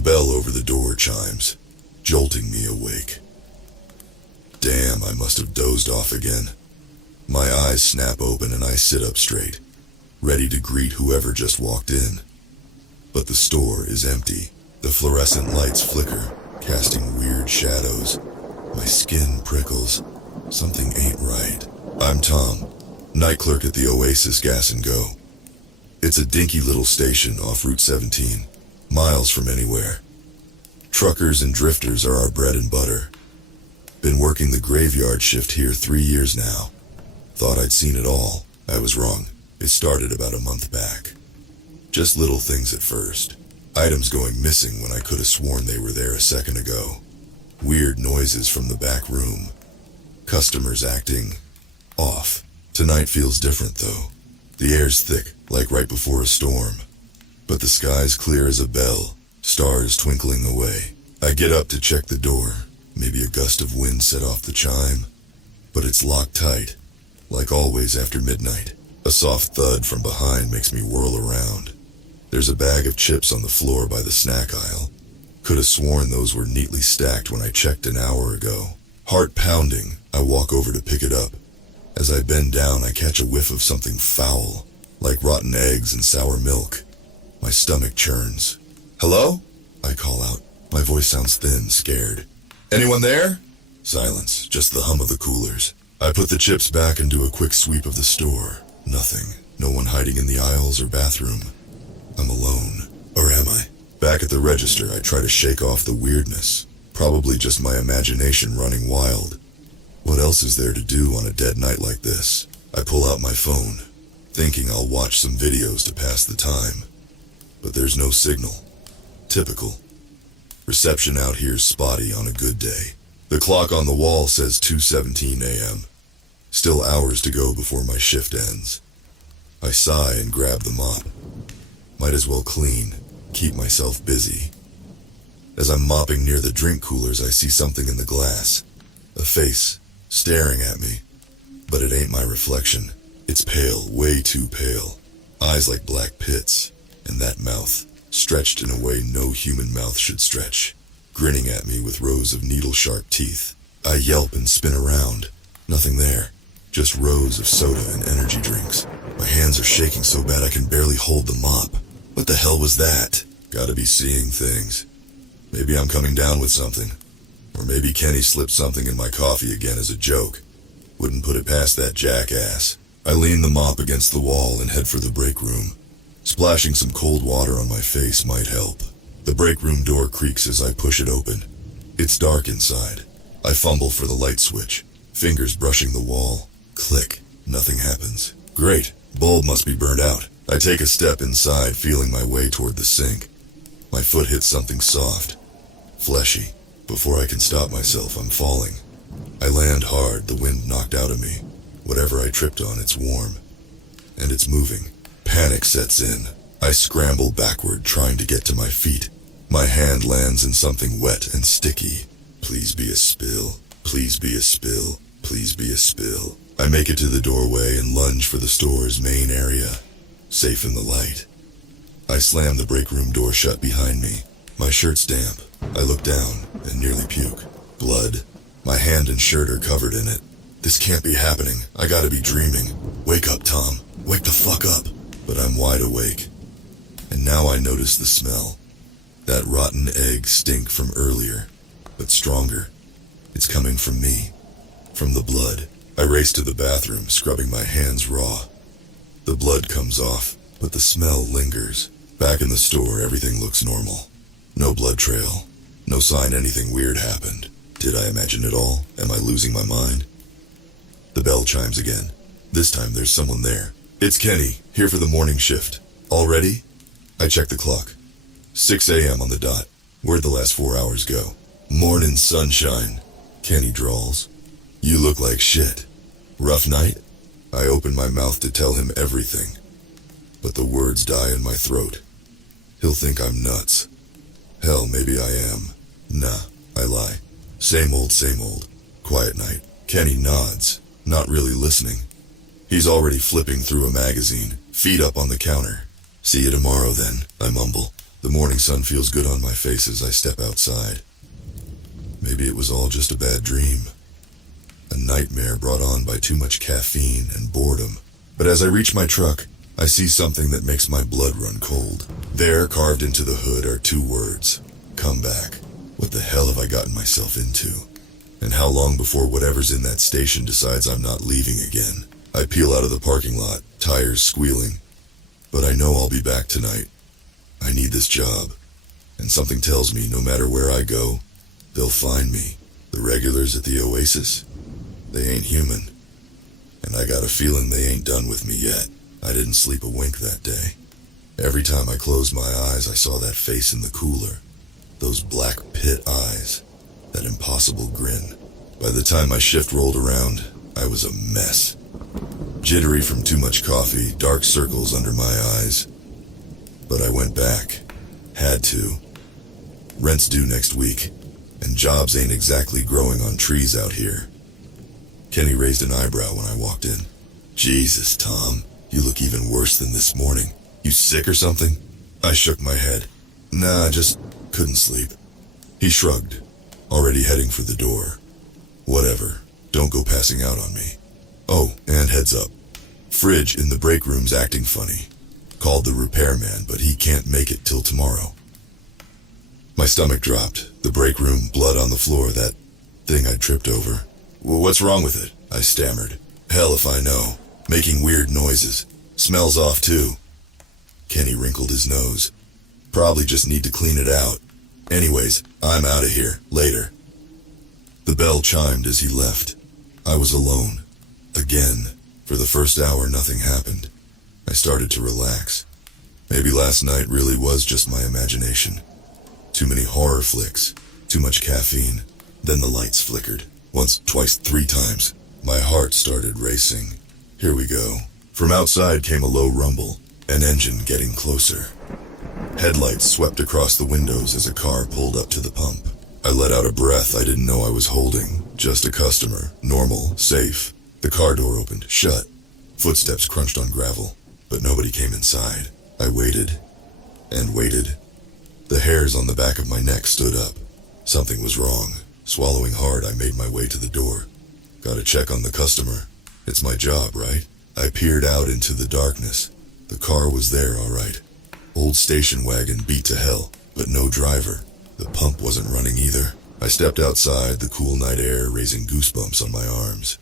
The bell over the door chimes, jolting me awake. Damn, I must have dozed off again. My eyes snap open and I sit up straight, ready to greet whoever just walked in. But the store is empty. The fluorescent lights flicker, casting weird shadows. My skin prickles. Something ain't right. I'm Tom, night clerk at the Oasis Gas and Go. It's a dinky little station off Route 17, miles from anywhere. Truckers and drifters are our bread and butter. Been working the graveyard shift here 3 years now. Thought I'd seen it all. I was wrong. It started about a month back. Just little things at first. Items going missing when I could have sworn they were there a second ago. Weird noises from the back room. Customers acting off. Tonight feels different though. The air's thick, like right before a storm. But the sky's clear as a bell, stars twinkling away. I get up to check the door. Maybe a gust of wind set off the chime. But it's locked tight, like always after midnight. A soft thud from behind makes me whirl around. There's a bag of chips on the floor by the snack aisle. Could have sworn those were neatly stacked when I checked an hour ago. Heart pounding, I walk over to pick it up. As I bend down, I catch a whiff of something foul, like rotten eggs and sour milk. My stomach churns. Hello? I call out. My voice sounds thin, scared. Anyone there? Silence, just the hum of the coolers. I put the chips back and do a quick sweep of the store. Nothing. No one hiding in the aisles or bathroom. I'm alone. Or am I? Back at the register, I try to shake off the weirdness. Probably just my imagination running wild. What else is there to do on a dead night like this? I pull out my phone, thinking I'll watch some videos to pass the time. But there's no signal. Typical. Reception out here's spotty on a good day. The clock on the wall says 2:17 a.m. Still hours to go before my shift ends. I sigh and grab the mop. Might as well clean, keep myself busy. As I'm mopping near the drink coolers, I see something in the glass. A face, staring at me. But it ain't my reflection. It's pale, way too pale. Eyes like black pits. And that mouth, stretched in a way no human mouth should stretch. Grinning at me with rows of needle-sharp teeth. I yelp and spin around. Nothing there. Just rows of soda and energy drinks. My hands are shaking so bad I can barely hold the mop. What the hell was that? Gotta be seeing things. Maybe I'm coming down with something. Or maybe Kenny slipped something in my coffee again as a joke. Wouldn't put it past that jackass. I lean the mop against the wall and head for the break room. Splashing some cold water on my face might help. The break room door creaks as I push it open. It's dark inside. I fumble for the light switch, fingers brushing the wall. Click. Nothing happens. Great. Bulb must be burned out. I take a step inside, feeling my way toward the sink. My foot hits something soft, fleshy. Before I can stop myself, I'm falling. I land hard, the wind knocked out of me. Whatever I tripped on, it's warm. And it's moving. Panic sets in. I scramble backward, trying to get to my feet. My hand lands in something wet and sticky. Please be a spill. Please be a spill. Please be a spill. I make it to the doorway and lunge for the store's main area. Safe in the light. I slam the break room door shut behind me. My shirt's damp. I look down and nearly puke. Blood. My hand and shirt are covered in it. This can't be happening. I gotta be dreaming. Wake up, Tom. Wake the fuck up. But I'm wide awake. And now I notice the smell. That rotten egg stink from earlier, but stronger. It's coming from me. From the blood. I race to the bathroom, scrubbing my hands raw. The blood comes off, but the smell lingers. Back in the store, everything looks normal. No blood trail. No sign anything weird happened. Did I imagine it all? Am I losing my mind? The bell chimes again. This time there's someone there. It's Kenny, here for the morning shift. All ready? I check the clock. 6 a.m. on the dot. Where'd the last 4 hours go? Morning sunshine, Kenny drawls. You look like shit. Rough night? I open my mouth to tell him everything, but the words die in my throat. He'll think I'm nuts. Hell, maybe I am. Nah, I lie. Same old, same old. Quiet night. Kenny nods, not really listening. He's already flipping through a magazine, feet up on the counter. See you tomorrow then, I mumble. The morning sun feels good on my face as I step outside. Maybe it was all just a bad dream. A nightmare brought on by too much caffeine and boredom. But as I reach my truck, I see something that makes my blood run cold. There, carved into the hood, are 2 words. Come back. What the hell have I gotten myself into? And how long before whatever's in that station decides I'm not leaving again? I peel out of the parking lot, tires squealing. But I know I'll be back tonight. I need this job. And something tells me no matter where I go, they'll find me. The regulars at the Oasis? They ain't human. And I got a feeling they ain't done with me yet. I didn't sleep a wink that day. Every time I closed my eyes, I saw that face in the cooler. Those black pit eyes. That impossible grin. By the time my shift rolled around, I was a mess. Jittery from too much coffee, dark circles under my eyes. But I went back. Had to. Rent's due next week, and jobs ain't exactly growing on trees out here. Kenny raised an eyebrow when I walked in. Jesus, Tom, you look even worse than this morning. You sick or something? I shook my head. Nah, I just couldn't sleep. He shrugged, already heading for the door. Whatever, don't go passing out on me. Oh, and heads up. Fridge in the break room's acting funny. Called the repairman, but he can't make it till tomorrow. My stomach dropped. The break room, blood on the floor, that thing I tripped over. Well, what's wrong with it? I stammered. Hell if I know. Making weird noises. Smells off too. Kenny wrinkled his nose. Probably just need to clean it out. Anyways, I'm out of here. Later. The bell chimed as he left. I was alone. Again. For the first hour, nothing happened. I started to relax. Maybe last night really was just my imagination. Too many horror flicks. Too much caffeine. Then the lights flickered. Once, twice, 3 times. My heart started racing. Here we go. From outside came a low rumble, an engine getting closer. Headlights swept across the windows as a car pulled up to the pump. I let out a breath I didn't know I was holding. Just a customer. Normal. Safe. The car door opened. Shut. Footsteps crunched on gravel, but nobody came inside. I waited. And waited. The hairs on the back of my neck stood up. Something was wrong. Swallowing hard, I made my way to the door. Gotta check on the customer. It's my job, right? I peered out into the darkness. The car was there, all right. Old station wagon beat to hell, but no driver. The pump wasn't running either. I stepped outside, the cool night air raising goosebumps on my arms.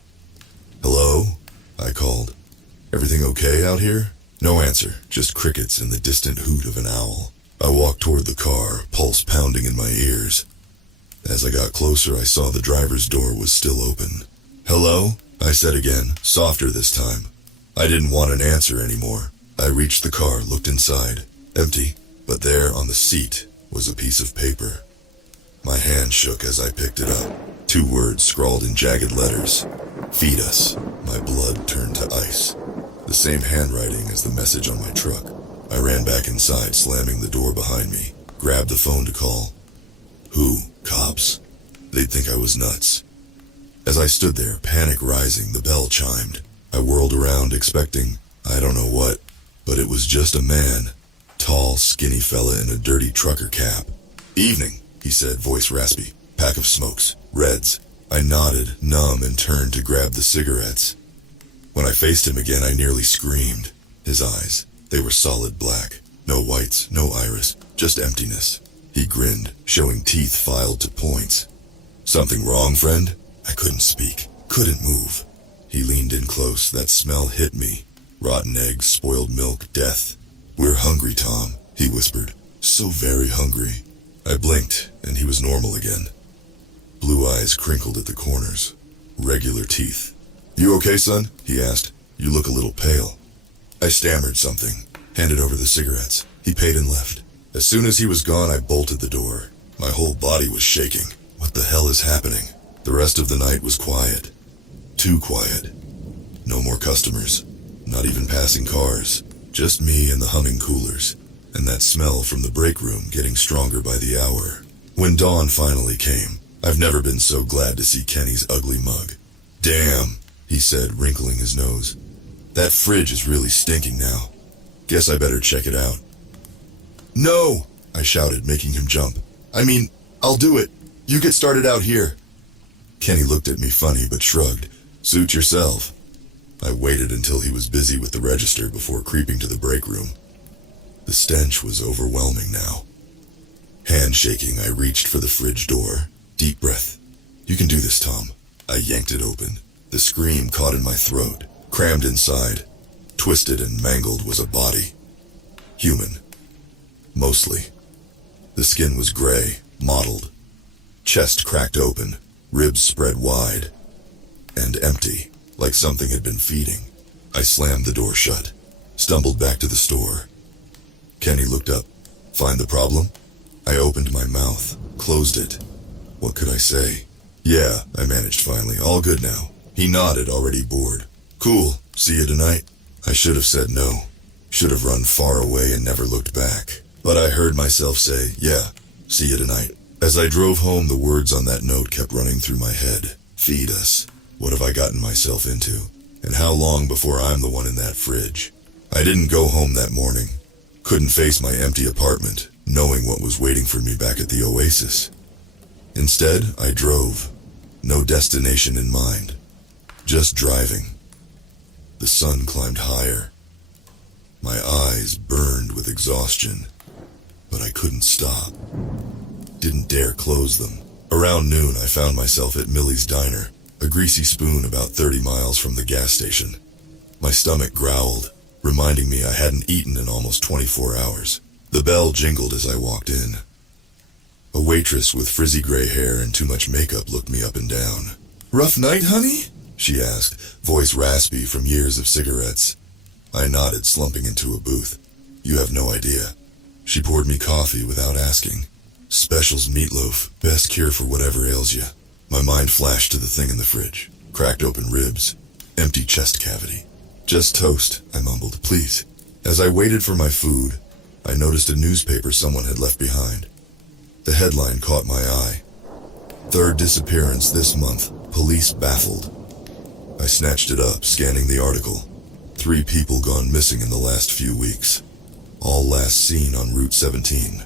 Hello? I called. Everything okay out here? No answer, just crickets and the distant hoot of an owl. I walked toward the car, pulse pounding in my ears. As I got closer, I saw the driver's door was still open. Hello? I said again, softer this time. I didn't want an answer anymore. I reached the car, looked inside. Empty, but there on the seat was a piece of paper. My hand shook as I picked it up. 2 words scrawled in jagged letters. Feed us. My blood turned to ice. The same handwriting as the message on my truck. I ran back inside, slamming the door behind me. Grabbed the phone to call. Who? Cops? They'd think I was nuts. As I stood there, panic rising, the bell chimed. I whirled around, expecting, I don't know what, but it was just a man. Tall, skinny fella in a dirty trucker cap. Evening, he said, voice raspy. Pack of smokes. Reds. I nodded, numb, and turned to grab the cigarettes. When I faced him again, I nearly screamed. His eyes, they were solid black. No whites, no iris, just emptiness. He grinned, showing teeth filed to points. Something wrong, friend? I couldn't speak, couldn't move. He leaned in close, that smell hit me. Rotten eggs, spoiled milk, death. We're hungry, Tom, he whispered. So very hungry. I blinked, and he was normal again. Blue eyes crinkled at the corners. Regular teeth. You okay, son? He asked. You look a little pale. I stammered something, handed over the cigarettes. He paid and left. As soon as he was gone, I bolted the door. My whole body was shaking. What the hell is happening? The rest of the night was quiet. Too quiet. No more customers. Not even passing cars. Just me and the humming coolers. And that smell from the break room getting stronger by the hour. When dawn finally came, I've never been so glad to see Kenny's ugly mug. Damn, he said, wrinkling his nose. That fridge is really stinking now. Guess I better check it out. No, I shouted, making him jump. I mean, I'll do it. You get started out here. Kenny looked at me funny but shrugged. Suit yourself. I waited until he was busy with the register before creeping to the break room. The stench was overwhelming now. Hand shaking, I reached for the fridge door. Deep breath. You can do this, Tom. I yanked it open. The scream caught in my throat. Crammed inside, twisted and mangled, was a body. Human. Mostly. The skin was gray, mottled. Chest cracked open, ribs spread wide. And empty, like something had been feeding. I slammed the door shut, stumbled back to the store. Kenny looked up. Find the problem? I opened my mouth, closed it. What could I say? Yeah, I managed finally. All good now. He nodded, already bored. Cool. See you tonight? I should have said no. Should have run far away and never looked back. But I heard myself say, yeah, see you tonight. As I drove home, the words on that note kept running through my head. Feed us. What have I gotten myself into? And how long before I'm the one in that fridge? I didn't go home that morning. Couldn't face my empty apartment, knowing what was waiting for me back at the Oasis. Instead, I drove. No destination in mind. Just driving. The sun climbed higher. My eyes burned with exhaustion, but I couldn't stop. Didn't dare close them. Around noon, I found myself at Millie's Diner, a greasy spoon about 30 miles from the gas station. My stomach growled, reminding me I hadn't eaten in almost 24 hours. The bell jingled as I walked in. A waitress with frizzy gray hair and too much makeup looked me up and down. Rough night, honey? She asked, voice raspy from years of cigarettes. I nodded, slumping into a booth. You have no idea. She poured me coffee without asking. Specials meatloaf, best cure for whatever ails you. My mind flashed to the thing in the fridge. Cracked open ribs. Empty chest cavity. Just toast, I mumbled, please. As I waited for my food, I noticed a newspaper someone had left behind. The headline caught my eye. Third disappearance this month. Police baffled. I snatched it up, scanning the article. 3 people gone missing in the last few weeks. All last seen on Route 17.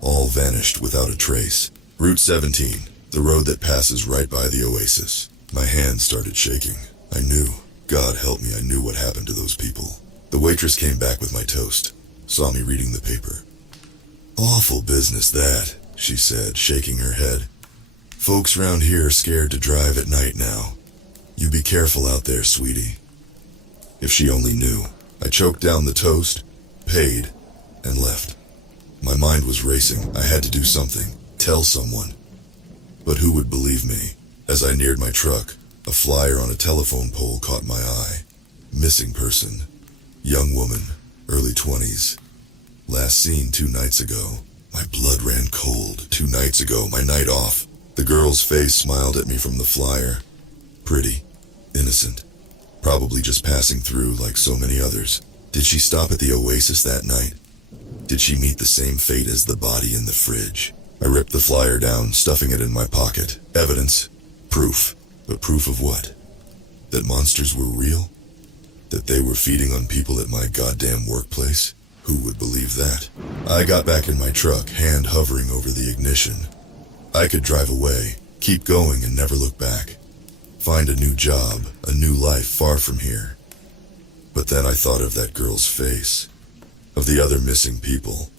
All vanished without a trace. Route 17, the road that passes right by the Oasis. My hands started shaking. I knew, God help me, I knew what happened to those people. The waitress came back with my toast, saw me reading the paper. Awful business that, she said, shaking her head. Folks round here are scared to drive at night now. You be careful out there, sweetie. If she only knew. I choked down the toast, paid, and left. My mind was racing. I had to do something, tell someone. But who would believe me? As I neared my truck, a flyer on a telephone pole caught my eye. Missing person. Young woman, early 20s. Last seen 2 nights ago. My blood ran cold. 2 nights ago, my night off. The girl's face smiled at me from the flyer. Pretty. Innocent. Probably just passing through like so many others. Did she stop at the Oasis that night? Did she meet the same fate as the body in the fridge? I ripped the flyer down, stuffing it in my pocket. Evidence. Proof. But proof of what? That monsters were real? That they were feeding on people at my goddamn workplace? Who would believe that? I got back in my truck, hand hovering over the ignition. I could drive away, keep going and never look back. Find a new job, a new life far from here. But then I thought of that girl's face, of the other missing people,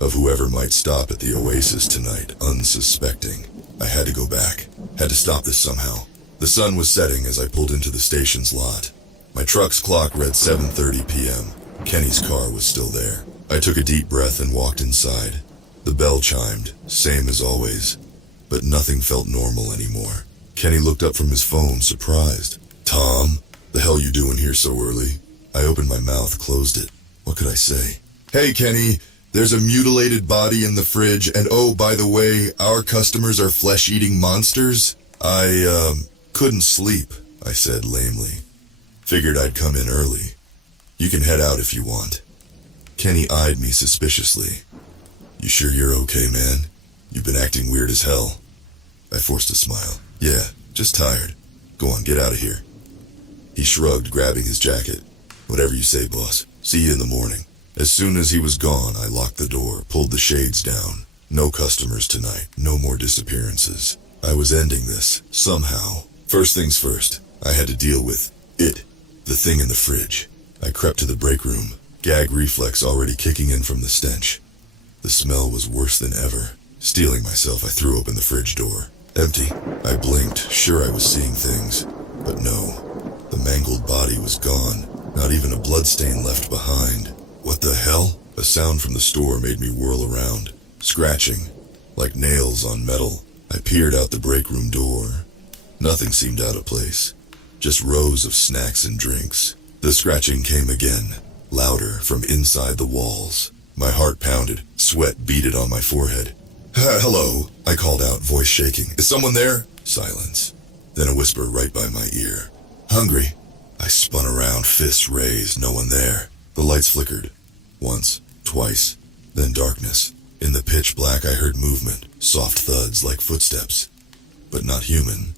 of whoever might stop at the Oasis tonight, unsuspecting. I had to go back, had to stop this somehow. The sun was setting as I pulled into the station's lot. My truck's clock read 7:30 p.m. Kenny's car was still there. I took a deep breath and walked inside. The bell chimed, same as always, but nothing felt normal anymore. Kenny looked up from his phone, surprised. Tom, the hell you doing here so early? I opened my mouth, closed it. What could I say? Hey, Kenny, there's a mutilated body in the fridge, and oh, by the way, our customers are flesh-eating monsters. I couldn't sleep, I said lamely. Figured I'd come in early. You can head out if you want. Kenny eyed me suspiciously. You sure you're okay, man? You've been acting weird as hell. I forced a smile. Yeah, just tired. Go on, get out of here. He shrugged, grabbing his jacket. Whatever you say, boss. See you in the morning. As soon as he was gone, I locked the door, pulled the shades down. No customers tonight, no more disappearances. I was ending this, somehow. First things first, I had to deal with it, the thing in the fridge. I crept to the break room, gag reflex already kicking in from the stench. The smell was worse than ever. Steeling myself, I threw open the fridge door. Empty. I blinked, sure I was seeing things. But no, the mangled body was gone, not even a bloodstain left behind. What the hell? A sound from the store made me whirl around. Scratching, like nails on metal. I peered out the break room door. Nothing seemed out of place. Just rows of snacks and drinks. The scratching came again, louder from inside the walls. My heart pounded, sweat beaded on my forehead. Hello, I called out, voice shaking. Is someone there? Silence. Then a whisper right by my ear. Hungry? I spun around, fists raised, no one there. The lights flickered. Once, twice, then darkness. In the pitch black I heard movement, soft thuds like footsteps. But not human.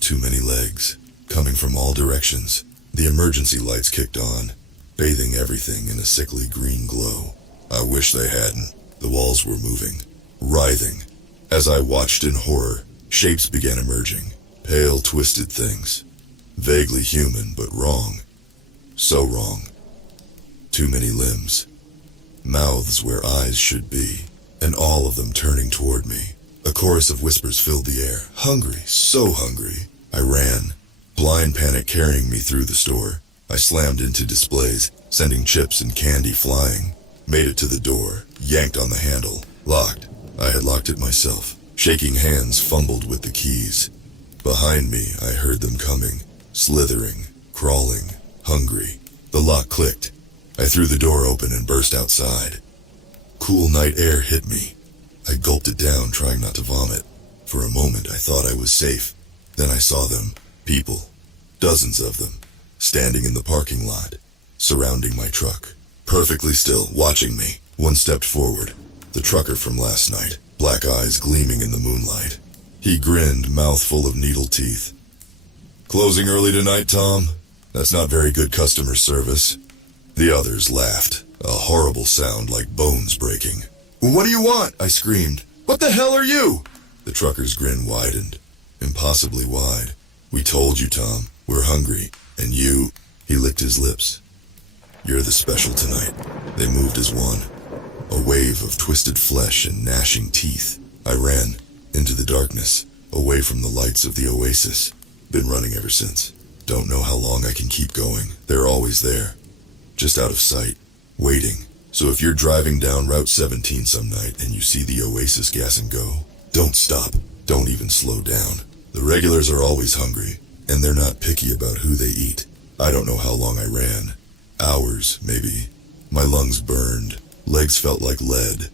Too many legs, coming from all directions. The emergency lights kicked on, bathing everything in a sickly green glow. I wish they hadn't. The walls were moving, writhing. As I watched in horror, shapes began emerging. Pale, twisted things. Vaguely human, but wrong. So wrong. Too many limbs. Mouths where eyes should be, and all of them turning toward me. A chorus of whispers filled the air. Hungry, so hungry. I ran, blind panic carrying me through the store. I slammed into displays, sending chips and candy flying. Made it to the door, yanked on the handle. Locked. I had locked it myself. Shaking hands fumbled with the keys. Behind me, I heard them coming, slithering, crawling, hungry. The lock clicked. I threw the door open and burst outside. Cool night air hit me. I gulped it down, trying not to vomit. For a moment, I thought I was safe. Then I saw them, people, dozens of them, standing in the parking lot, surrounding my truck. Perfectly still, watching me. One stepped forward. The trucker from last night, black eyes gleaming in the moonlight. He grinned, mouth full of needle teeth. Closing early tonight, Tom? That's not very good customer service. The others laughed, a horrible sound like bones breaking. What do you want? I screamed. What the hell are you? The trucker's grin widened, impossibly wide. We told you, Tom. We're hungry. And you? He licked his lips. You're the special tonight. They moved as one. A wave of twisted flesh and gnashing teeth. I ran, into the darkness, away from the lights of the oasis. Been running ever since. Don't know how long I can keep going. They're always there. Just out of sight. Waiting. So if you're driving down Route 17 some night and you see the oasis gas and go, don't stop. Don't even slow down. The regulars are always hungry, and they're not picky about who they eat. I don't know how long I ran. Hours, maybe. My lungs burned. Legs felt like lead.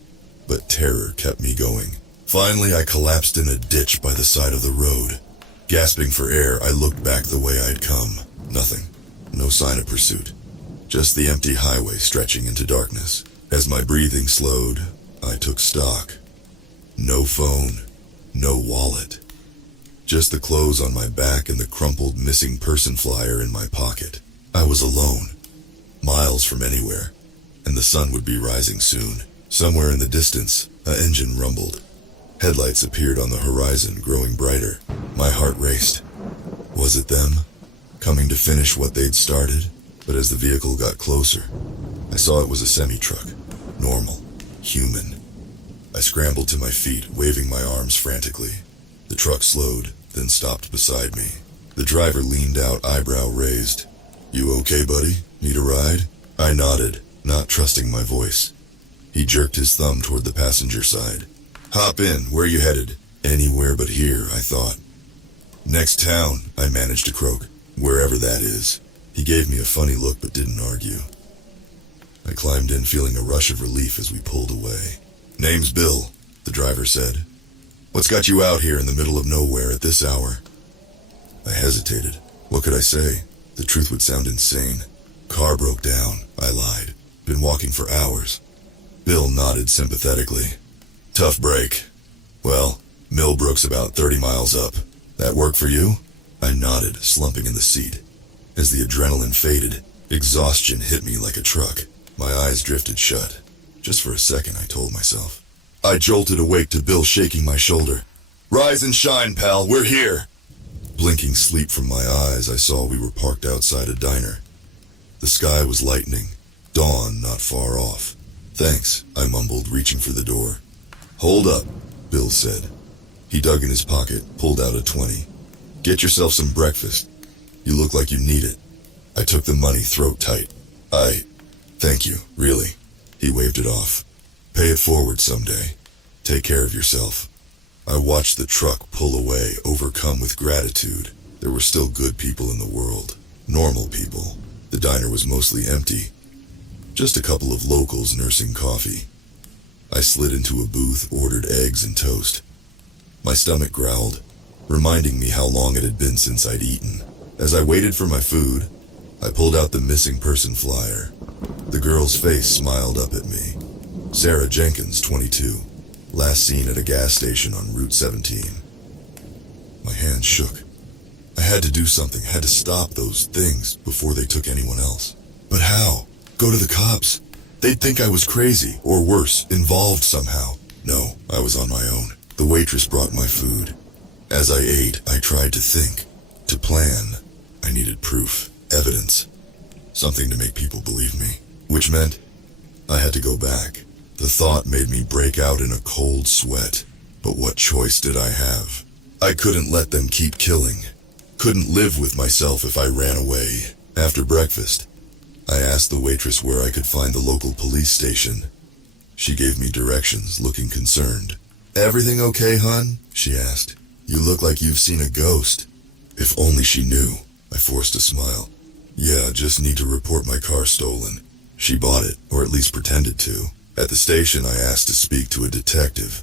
But terror kept me going. Finally, I collapsed in a ditch by the side of the road. Gasping for air, I looked back the way I'd come. Nothing. No sign of pursuit. Just the empty highway stretching into darkness. As my breathing slowed, I took stock. No phone. No wallet. Just the clothes on my back and the crumpled missing person flyer in my pocket. I was alone. Miles from anywhere. And the sun would be rising soon. Somewhere in the distance, an engine rumbled. Headlights appeared on the horizon, growing brighter. My heart raced. Was it them? Coming to finish what they'd started? But as the vehicle got closer, I saw it was a semi-truck. Normal. Human. I scrambled to my feet, waving my arms frantically. The truck slowed, then stopped beside me. The driver leaned out, eyebrow raised. You okay, buddy? Need a ride? I nodded, not trusting my voice. He jerked his thumb toward the passenger side. Hop in, where you headed? Anywhere but here, I thought. Next town, I managed to croak. Wherever that is. He gave me a funny look but didn't argue. I climbed in, feeling a rush of relief as we pulled away. Name's Bill, the driver said. What's got you out here in the middle of nowhere at this hour? I hesitated. What could I say? The truth would sound insane. Car broke down, I lied. Been walking for hours. Bill nodded sympathetically. Tough break. Well, Millbrook's about 30 miles up. That work for you? I nodded, slumping in the seat. As the adrenaline faded, exhaustion hit me like a truck. My eyes drifted shut. Just for a second, I told myself. I jolted awake to Bill shaking my shoulder. Rise and shine, pal, we're here. Blinking sleep from my eyes, I saw we were parked outside a diner. The sky was lightening, dawn not far off. Thanks, I mumbled, reaching for the door. Hold up, Bill said. He dug in his pocket, pulled out a 20. Get yourself some breakfast. You look like you need it. I took the money throat tight. Thank you, really. He waved it off. Pay it forward someday. Take care of yourself. I watched the truck pull away, overcome with gratitude. There were still good people in the world. Normal people. The diner was mostly empty. Just a couple of locals nursing coffee. I slid into a booth, ordered eggs and toast. My stomach growled, reminding me how long it had been since I'd eaten. As I waited for my food, I pulled out the missing person flyer. The girl's face smiled up at me. Sarah Jenkins, 22. Last seen at a gas station on Route 17. My hands shook. I had to do something, had to stop those things before they took anyone else. But how? Go to the cops? They'd think I was crazy, or worse, involved somehow. No, I was on my own. The waitress brought my food. As I ate, I tried to think, to plan. I needed proof, evidence, something to make people believe me, which meant I had to go back. The thought made me break out in a cold sweat. But what choice did I have? I couldn't let them keep killing. Couldn't live with myself if I ran away. After breakfast, I asked the waitress where I could find the local police station. She gave me directions, looking concerned. Everything okay, hun? She asked. You look like you've seen a ghost. If only she knew. I forced a smile. Yeah, just need to report my car stolen. She bought it, or at least pretended to. At the station, I asked to speak to a detective.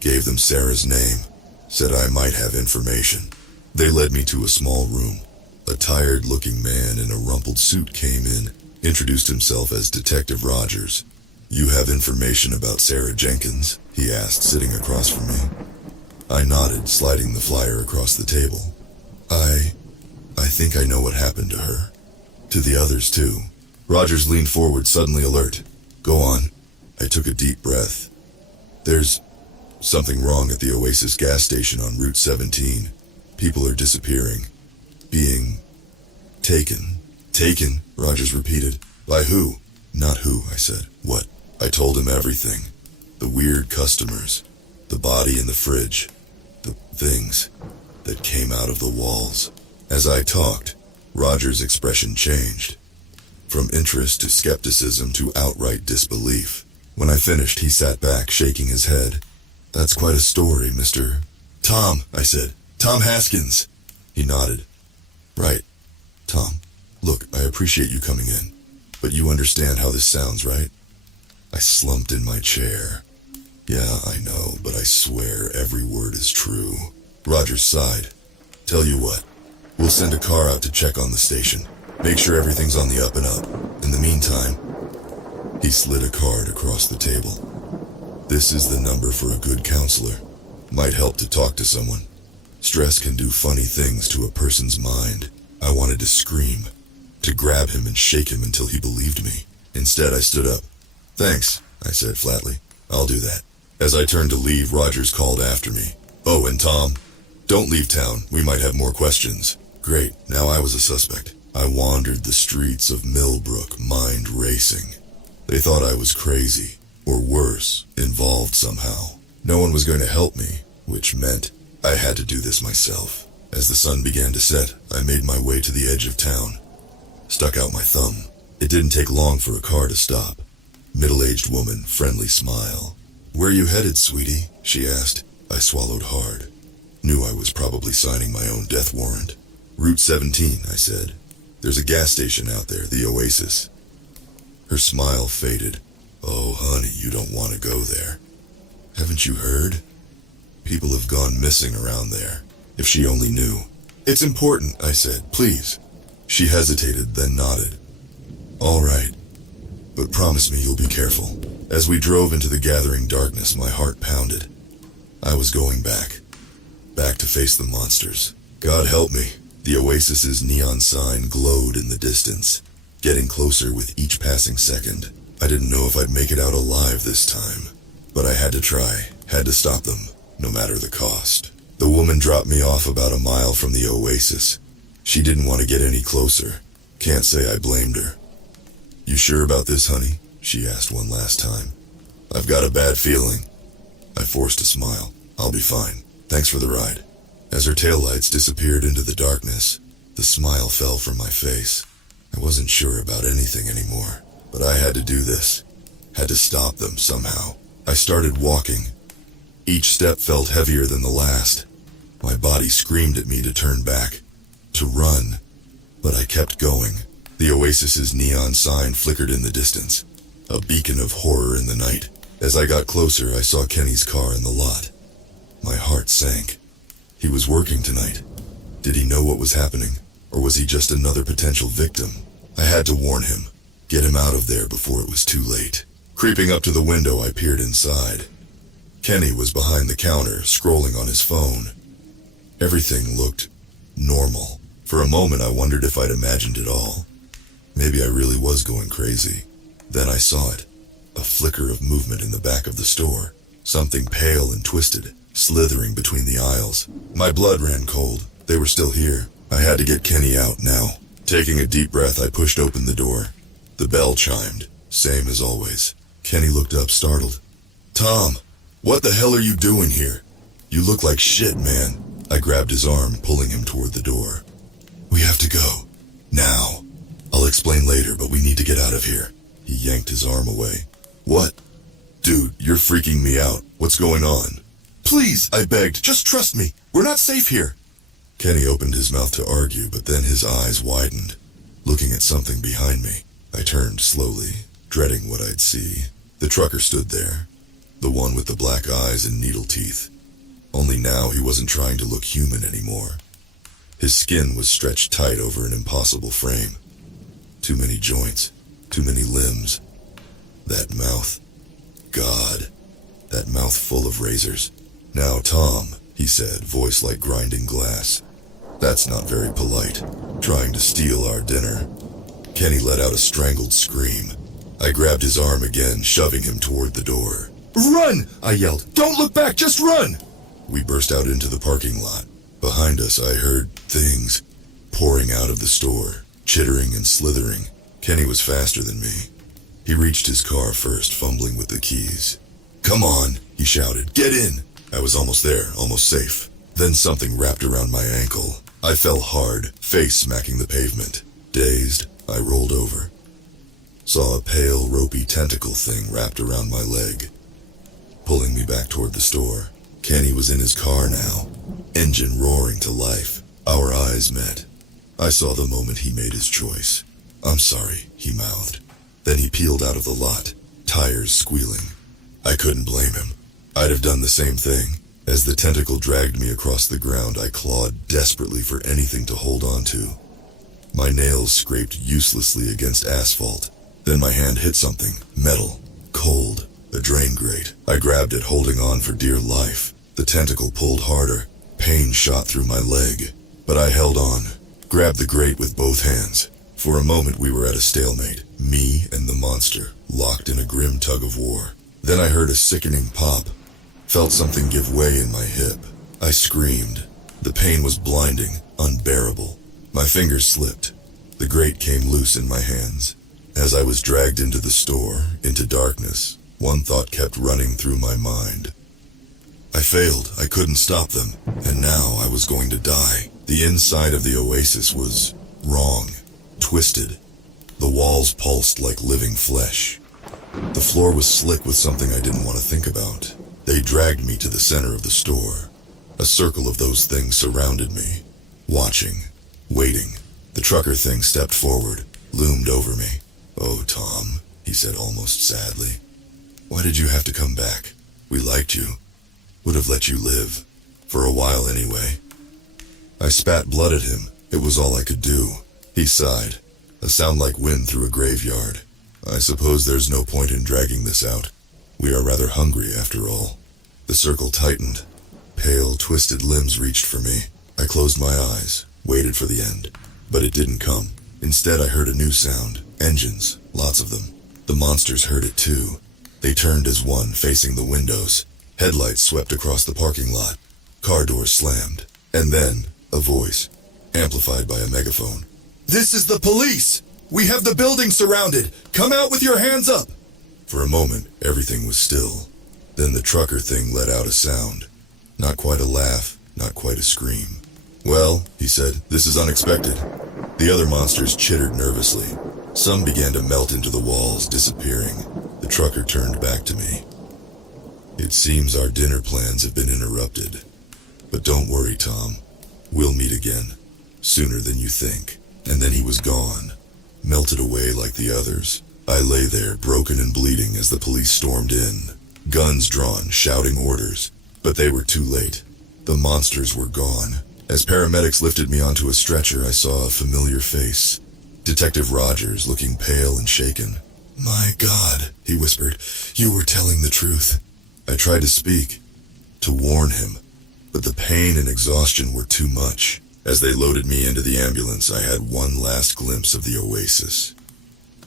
Gave them Sarah's name. Said I might have information. They led me to a small room. A tired-looking man in a rumpled suit came in, introduced himself as Detective Rogers. You have information about Sarah Jenkins? He asked, sitting across from me. I nodded, sliding the flyer across the table. I think I know what happened to her. To the others, too. Rogers leaned forward, suddenly alert. Go on. I took a deep breath. There's something wrong at the Oasis gas station on Route 17. People are disappearing. Being taken. Taken, Rogers repeated. By who? Not who, I said. What? I told him everything. The weird customers. The body in the fridge. The things that came out of the walls. As I talked, Rogers' expression changed. From interest to skepticism to outright disbelief. When I finished, he sat back, shaking his head. That's quite a story, Mr. Tom, I said. Tom Haskins. He nodded. Right. Tom, look, I appreciate you coming in, but you understand how this sounds, right? I slumped in my chair. Yeah, I know, but I swear every word is true. Rogers sighed. Tell you what, we'll send a car out to check on the station. Make sure everything's on the up and up. In the meantime, he slid a card across the table. This is the number for a good counselor. Might help to talk to someone. Stress can do funny things to a person's mind. I wanted to scream, to grab him and shake him until he believed me. Instead, I stood up. Thanks, I said flatly. I'll do that. As I turned to leave, Rogers called after me. Oh, and Tom, don't leave town. We might have more questions. Great, now I was a suspect. I wandered the streets of Millbrook, mind racing. They thought I was crazy, or worse, involved somehow. No one was going to help me, which meant I had to do this myself. As the sun began to set, I made my way to the edge of town. Stuck out my thumb. It didn't take long for a car to stop. Middle-aged woman, friendly smile. Where are you headed, sweetie? She asked. I swallowed hard. Knew I was probably signing my own death warrant. Route 17, I said. There's a gas station out there, the Oasis. Her smile faded. Oh, honey, you don't want to go there. Haven't you heard? People have gone missing around there. If she only knew. It's important, I said. Please. She hesitated, then nodded. All right. But promise me you'll be careful. As we drove into the gathering darkness, my heart pounded. I was going back. Back to face the monsters. God help me. The Oasis's neon sign glowed in the distance, getting closer with each passing second. I didn't know if I'd make it out alive this time, but I had to try, had to stop them, no matter the cost. The woman dropped me off about a mile from the oasis. She didn't want to get any closer. Can't say I blamed her. "You sure about this, honey?" she asked one last time. "I've got a bad feeling." I forced a smile. "I'll be fine. Thanks for the ride." As her taillights disappeared into the darkness, the smile fell from my face. I wasn't sure about anything anymore, but I had to do this. Had to stop them somehow. I started walking. Each step felt heavier than the last. My body screamed at me to turn back, to run, but I kept going. The oasis's neon sign flickered in the distance, a beacon of horror in the night. As I got closer, I saw Kenny's car in the lot. My heart sank. He was working tonight. Did he know what was happening, or was he just another potential victim? I had to warn him, get him out of there before it was too late. Creeping up to the window, I peered inside. Kenny was behind the counter, scrolling on his phone. Everything looked normal. For a moment, I wondered if I'd imagined it all. Maybe I really was going crazy. Then I saw it. A flicker of movement in the back of the store. Something pale and twisted, slithering between the aisles. My blood ran cold. They were still here. I had to get Kenny out now. Taking a deep breath, I pushed open the door. The bell chimed, same as always. Kenny looked up, startled. "Tom, what the hell are you doing here? You look like shit, man." I grabbed his arm, pulling him toward the door. "We have to go. Now. I'll explain later, but we need to get out of here." He yanked his arm away. "What? Dude, you're freaking me out. What's going on?" "Please," I begged. "Just trust me. We're not safe here." Kenny opened his mouth to argue, but then his eyes widened, looking at something behind me. I turned slowly, dreading what I'd see. The trucker stood there, the one with the black eyes and needle teeth. Only now he wasn't trying to look human anymore. His skin was stretched tight over an impossible frame. Too many joints, too many limbs. That mouth. God, that mouth full of razors. "Now, Tom," he said, voice like grinding glass. "That's not very polite. Trying to steal our dinner." Kenny let out a strangled scream. I grabbed his arm again, shoving him toward the door. "Run!" I yelled. "Don't look back, just run!" We burst out into the parking lot. Behind us, I heard things pouring out of the store, chittering and slithering. Kenny was faster than me. He reached his car first, fumbling with the keys. "Come on," he shouted. "Get in!" I was almost there, almost safe. Then something wrapped around my ankle. I fell hard, face smacking the pavement. Dazed, I rolled over. Saw a pale, ropey tentacle thing wrapped around my leg, pulling me back toward the store. Kenny was in his car now, engine roaring to life. Our eyes met. I saw the moment he made his choice. "I'm sorry," he mouthed. Then he peeled out of the lot, tires squealing. I couldn't blame him. I'd have done the same thing. As the tentacle dragged me across the ground, I clawed desperately for anything to hold on to. My nails scraped uselessly against asphalt. Then my hand hit something, metal, cold, a drain grate. I grabbed it, holding on for dear life. The tentacle pulled harder. Pain shot through my leg, but I held on, grabbed the grate with both hands. For a moment we were at a stalemate, me and the monster, locked in a grim tug of war. Then I heard a sickening pop, felt something give way in my hip. I screamed. The pain was blinding, unbearable. My fingers slipped. The grate came loose in my hands. As I was dragged into the store, into darkness, one thought kept running through my mind. I failed. I couldn't stop them. And now I was going to die. The inside of the oasis was wrong, twisted. The walls pulsed like living flesh. The floor was slick with something I didn't want to think about. They dragged me to the center of the store. A circle of those things surrounded me, watching, waiting. The trucker thing stepped forward, loomed over me. "Oh, Tom," he said almost sadly. "Why did you have to come back? We liked you. Would have let you live. For a while anyway." I spat blood at him. It was all I could do. He sighed, a sound like wind through a graveyard. "I suppose there's no point in dragging this out. We are rather hungry after all." The circle tightened. Pale, twisted limbs reached for me. I closed my eyes, waited for the end. But it didn't come. Instead, I heard a new sound. Engines, lots of them. The monsters heard it too. They turned as one, facing the windows. Headlights swept across the parking lot. Car doors slammed. And then, a voice, amplified by a megaphone. "This is the police! We have the building surrounded! Come out with your hands up!" For a moment, everything was still. Then the trucker thing let out a sound. Not quite a laugh, not quite a scream. "Well," he said, "this is unexpected." The other monsters chittered nervously. Some began to melt into the walls, disappearing. The trucker turned back to me. "It seems our dinner plans have been interrupted. But don't worry, Tom. We'll meet again. Sooner than you think." And then he was gone, melted away like the others. I lay there, broken and bleeding, as the police stormed in. Guns drawn, shouting orders. But they were too late. The monsters were gone. As paramedics lifted me onto a stretcher, I saw a familiar face. Detective Rogers, looking pale and shaken. "My God," he whispered, "you were telling the truth." I tried to speak, to warn him, but the pain and exhaustion were too much. As they loaded me into the ambulance, I had one last glimpse of the oasis.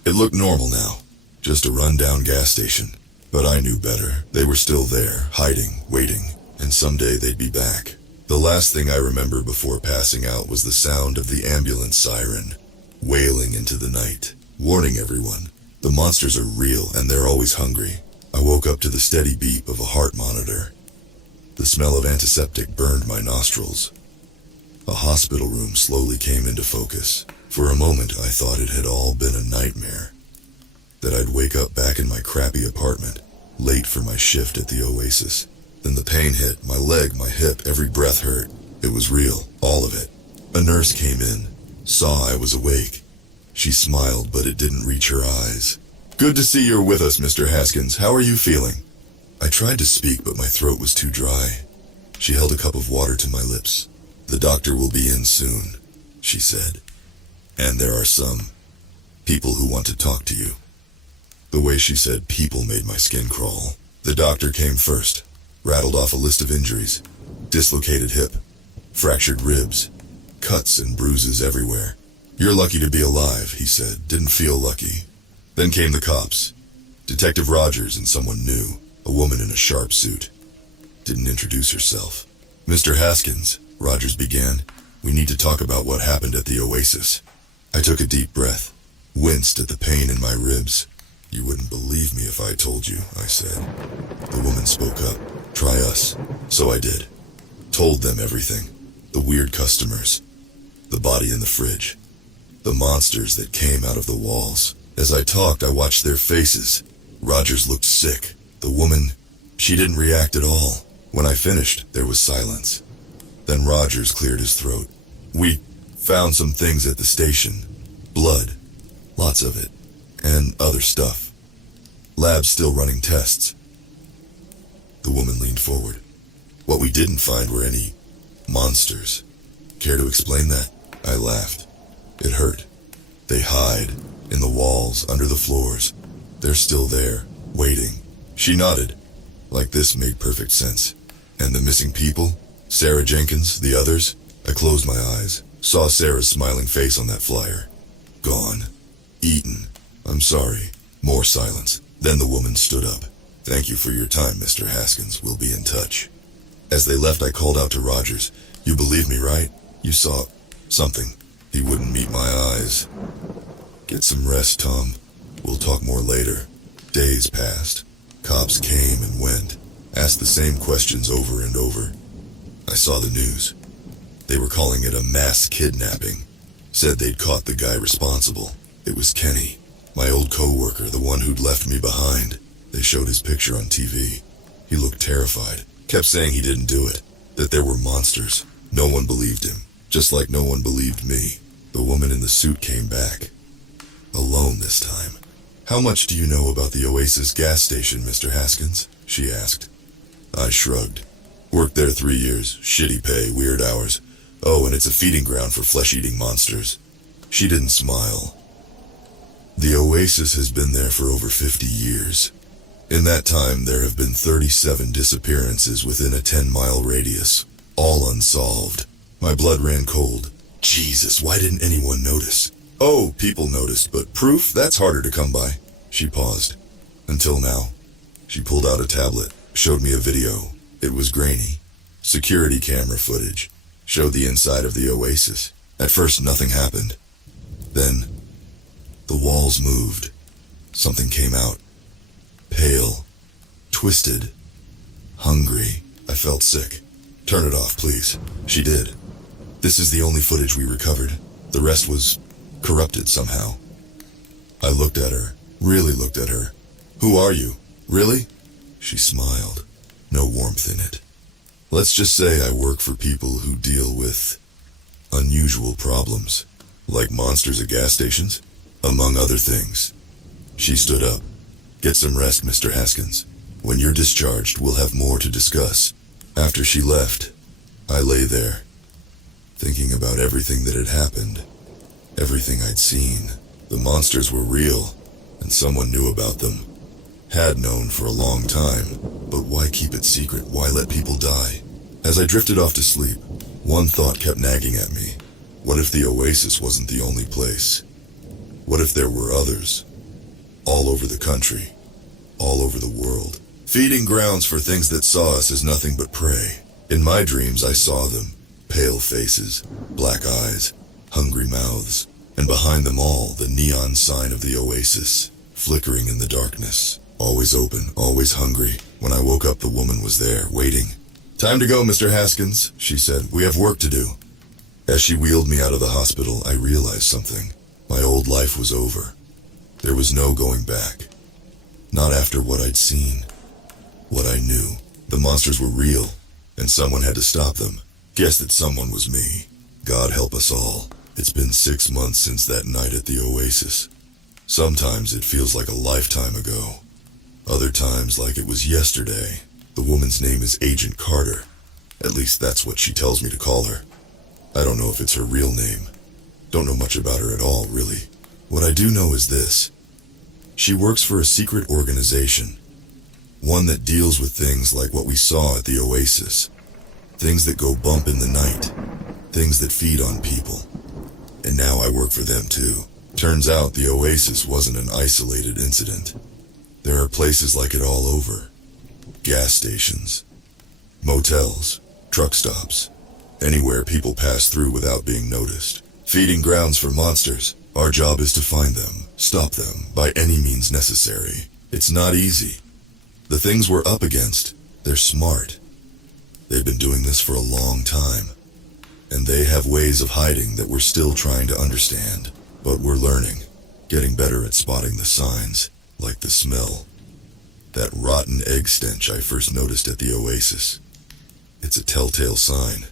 It looked normal now, just a run-down gas station. But I knew better. They were still there, hiding, waiting, and someday they'd be back. The last thing I remember before passing out was the sound of the ambulance siren, wailing into the night, warning everyone. The monsters are real, and they're always hungry. I woke up to the steady beep of a heart monitor. The smell of antiseptic burned my nostrils. A hospital room slowly came into focus. For a moment, I thought it had all been a nightmare. That I'd wake up back in my crappy apartment, late for my shift at the oasis. Then the pain hit, my leg, my hip, every breath hurt. It was real, all of it. A nurse came in, saw I was awake. She smiled, but it didn't reach her eyes. "Good to see you're with us, Mr. Haskins. How are you feeling?" I tried to speak, but my throat was too dry. She held a cup of water to my lips. "The doctor will be in soon," she said. "And there are some people who want to talk to you." The way she said people made my skin crawl. The doctor came first, rattled off a list of injuries. Dislocated hip, fractured ribs, cuts and bruises everywhere. "You're lucky to be alive," he said. "Didn't feel lucky." Then came the cops. Detective Rogers and someone new, a woman in a sharp suit. Didn't introduce herself. "Mr. Haskins," Rogers began, "we need to talk about what happened at the oasis." I took a deep breath, winced at the pain in my ribs. "You wouldn't believe me if I told you," I said. The woman spoke up. "Try us." So I did. Told them everything. The weird customers. The body in the fridge. The monsters that came out of the walls. As I talked, I watched their faces. Rogers looked sick. The woman, she didn't react at all. When I finished, there was silence. Then Rogers cleared his throat. "We found some things at the station. Blood. Lots of it. And other stuff. Lab's still running tests." The woman leaned forward. "What we didn't find were any monsters. Care to explain that?" I laughed. It hurt. "They hide. In the walls, under the floors. They're still there, waiting." She nodded. Like this made perfect sense. "And the missing people? Sarah Jenkins, the others?" I closed my eyes. Saw Sarah's smiling face on that flyer. Gone. Eaten. "I'm sorry." More silence. Then the woman stood up. "Thank you for your time, Mr. Haskins. We'll be in touch." As they left, I called out to Rogers. "You believe me, right? You saw something." He wouldn't meet my eyes. "Get some rest, Tom. We'll talk more later." Days passed. Cops came and went, asked the same questions over and over. I saw the news. They were calling it a mass kidnapping. Said they'd caught the guy responsible. It was Kenny, my old co-worker, the one who'd left me behind. They showed his picture on TV. He looked terrified, kept saying he didn't do it, that there were monsters. No one believed him, just like no one believed me. The woman in the suit came back. Alone this time. "How much do you know about the Oasis gas station, Mr. Haskins?" she asked. I shrugged. "Worked there 3 years, shitty pay, weird hours. Oh, and it's a feeding ground for flesh-eating monsters." She didn't smile. "The Oasis has been there for over 50 years. In that time, there have been 37 disappearances within a 10-mile radius, all unsolved." My blood ran cold. Jesus, why didn't anyone notice? "Oh, people noticed, but proof, that's harder to come by." She paused. Until now. She pulled out a tablet, showed me a video. It was grainy. Security camera footage. Showed the inside of the oasis. At first, nothing happened. Then, the walls moved. Something came out. Pale. Twisted. Hungry. I felt sick. Turn it off, please. She did. This is the only footage we recovered. The rest was corrupted somehow. I looked at her. Really looked at her. Who are you? Really? She smiled. No warmth in it. Let's just say I work for people who deal with unusual problems, like monsters at gas stations, among other things. She stood up. Get some rest, Mr. Haskins. When you're discharged, we'll have more to discuss. After she left, I lay there, thinking about everything that had happened, everything I'd seen. The monsters were real, and someone knew about them. Had known for a long time, but why keep it secret? Why let people die? As I drifted off to sleep, one thought kept nagging at me. What if the oasis wasn't the only place? What if there were others? All over the country, all over the world. Feeding grounds for things that saw us as nothing but prey. In my dreams I saw them. Pale faces, black eyes, hungry mouths, and behind them all the neon sign of the oasis, flickering in the darkness. Always open, always hungry. When I woke up, the woman was there, waiting. Time to go, Mr. Haskins, she said. We have work to do. As she wheeled me out of the hospital, I realized something. My old life was over. There was no going back. Not after what I'd seen. What I knew. The monsters were real, and someone had to stop them. Guess that someone was me. God help us all. It's been 6 months since that night at the oasis. Sometimes it feels like a lifetime ago. Other times like it was yesterday. The woman's name is Agent Carter. At least that's what she tells me to call her. I don't know if it's her real name. Don't know much about her at all, really. What I do know is this. She works for a secret organization. One that deals with things like what we saw at the oasis. Things that go bump in the night. Things that feed on people. And now I work for them too. Turns out the oasis wasn't an isolated incident. There are places like it all over. Gas stations, motels, truck stops, anywhere people pass through without being noticed. Feeding grounds for monsters. Our job is to find them, stop them, by any means necessary. It's not easy. The things we're up against, they're smart. They've been doing this for a long time. And they have ways of hiding that we're still trying to understand. But we're learning, getting better at spotting the signs, like the smell. That rotten egg stench I first noticed at the oasis. It's a telltale sign.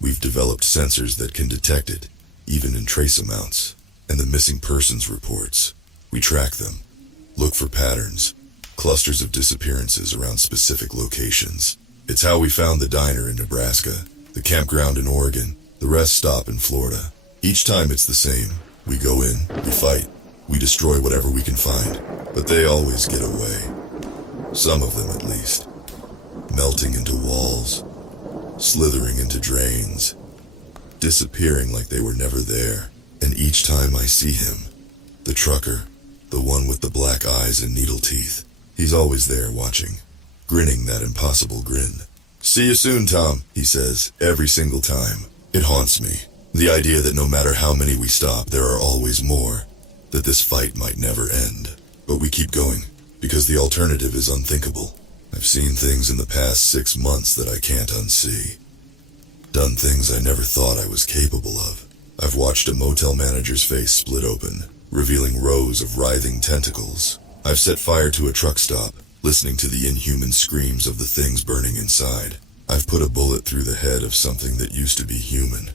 We've developed sensors that can detect it, even in trace amounts. And the missing persons reports. We track them, look for patterns, clusters of disappearances around specific locations. It's how we found the diner in Nebraska, the campground in Oregon, the rest stop in Florida. Each time it's the same. We go in, we fight, we destroy whatever we can find, but they always get away. Some of them at least. Melting into walls, slithering into drains, disappearing like they were never there. And each time I see him, the trucker, the one with the black eyes and needle teeth, he's always there watching, grinning that impossible grin. See you soon, Tom, he says, every single time. It haunts me. The idea that no matter how many we stop, there are always more. That this fight might never end. But we keep going, because the alternative is unthinkable. I've seen things in the past 6 months that I can't unsee. Done things I never thought I was capable of. I've watched a motel manager's face split open, revealing rows of writhing tentacles. I've set fire to a truck stop, listening to the inhuman screams of the things burning inside. I've put a bullet through the head of something that used to be human.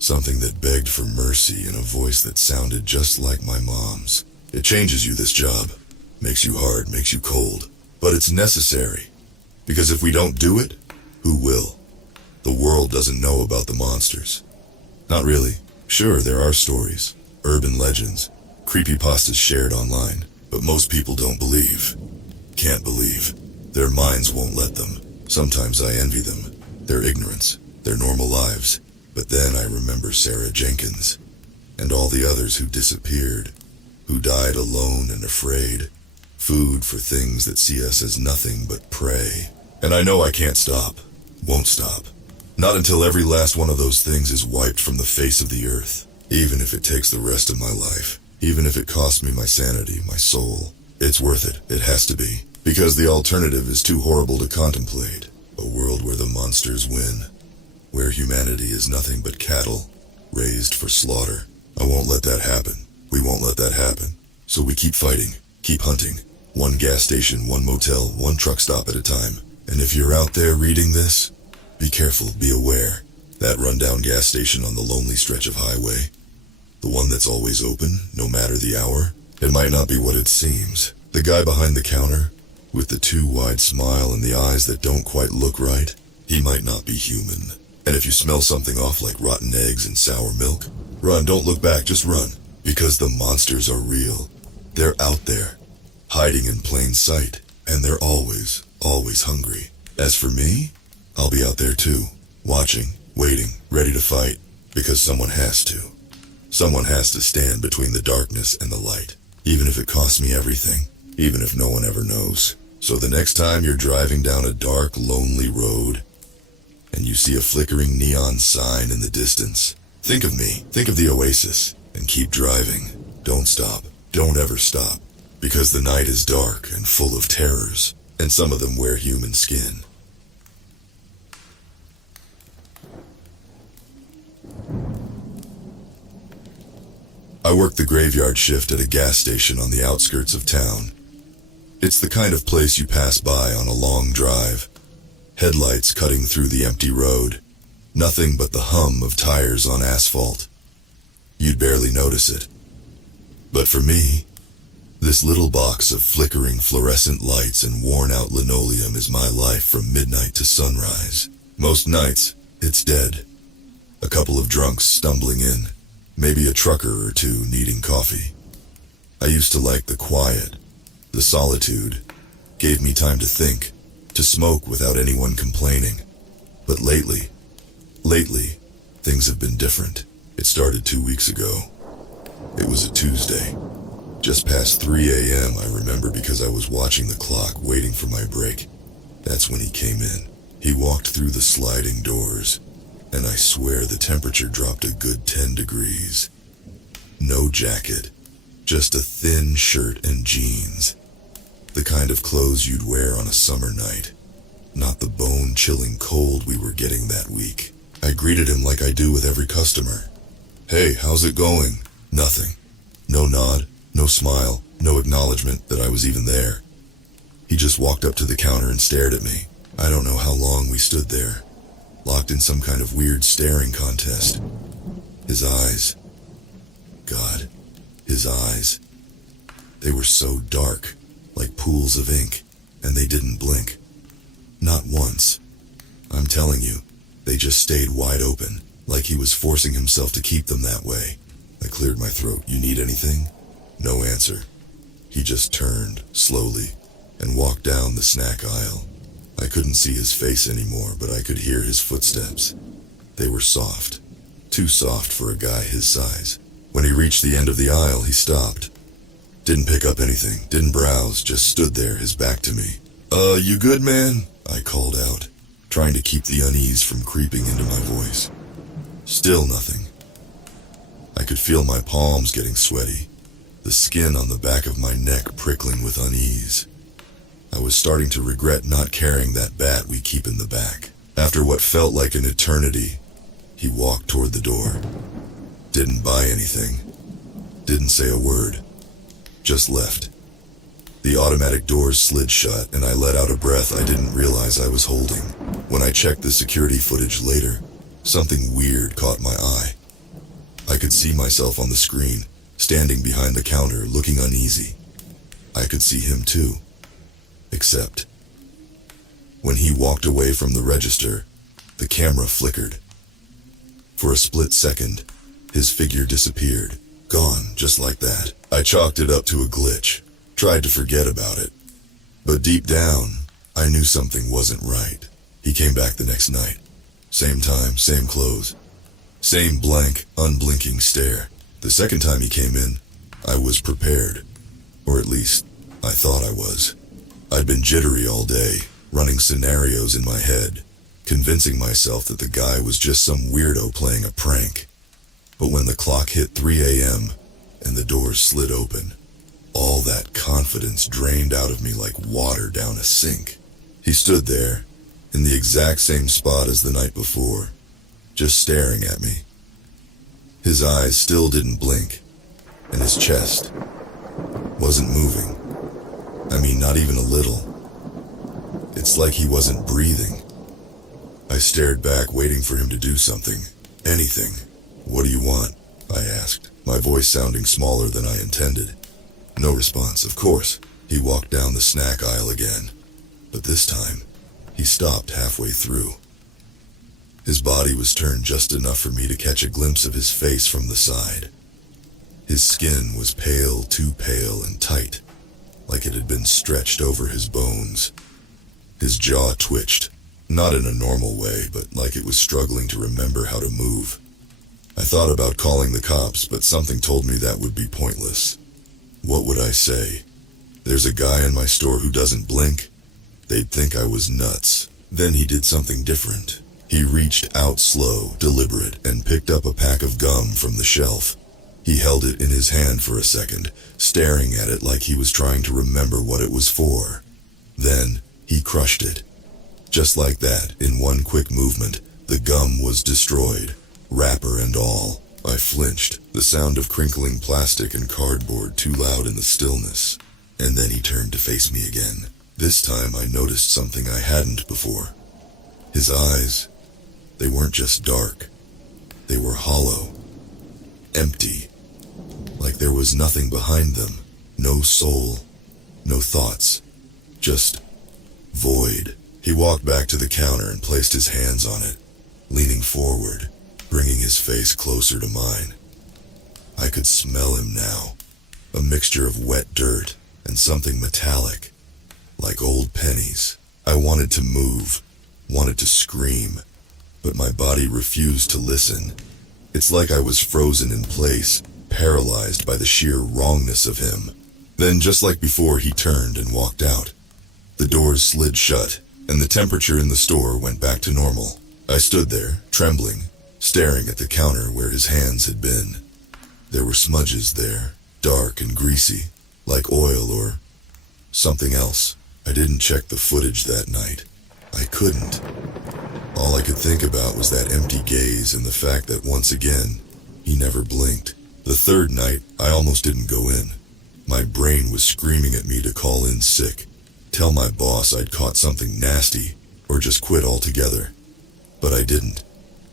Something that begged for mercy in a voice that sounded just like my mom's. It changes you, this job. Makes you hard, makes you cold. But it's necessary. Because if we don't do it, who will? The world doesn't know about the monsters. Not really. Sure, there are stories, urban legends, creepypastas shared online, but most people don't believe. Can't believe. Their minds won't let them. Sometimes I envy them. Their ignorance, their normal lives. But then I remember Sarah Jenkins, and all the others who disappeared. who died alone and afraid. Food for things that see us as nothing but prey. And I know I can't stop. Won't stop. Not until every last one of those things is wiped from the face of the earth. Even if it takes the rest of my life. Even if it costs me my sanity, my soul. It's worth it. It has to be. Because the alternative is too horrible to contemplate. A world where the monsters win. Where humanity is nothing but cattle, raised for slaughter. I won't let that happen. We won't let that happen. So we keep fighting. Keep hunting. One gas station, one motel, one truck stop at a time. And if you're out there reading this, be careful, be aware. That rundown gas station on the lonely stretch of highway, the one that's always open, no matter the hour, it might not be what it seems. The guy behind the counter, with the too wide smile and the eyes that don't quite look right, he might not be human. And if you smell something off like rotten eggs and sour milk, run, don't look back, just run. Because the monsters are real. They're out there, hiding in plain sight, and they're always, always hungry. As for me, I'll be out there too, watching, waiting, ready to fight, because someone has to. Someone has to stand between the darkness and the light, even if it costs me everything, even if no one ever knows. So the next time you're driving down a dark, lonely road, and you see a flickering neon sign in the distance, think of me, think of the oasis, and keep driving. Don't stop, don't ever stop, because the night is dark and full of terrors, and some of them wear human skin. I work the graveyard shift at a gas station on the outskirts of town. It's the kind of place you pass by on a long drive. Headlights cutting through the empty road. Nothing but the hum of tires on asphalt. You'd barely notice it. But for me, this little box of flickering fluorescent lights and worn-out linoleum is my life from midnight to sunrise. Most nights, it's dead. A couple of drunks stumbling in. Maybe a trucker or two needing coffee. I used to like the quiet. The solitude gave me time to think, to smoke without anyone complaining. But lately, things have been different. It started 2 weeks ago. It was a Tuesday. Just past 3 a.m. I remember because I was watching the clock, waiting for my break. That's when he came in. He walked through the sliding doors, and I swear the temperature dropped a good 10 degrees. No jacket, just a thin shirt and jeans. The kind of clothes you'd wear on a summer night. Not the bone-chilling cold we were getting that week. I greeted him like I do with every customer. Hey, how's it going? Nothing. No nod, no smile, no acknowledgement that I was even there. He just walked up to the counter and stared at me. I don't know how long we stood there, locked in some kind of weird staring contest. His eyes. God, his eyes. They were so dark, like pools of ink, and they didn't blink. Not once. I'm telling you, they just stayed wide open, like he was forcing himself to keep them that way. I cleared my throat. You need anything? No answer. He just turned, slowly, and walked down the snack aisle. I couldn't see his face anymore, but I could hear his footsteps. They were soft. Too soft for a guy his size. When he reached the end of the aisle, he stopped. Didn't pick up anything, didn't browse, just stood there, his back to me. You good, man? I called out, trying to keep the unease from creeping into my voice. Still nothing. I could feel my palms getting sweaty, the skin on the back of my neck prickling with unease. I was starting to regret not carrying that bat we keep in the back. After what felt like an eternity, he walked toward the door. Didn't buy anything. Didn't say a word. Just left. The automatic doors slid shut, and I let out a breath I didn't realize I was holding. When I checked the security footage later, something weird caught my eye. I could see myself on the screen, standing behind the counter, looking uneasy. I could see him too. Except, when he walked away from the register, the camera flickered. For a split second, his figure disappeared. Gone, just like that. I chalked it up to a glitch, tried to forget about it. But deep down, I knew something wasn't right. He came back the next night. Same time, same clothes. Same blank, unblinking stare. The second time he came in, I was prepared. Or at least, I thought I was. I'd been jittery all day, running scenarios in my head, convincing myself that the guy was just some weirdo playing a prank. But when the clock hit 3 a.m. and the doors slid open, all that confidence drained out of me like water down a sink. He stood there, in the exact same spot as the night before, just staring at me. His eyes still didn't blink, and his chest wasn't moving. I mean, not even a little. It's like he wasn't breathing. I stared back, waiting for him to do something. Anything. "What do you want?" I asked, my voice sounding smaller than I intended. No response, of course. He walked down the snack aisle again, but this time, he stopped halfway through. His body was turned just enough for me to catch a glimpse of his face from the side. His skin was pale, too pale and tight, like it had been stretched over his bones. His jaw twitched, not in a normal way, but like it was struggling to remember how to move. I thought about calling the cops, but something told me that would be pointless. What would I say? There's a guy in my store who doesn't blink? They'd think I was nuts. Then he did something different. He reached out slow, deliberate, and picked up a pack of gum from the shelf. He held it in his hand for a second, staring at it like he was trying to remember what it was for. Then, he crushed it. Just like that, in one quick movement, the gum was destroyed, wrapper and all. I flinched, the sound of crinkling plastic and cardboard too loud in the stillness. And then he turned to face me again. This time I noticed something I hadn't before. His eyes, they weren't just dark. They were hollow, empty, like there was nothing behind them. No soul, no thoughts, just void. He walked back to the counter and placed his hands on it, leaning forward, bringing his face closer to mine. I could smell him now, a mixture of wet dirt and something metallic, like old pennies. I wanted to move, wanted to scream, but my body refused to listen. It's like I was frozen in place, paralyzed by the sheer wrongness of him. Then, just like before, he turned and walked out. The doors slid shut, and the temperature in the store went back to normal. I stood there, trembling, staring at the counter where his hands had been. There were smudges there, dark and greasy, like oil or something else. I didn't check the footage that night. I couldn't. All I could think about was that empty gaze and the fact that once again, he never blinked. The third night, I almost didn't go in. My brain was screaming at me to call in sick, tell my boss I'd caught something nasty, or just quit altogether. But I didn't.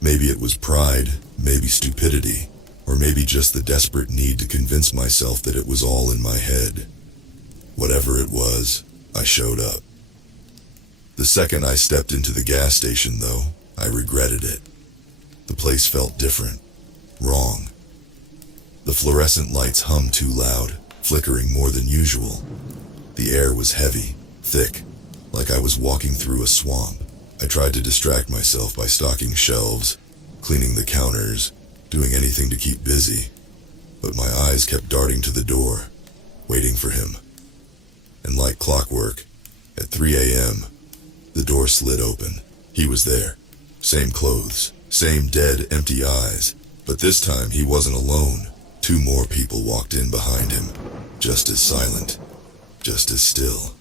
Maybe it was pride, maybe stupidity, or maybe just the desperate need to convince myself that it was all in my head. Whatever it was, I showed up. The second I stepped into the gas station, though, I regretted it. The place felt different, wrong. The fluorescent lights hummed too loud, flickering more than usual. The air was heavy, thick, like I was walking through a swamp. I tried to distract myself by stocking shelves, cleaning the counters, doing anything to keep busy. But my eyes kept darting to the door, waiting for him. And like clockwork, at 3 a.m., the door slid open. He was there. Same clothes, same dead, empty eyes. But this time he wasn't alone. 2 more people walked in behind him, just as silent, just as still.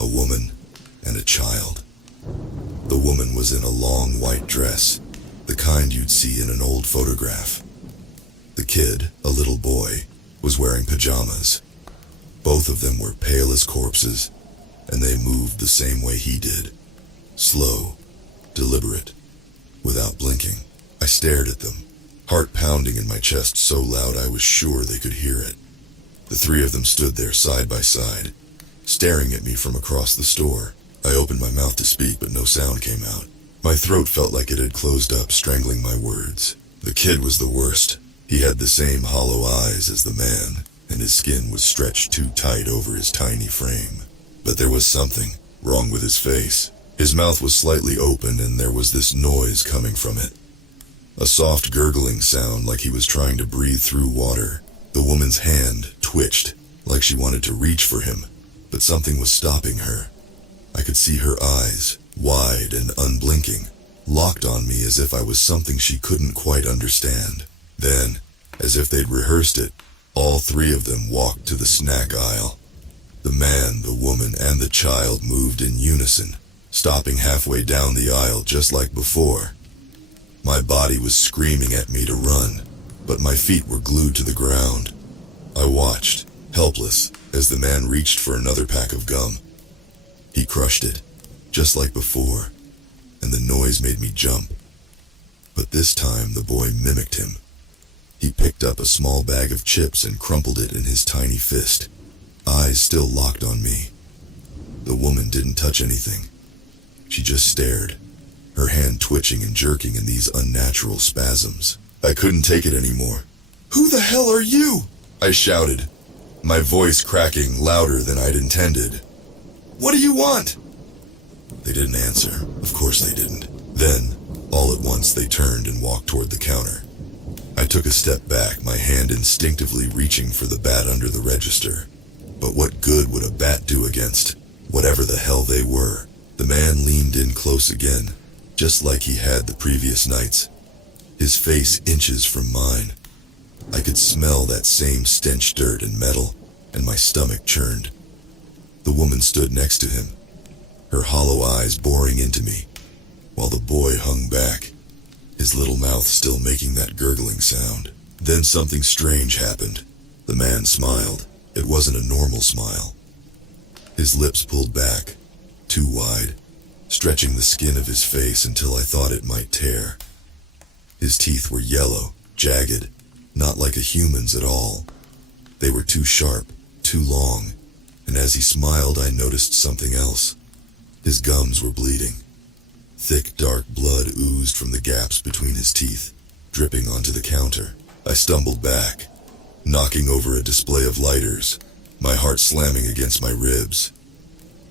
A woman and a child. The woman was in a long white dress, the kind you'd see in an old photograph. The kid, a little boy, was wearing pajamas. Both of them were pale as corpses, and they moved the same way he did. Slow, deliberate, without blinking. I stared at them, heart pounding in my chest so loud I was sure they could hear it. The 3 of them stood there side by side, staring at me from across the store. I opened my mouth to speak, but no sound came out. My throat felt like it had closed up, strangling my words. The kid was the worst. He had the same hollow eyes as the man, and his skin was stretched too tight over his tiny frame. But there was something wrong with his face. His mouth was slightly open, and there was this noise coming from it. A soft gurgling sound like he was trying to breathe through water. The woman's hand twitched, like she wanted to reach for him, but something was stopping her. I could see her eyes, wide and unblinking, locked on me as if I was something she couldn't quite understand. Then, as if they'd rehearsed it, all three of them walked to the snack aisle. The man, the woman, and the child moved in unison, stopping halfway down the aisle just like before. My body was screaming at me to run, but my feet were glued to the ground. I watched, helpless, as the man reached for another pack of gum. He crushed it, just like before, and the noise made me jump. But this time the boy mimicked him. He picked up a small bag of chips and crumpled it in his tiny fist, eyes still locked on me. The woman didn't touch anything. She just stared, her hand twitching and jerking in these unnatural spasms. I couldn't take it anymore. "Who the hell are you?" I shouted, my voice cracking louder than I'd intended. "What do you want?" They didn't answer. Of course they didn't. Then, all at once, they turned and walked toward the counter. I took a step back, my hand instinctively reaching for the bat under the register. But what good would a bat do against whatever the hell they were? The man leaned in close again, just like he had the previous nights. His face inches from mine. I could smell that same stench dirt and metal, and my stomach churned. The woman stood next to him, her hollow eyes boring into me, while the boy hung back, his little mouth still making that gurgling sound. Then something strange happened. The man smiled. It wasn't a normal smile. His lips pulled back, too wide, stretching the skin of his face until I thought it might tear. His teeth were yellow, jagged, not like a human's at all. They were too sharp, too long, and as he smiled I noticed something else. His gums were bleeding. Thick, dark blood oozed from the gaps between his teeth, dripping onto the counter. I stumbled back, knocking over a display of lighters, my heart slamming against my ribs.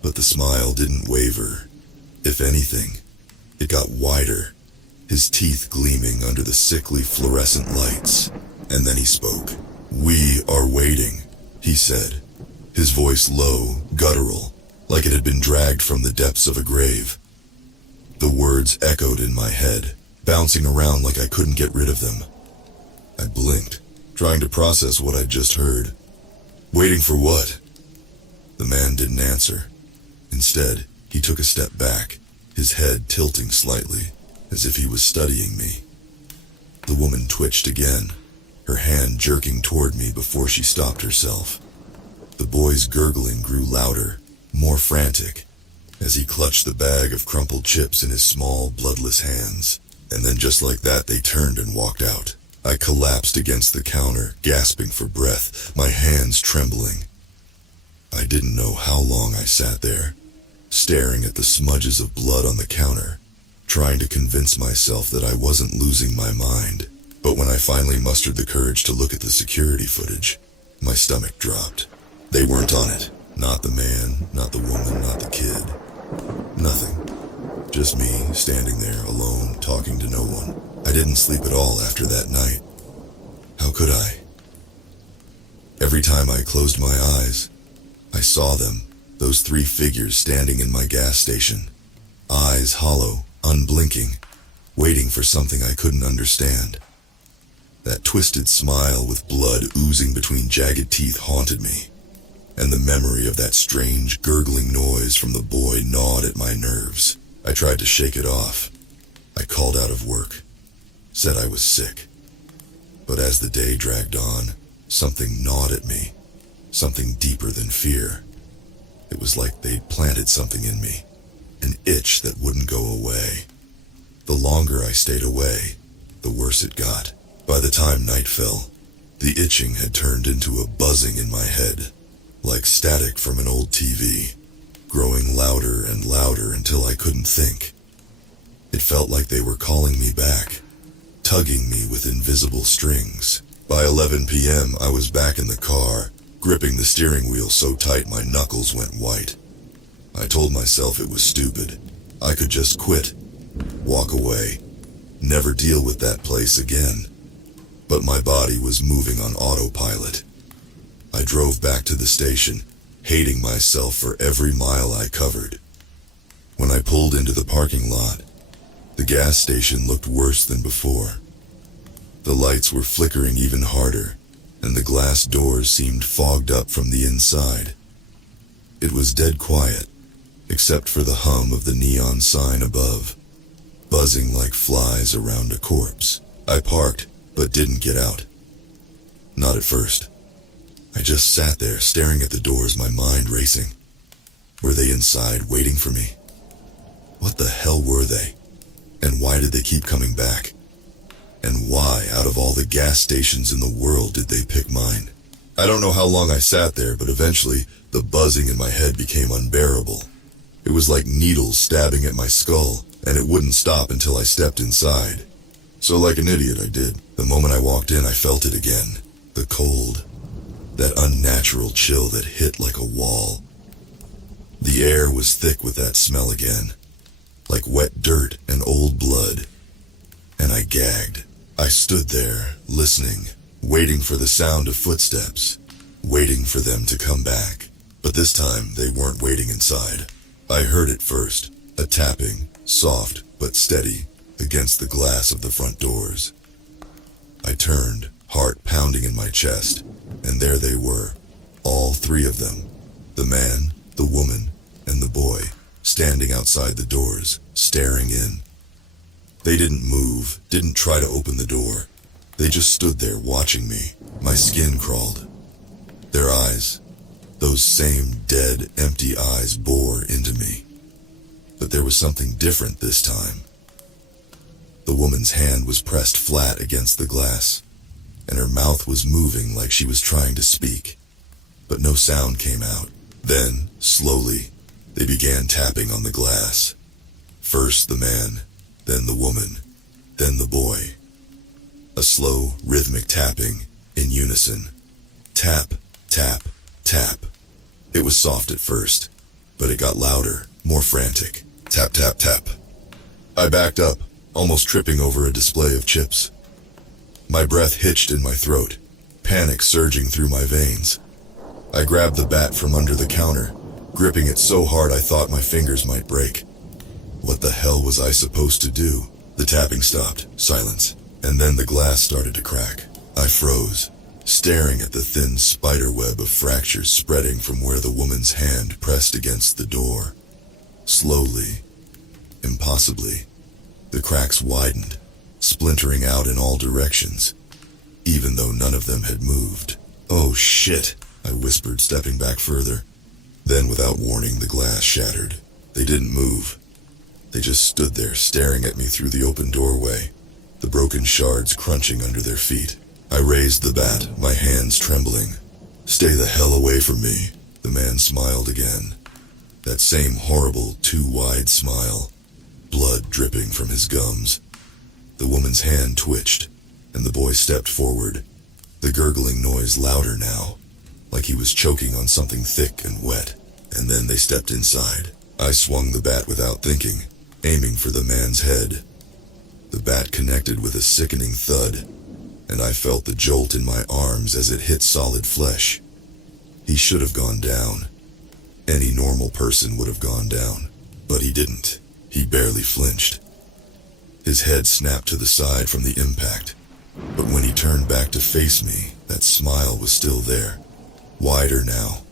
But the smile didn't waver. If anything, it got wider, his teeth gleaming under the sickly fluorescent lights. And then he spoke. "We are waiting," he said, his voice low, guttural, like it had been dragged from the depths of a grave. The words echoed in my head, bouncing around like I couldn't get rid of them. I blinked, trying to process what I'd just heard. Waiting for what? The man didn't answer. Instead, he took a step back, his head tilting slightly, as if he was studying me. The woman twitched again, her hand jerking toward me before she stopped herself. The boy's gurgling grew louder, more frantic, as he clutched the bag of crumpled chips in his small, bloodless hands. And then just like that, they turned and walked out. I collapsed against the counter, gasping for breath, my hands trembling. I didn't know how long I sat there, staring at the smudges of blood on the counter, trying to convince myself that I wasn't losing my mind. But when I finally mustered the courage to look at the security footage, my stomach dropped. They weren't on it. Not the man, not the woman, not the kid. Nothing. Just me, standing there, alone, talking to no one. I didn't sleep at all after that night. How could I? Every time I closed my eyes, I saw them, those three figures standing in my gas station. Eyes hollow, unblinking, waiting for something I couldn't understand. That twisted smile with blood oozing between jagged teeth haunted me, and the memory of that strange gurgling noise from the boy gnawed at my nerves. I tried to shake it off. I called out of work, said I was sick. But as the day dragged on, something gnawed at me, something deeper than fear. It was like they'd planted something in me, an itch that wouldn't go away. The longer I stayed away, the worse it got. By the time night fell, the itching had turned into a buzzing in my head, like static from an old TV, growing louder and louder until I couldn't think. It felt like they were calling me back, tugging me with invisible strings. By 11 p.m., I was back in the car, gripping the steering wheel so tight my knuckles went white. I told myself it was stupid. I could just quit, walk away, never deal with that place again. but my body was moving on autopilot. I drove back to the station, hating myself for every mile I covered. When I pulled into the parking lot, the gas station looked worse than before. The lights were flickering even harder, and the glass doors seemed fogged up from the inside. It was dead quiet, except for the hum of the neon sign above, buzzing like flies around a corpse. I parked, but didn't get out. Not at first. I just sat there staring at the doors, my mind racing. Were they inside waiting for me? What the hell were they? And why did they keep coming back? And why, out of all the gas stations in the world, did they pick mine? I don't know how long I sat there, but eventually, the buzzing in my head became unbearable. It was like needles stabbing at my skull, and it wouldn't stop until I stepped inside. So like an idiot, I did. The moment I walked in, I felt it again. The cold. That unnatural chill that hit like a wall. The air was thick with that smell again, like wet dirt and old blood. And I gagged. I stood there, listening, waiting for the sound of footsteps, waiting for them to come back. But this time, they weren't waiting inside. I heard it first, a tapping, soft but steady, against the glass of the front doors. I turned, heart pounding in my chest, and there they were, all three of them, the man, the woman, and the boy, standing outside the doors, staring in. They didn't move, didn't try to open the door. They just stood there watching me. My skin crawled. Their eyes, those same dead, empty eyes, bore into me. But there was something different this time. The woman's hand was pressed flat against the glass, and her mouth was moving like she was trying to speak, but no sound came out. Then, slowly, they began tapping on the glass. First the man, then the woman, then the boy. A slow, rhythmic tapping, in unison. Tap, tap, tap. It was soft at first, but it got louder, more frantic. Tap, tap, tap. I backed up, almost tripping over a display of chips. My breath hitched in my throat, panic surging through my veins. I grabbed the bat from under the counter, gripping it so hard I thought my fingers might break. What the hell was I supposed to do? The tapping stopped, silence, and then the glass started to crack. I froze, staring at the thin spider web of fractures spreading from where the woman's hand pressed against the door. Slowly, impossibly, the cracks widened, splintering out in all directions, even though none of them had moved. Oh shit, I whispered, stepping back further. Then, without warning, the glass shattered. They didn't move. They just stood there, staring at me through the open doorway, the broken shards crunching under their feet. I raised the bat, my hands trembling. Stay the hell away from me, the man smiled again. That same horrible, too wide smile, blood dripping from his gums. The woman's hand twitched, and the boy stepped forward, the gurgling noise louder now, like he was choking on something thick and wet. And then they stepped inside. I swung the bat without thinking, aiming for the man's head. The bat connected with a sickening thud, and I felt the jolt in my arms as it hit solid flesh. He should have gone down. Any normal person would have gone down, but he didn't. He barely flinched. His head snapped to the side from the impact, but when he turned back to face me, that smile was still there. Wider now,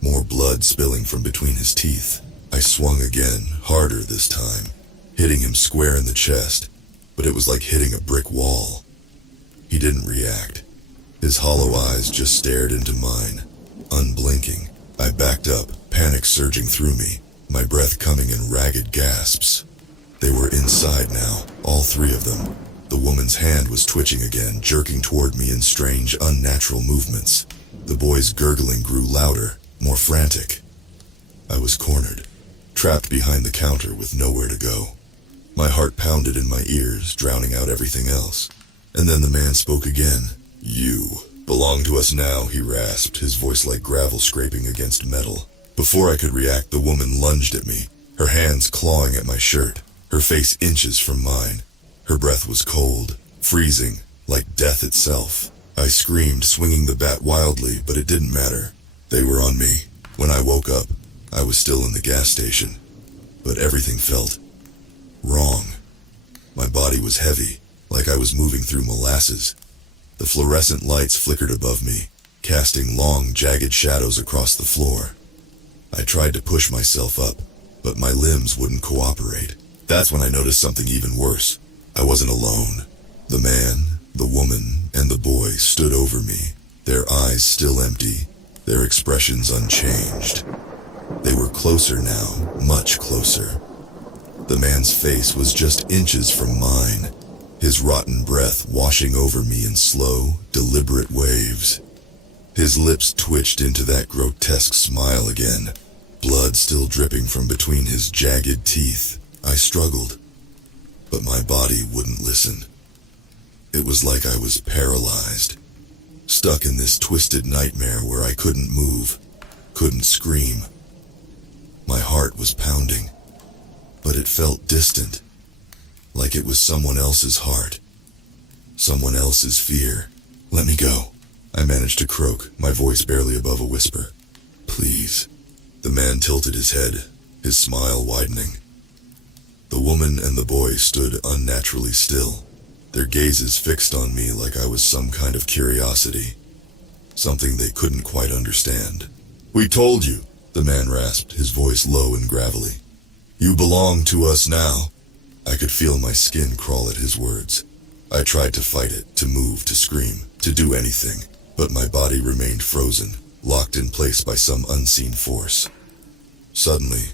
more blood spilling from between his teeth. I swung again, harder this time, hitting him square in the chest, but it was like hitting a brick wall. He didn't react. His hollow eyes just stared into mine, unblinking. I backed up, panic surging through me, my breath coming in ragged gasps. They were inside now, all three of them. The woman's hand was twitching again, jerking toward me in strange, unnatural movements. The boy's gurgling grew louder, more frantic. I was cornered, trapped behind the counter with nowhere to go. My heart pounded in my ears, drowning out everything else. And then the man spoke again. "You belong to us now," he rasped, his voice like gravel scraping against metal. Before I could react, the woman lunged at me, her hands clawing at my shirt, her face inches from mine. Her breath was cold, freezing, like death itself. I screamed, swinging the bat wildly, but it didn't matter. They were on me. When I woke up, I was still in the gas station, but everything felt wrong. My body was heavy, like I was moving through molasses. The fluorescent lights flickered above me, casting long, jagged shadows across the floor. I tried to push myself up, but my limbs wouldn't cooperate. That's when I noticed something even worse. I wasn't alone. The man, the woman, and the boy stood over me, their eyes still empty, their expressions unchanged. They were closer now, much closer. The man's face was just inches from mine, his rotten breath washing over me in slow, deliberate waves. His lips twitched into that grotesque smile again, blood still dripping from between his jagged teeth. I struggled, but my body wouldn't listen. It was like I was paralyzed, stuck in this twisted nightmare where I couldn't move, couldn't scream. My heart was pounding, but it felt distant, like it was someone else's heart, someone else's fear. "Let me go," I managed to croak, my voice barely above a whisper. "Please." The man tilted his head, his smile widening. The woman and the boy stood unnaturally still, their gazes fixed on me like I was some kind of curiosity, something they couldn't quite understand. "We told you," the man rasped, his voice low and gravelly. "You belong to us now." I could feel my skin crawl at his words. I tried to fight it, to move, to scream, to do anything, but my body remained frozen, locked in place by some unseen force. Suddenly,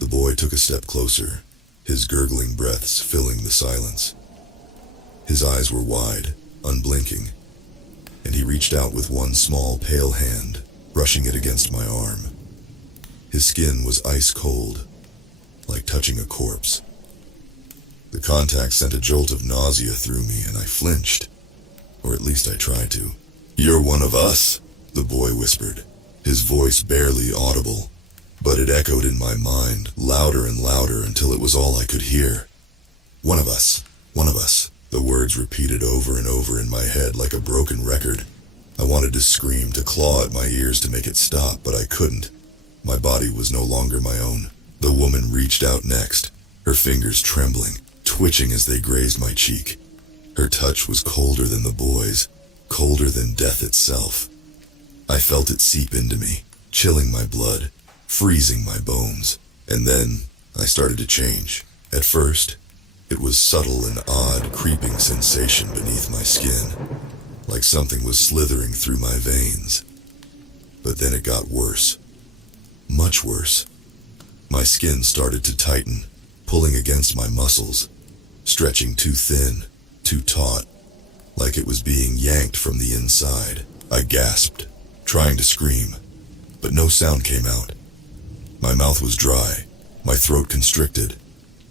the boy took a step closer, his gurgling breaths filling the silence. His eyes were wide, unblinking, and he reached out with one small, pale hand, brushing it against my arm. His skin was ice cold, like touching a corpse. The contact sent a jolt of nausea through me, and I flinched, or at least I tried to. "You're one of us," the boy whispered, his voice barely audible, but it echoed in my mind, louder and louder until it was all I could hear. "One of us, one of us," the words repeated over and over in my head like a broken record. I wanted to scream, to claw at my ears to make it stop, but I couldn't. My body was no longer my own. The woman reached out next, her fingers trembling, twitching as they grazed my cheek. Her touch was colder than the boy's, colder than death itself. I felt it seep into me, chilling my blood, freezing my bones. And then I started to change. At first, it was subtle and odd, creeping sensation beneath my skin, like something was slithering through my veins. But then it got worse. Much worse. My skin started to tighten, pulling against my muscles, stretching too thin, too taut, like it was being yanked from the inside. I gasped, trying to scream, but no sound came out. My mouth was dry, my throat constricted,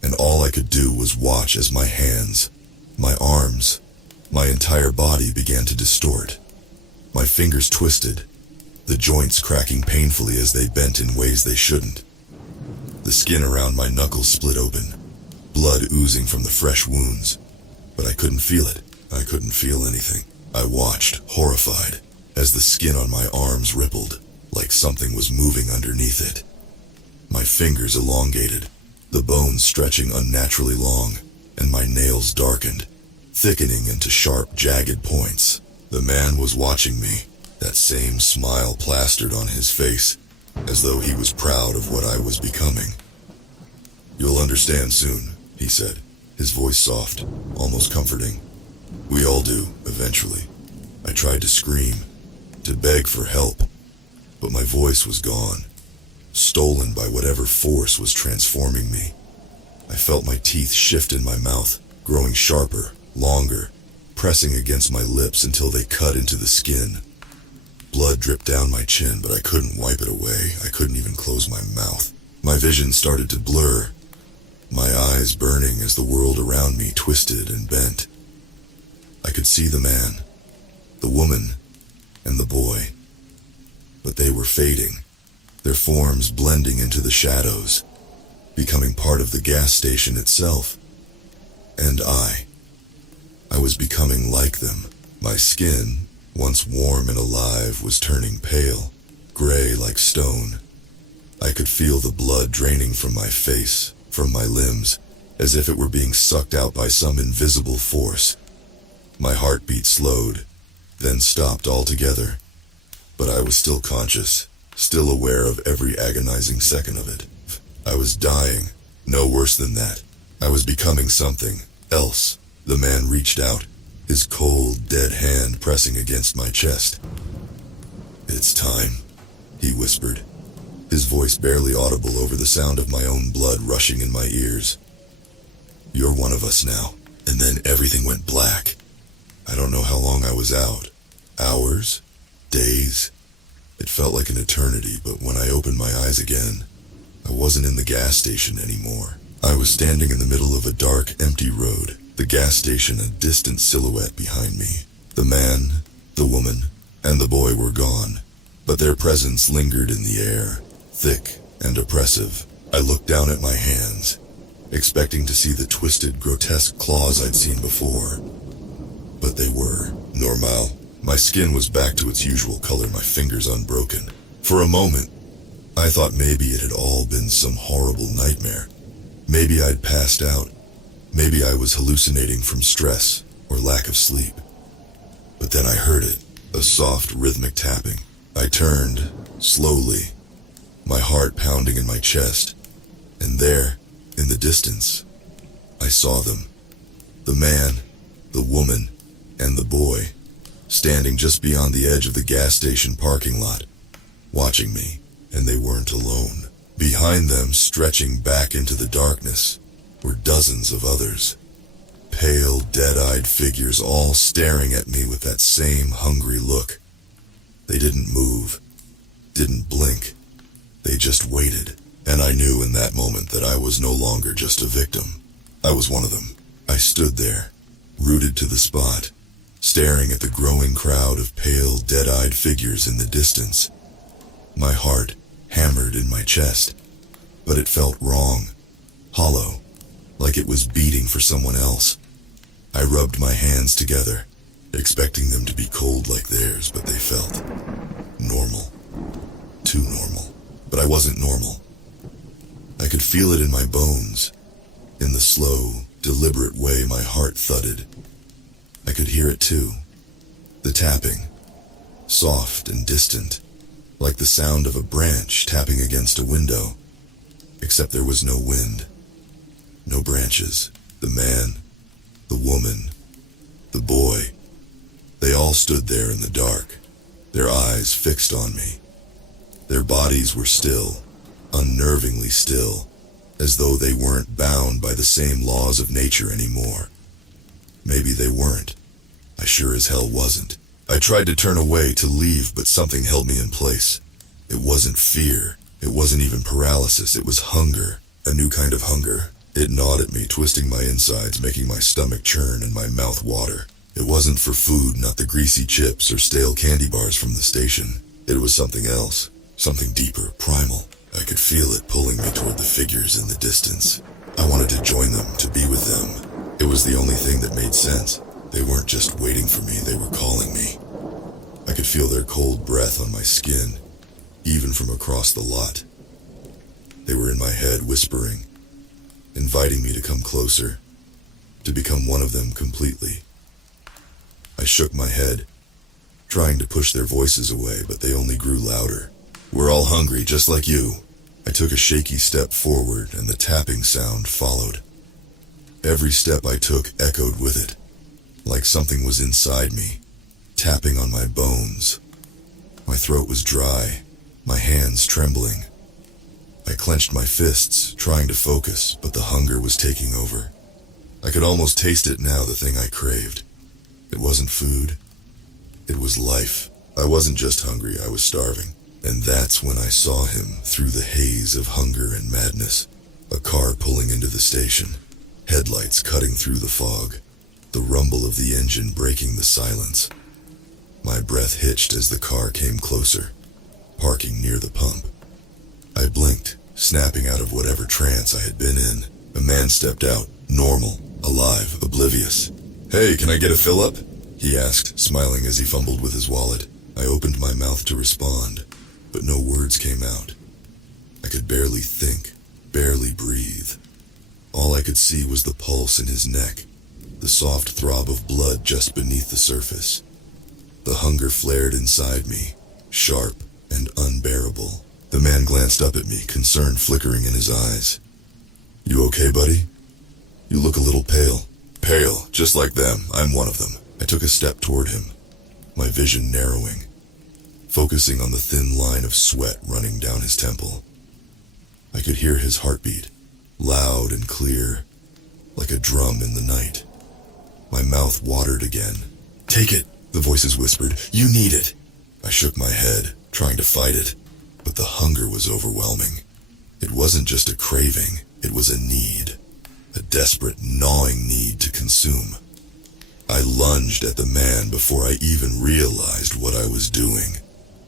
and all I could do was watch as my hands, my arms, my entire body began to distort. My fingers twisted, the joints cracking painfully as they bent in ways they shouldn't. The skin around my knuckles split open, blood oozing from the fresh wounds, but I couldn't feel it. I couldn't feel anything. I watched, horrified, as the skin on my arms rippled, like something was moving underneath it. My fingers elongated, the bones stretching unnaturally long, and my nails darkened, thickening into sharp, jagged points. The man was watching me, that same smile plastered on his face, as though he was proud of what I was becoming. "You'll understand soon," he said, his voice soft, almost comforting. "We all do, eventually." I tried to scream, to beg for help, but my voice was gone, stolen by whatever force was transforming me. I felt my teeth shift in my mouth, growing sharper, longer, pressing against my lips until they cut into the skin. Blood dripped down my chin, but I couldn't wipe it away. I couldn't even close my mouth. My vision started to blur, my eyes burning as the world around me twisted and bent. I could see the man, the woman, and the boy, but they were fading, their forms blending into the shadows, becoming part of the gas station itself. And I was becoming like them. My skin, once warm and alive, was turning pale, gray like stone. I could feel the blood draining from my face, from my limbs, as if it were being sucked out by some invisible force. My heartbeat slowed, then stopped altogether. But I was still conscious, still aware of every agonizing second of it. I was dying, no worse than that. I was becoming something else. The man reached out, his cold, dead hand pressing against my chest. "It's time," he whispered, his voice barely audible over the sound of my own blood rushing in my ears. "You're one of us now." And then everything went black. I don't know how long I was out. Hours? Days? It felt like an eternity, but when I opened my eyes again, I wasn't in the gas station anymore. I was standing in the middle of a dark, empty road, the gas station a distant silhouette behind me. The man, the woman, and the boy were gone, but their presence lingered in the air, thick and oppressive. I looked down at my hands, expecting to see the twisted, grotesque claws I'd seen before. But they were normal. My skin was back to its usual color, my fingers unbroken. For a moment, I thought maybe it had all been some horrible nightmare. Maybe I'd passed out. Maybe I was hallucinating from stress or lack of sleep. But then I heard it, a soft, rhythmic tapping. I turned, slowly, my heart pounding in my chest. And there, in the distance, I saw them. The man, the woman, and the boy, standing just beyond the edge of the gas station parking lot, watching me, and they weren't alone. Behind them, stretching back into the darkness, were dozens of others. Pale, dead-eyed figures, all staring at me with that same hungry look. They didn't move, didn't blink. They just waited, and I knew in that moment that I was no longer just a victim. I was one of them. I stood there, rooted to the spot, staring at the growing crowd of pale, dead-eyed figures in the distance. My heart hammered in my chest, but it felt wrong, hollow, like it was beating for someone else. I rubbed my hands together, expecting them to be cold like theirs, but they felt normal. Too normal. But I wasn't normal. I could feel it in my bones, in the slow, deliberate way my heart thudded. I could hear it too, the tapping, soft and distant, like the sound of a branch tapping against a window, except there was no wind, no branches. The man, the woman, the boy, they all stood there in the dark, their eyes fixed on me. Their bodies were still, unnervingly still, as though they weren't bound by the same laws of nature anymore. Maybe they weren't. I sure as hell wasn't. I tried to turn away, to leave, but something held me in place. It wasn't fear. It wasn't even paralysis. It was hunger. A new kind of hunger. It gnawed at me, twisting my insides, making my stomach churn and my mouth water. It wasn't for food, not the greasy chips or stale candy bars from the station. It was something else. Something deeper, primal. I could feel it pulling me toward the figures in the distance. I wanted to join them, to be with them. It was the only thing that made sense. They weren't just waiting for me, they were calling me. I could feel their cold breath on my skin, even from across the lot. They were in my head, whispering, inviting me to come closer, to become one of them completely. I shook my head, trying to push their voices away, but they only grew louder. "We're all hungry, just like you." I took a shaky step forward, and the tapping sound followed. Every step I took echoed with it, like something was inside me, tapping on my bones. My throat was dry, my hands trembling. I clenched my fists, trying to focus, but the hunger was taking over. I could almost taste it now, the thing I craved. It wasn't food. It was life. I wasn't just hungry, I was starving. And that's when I saw him through the haze of hunger and madness. A car pulling into the station, headlights cutting through the fog, the rumble of the engine breaking the silence. My breath hitched as the car came closer, parking near the pump. I blinked, snapping out of whatever trance I had been in. A man stepped out, normal, alive, oblivious. "Hey, can I get a fill-up?" he asked, smiling as he fumbled with his wallet. I opened my mouth to respond, but no words came out. I could barely think, barely breathe. All I could see was the pulse in his neck, the soft throb of blood just beneath the surface. The hunger flared inside me, sharp and unbearable. The man glanced up at me, concern flickering in his eyes. "You okay, buddy? You look a little pale." "Pale, just like them. I'm one of them." I took a step toward him, my vision narrowing, focusing on the thin line of sweat running down his temple. I could hear his heartbeat, loud and clear, like a drum in the night. My mouth watered again. "Take it," the voices whispered. "You need it." I shook my head, trying to fight it, but the hunger was overwhelming. It wasn't just a craving, it was a need, a desperate, gnawing need to consume. I lunged at the man before I even realized what I was doing.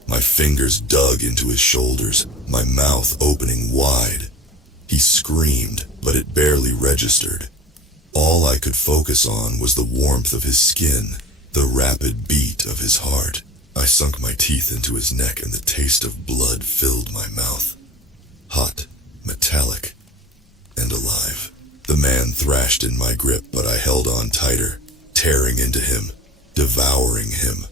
My fingers dug into his shoulders, my mouth opening wide. He screamed, but it barely registered. All I could focus on was the warmth of his skin, the rapid beat of his heart. I sunk my teeth into his neck and the taste of blood filled my mouth. Hot, metallic, and alive. The man thrashed in my grip, but I held on tighter, tearing into him, devouring him.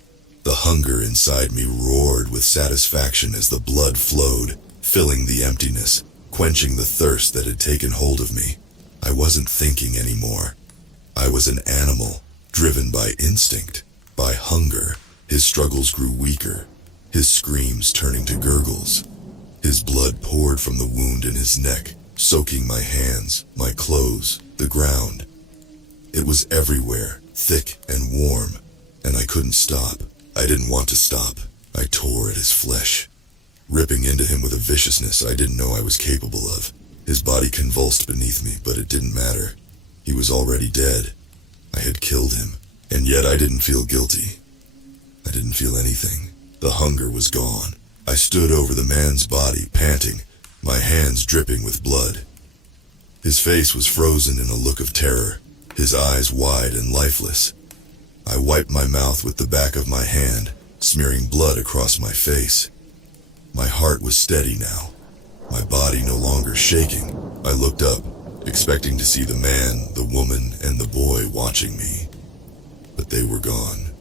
The hunger inside me roared with satisfaction as the blood flowed, filling the emptiness, quenching the thirst that had taken hold of me. I wasn't thinking anymore. I was an animal, driven by instinct, by hunger. His struggles grew weaker, his screams turning to gurgles. His blood poured from the wound in his neck, soaking my hands, my clothes, the ground. It was everywhere, thick and warm, and I couldn't stop. I didn't want to stop. I tore at his flesh, ripping into him with a viciousness I didn't know I was capable of. His body convulsed beneath me, but it didn't matter. He was already dead. I had killed him, and yet I didn't feel guilty. I didn't feel anything. The hunger was gone. I stood over the man's body, panting, my hands dripping with blood. His face was frozen in a look of terror, his eyes wide and lifeless. I wiped my mouth with the back of my hand, smearing blood across my face. My heart was steady now, my body no longer shaking. I looked up, expecting to see the man, the woman, and the boy watching me. But they were gone.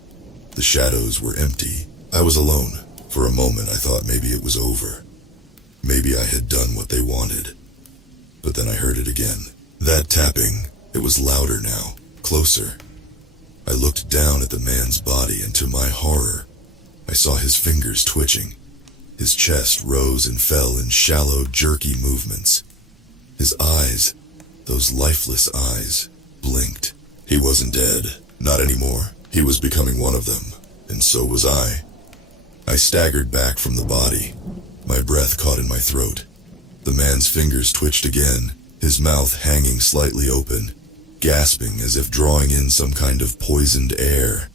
The shadows were empty. I was alone. For a moment I thought maybe it was over. Maybe I had done what they wanted. But then I heard it again. That tapping, it was louder now, closer. I looked down at the man's body, and to my horror, I saw his fingers twitching. His chest rose and fell in shallow, jerky movements. His eyes, those lifeless eyes, blinked. He wasn't dead. Not anymore. He was becoming one of them, and so was I. I staggered back from the body, my breath caught in my throat. The man's fingers twitched again, his mouth hanging slightly open, gasping as if drawing in some kind of poisoned air.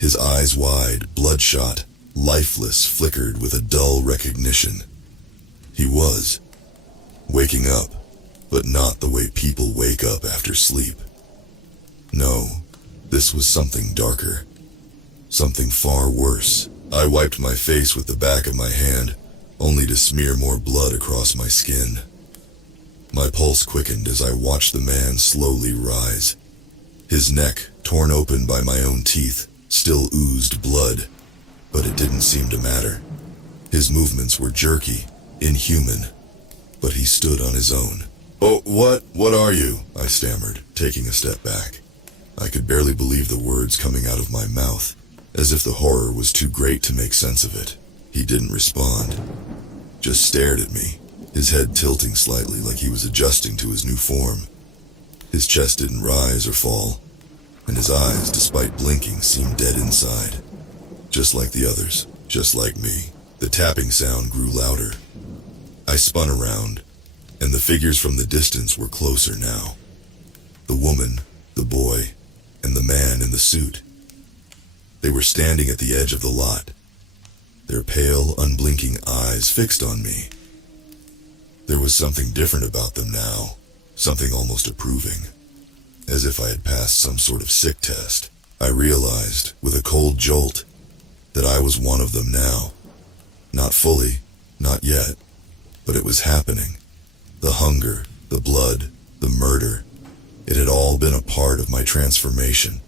His eyes wide, bloodshot, lifeless, flickered with a dull recognition. He was waking up, but not the way people wake up after sleep. No, this was something darker, something far worse. I wiped my face with the back of my hand, only to smear more blood across my skin. My pulse quickened as I watched the man slowly rise. His neck, torn open by my own teeth, still oozed blood, but it didn't seem to matter. His movements were jerky, inhuman, but he stood on his own. "Oh, what are you?" I stammered, taking a step back. I could barely believe the words coming out of my mouth, as if the horror was too great to make sense of it. He didn't respond, just stared at me, his head tilting slightly like he was adjusting to his new form. His chest didn't rise or fall, and his eyes, despite blinking, seemed dead inside. Just like the others, just like me. The tapping sound grew louder. I spun around, and the figures from the distance were closer now. The woman, the boy, and the man in the suit. They were standing at the edge of the lot, their pale, unblinking eyes fixed on me. There was something different about them now, something almost approving. as if I had passed some sort of sick test. I realized, with a cold jolt, that I was one of them now. Not fully, not yet, but it was happening. The hunger, the blood, the murder, it had all been a part of my transformation.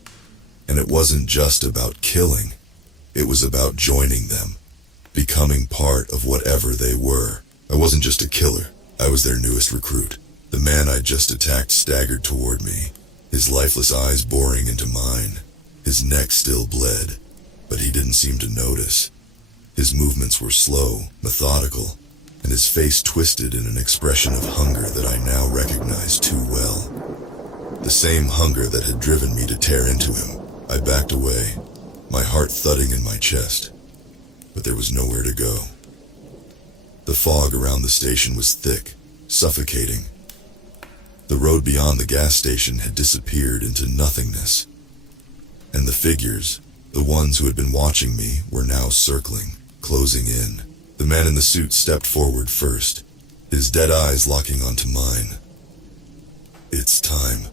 And it wasn't just about killing, it was about joining them, becoming part of whatever they were. I wasn't just a killer, I was their newest recruit. The man I'd just attacked staggered toward me, his lifeless eyes boring into mine. His neck still bled, but he didn't seem to notice. His movements were slow, methodical, and his face twisted in an expression of hunger that I now recognized too well. The same hunger that had driven me to tear into him. I backed away, my heart thudding in my chest, but there was nowhere to go. The fog around the station was thick, suffocating. The road beyond the gas station had disappeared into nothingness, and the figures, the ones who had been watching me, were now circling, closing in. The man in the suit stepped forward first, his dead eyes locking onto mine. "It's time,"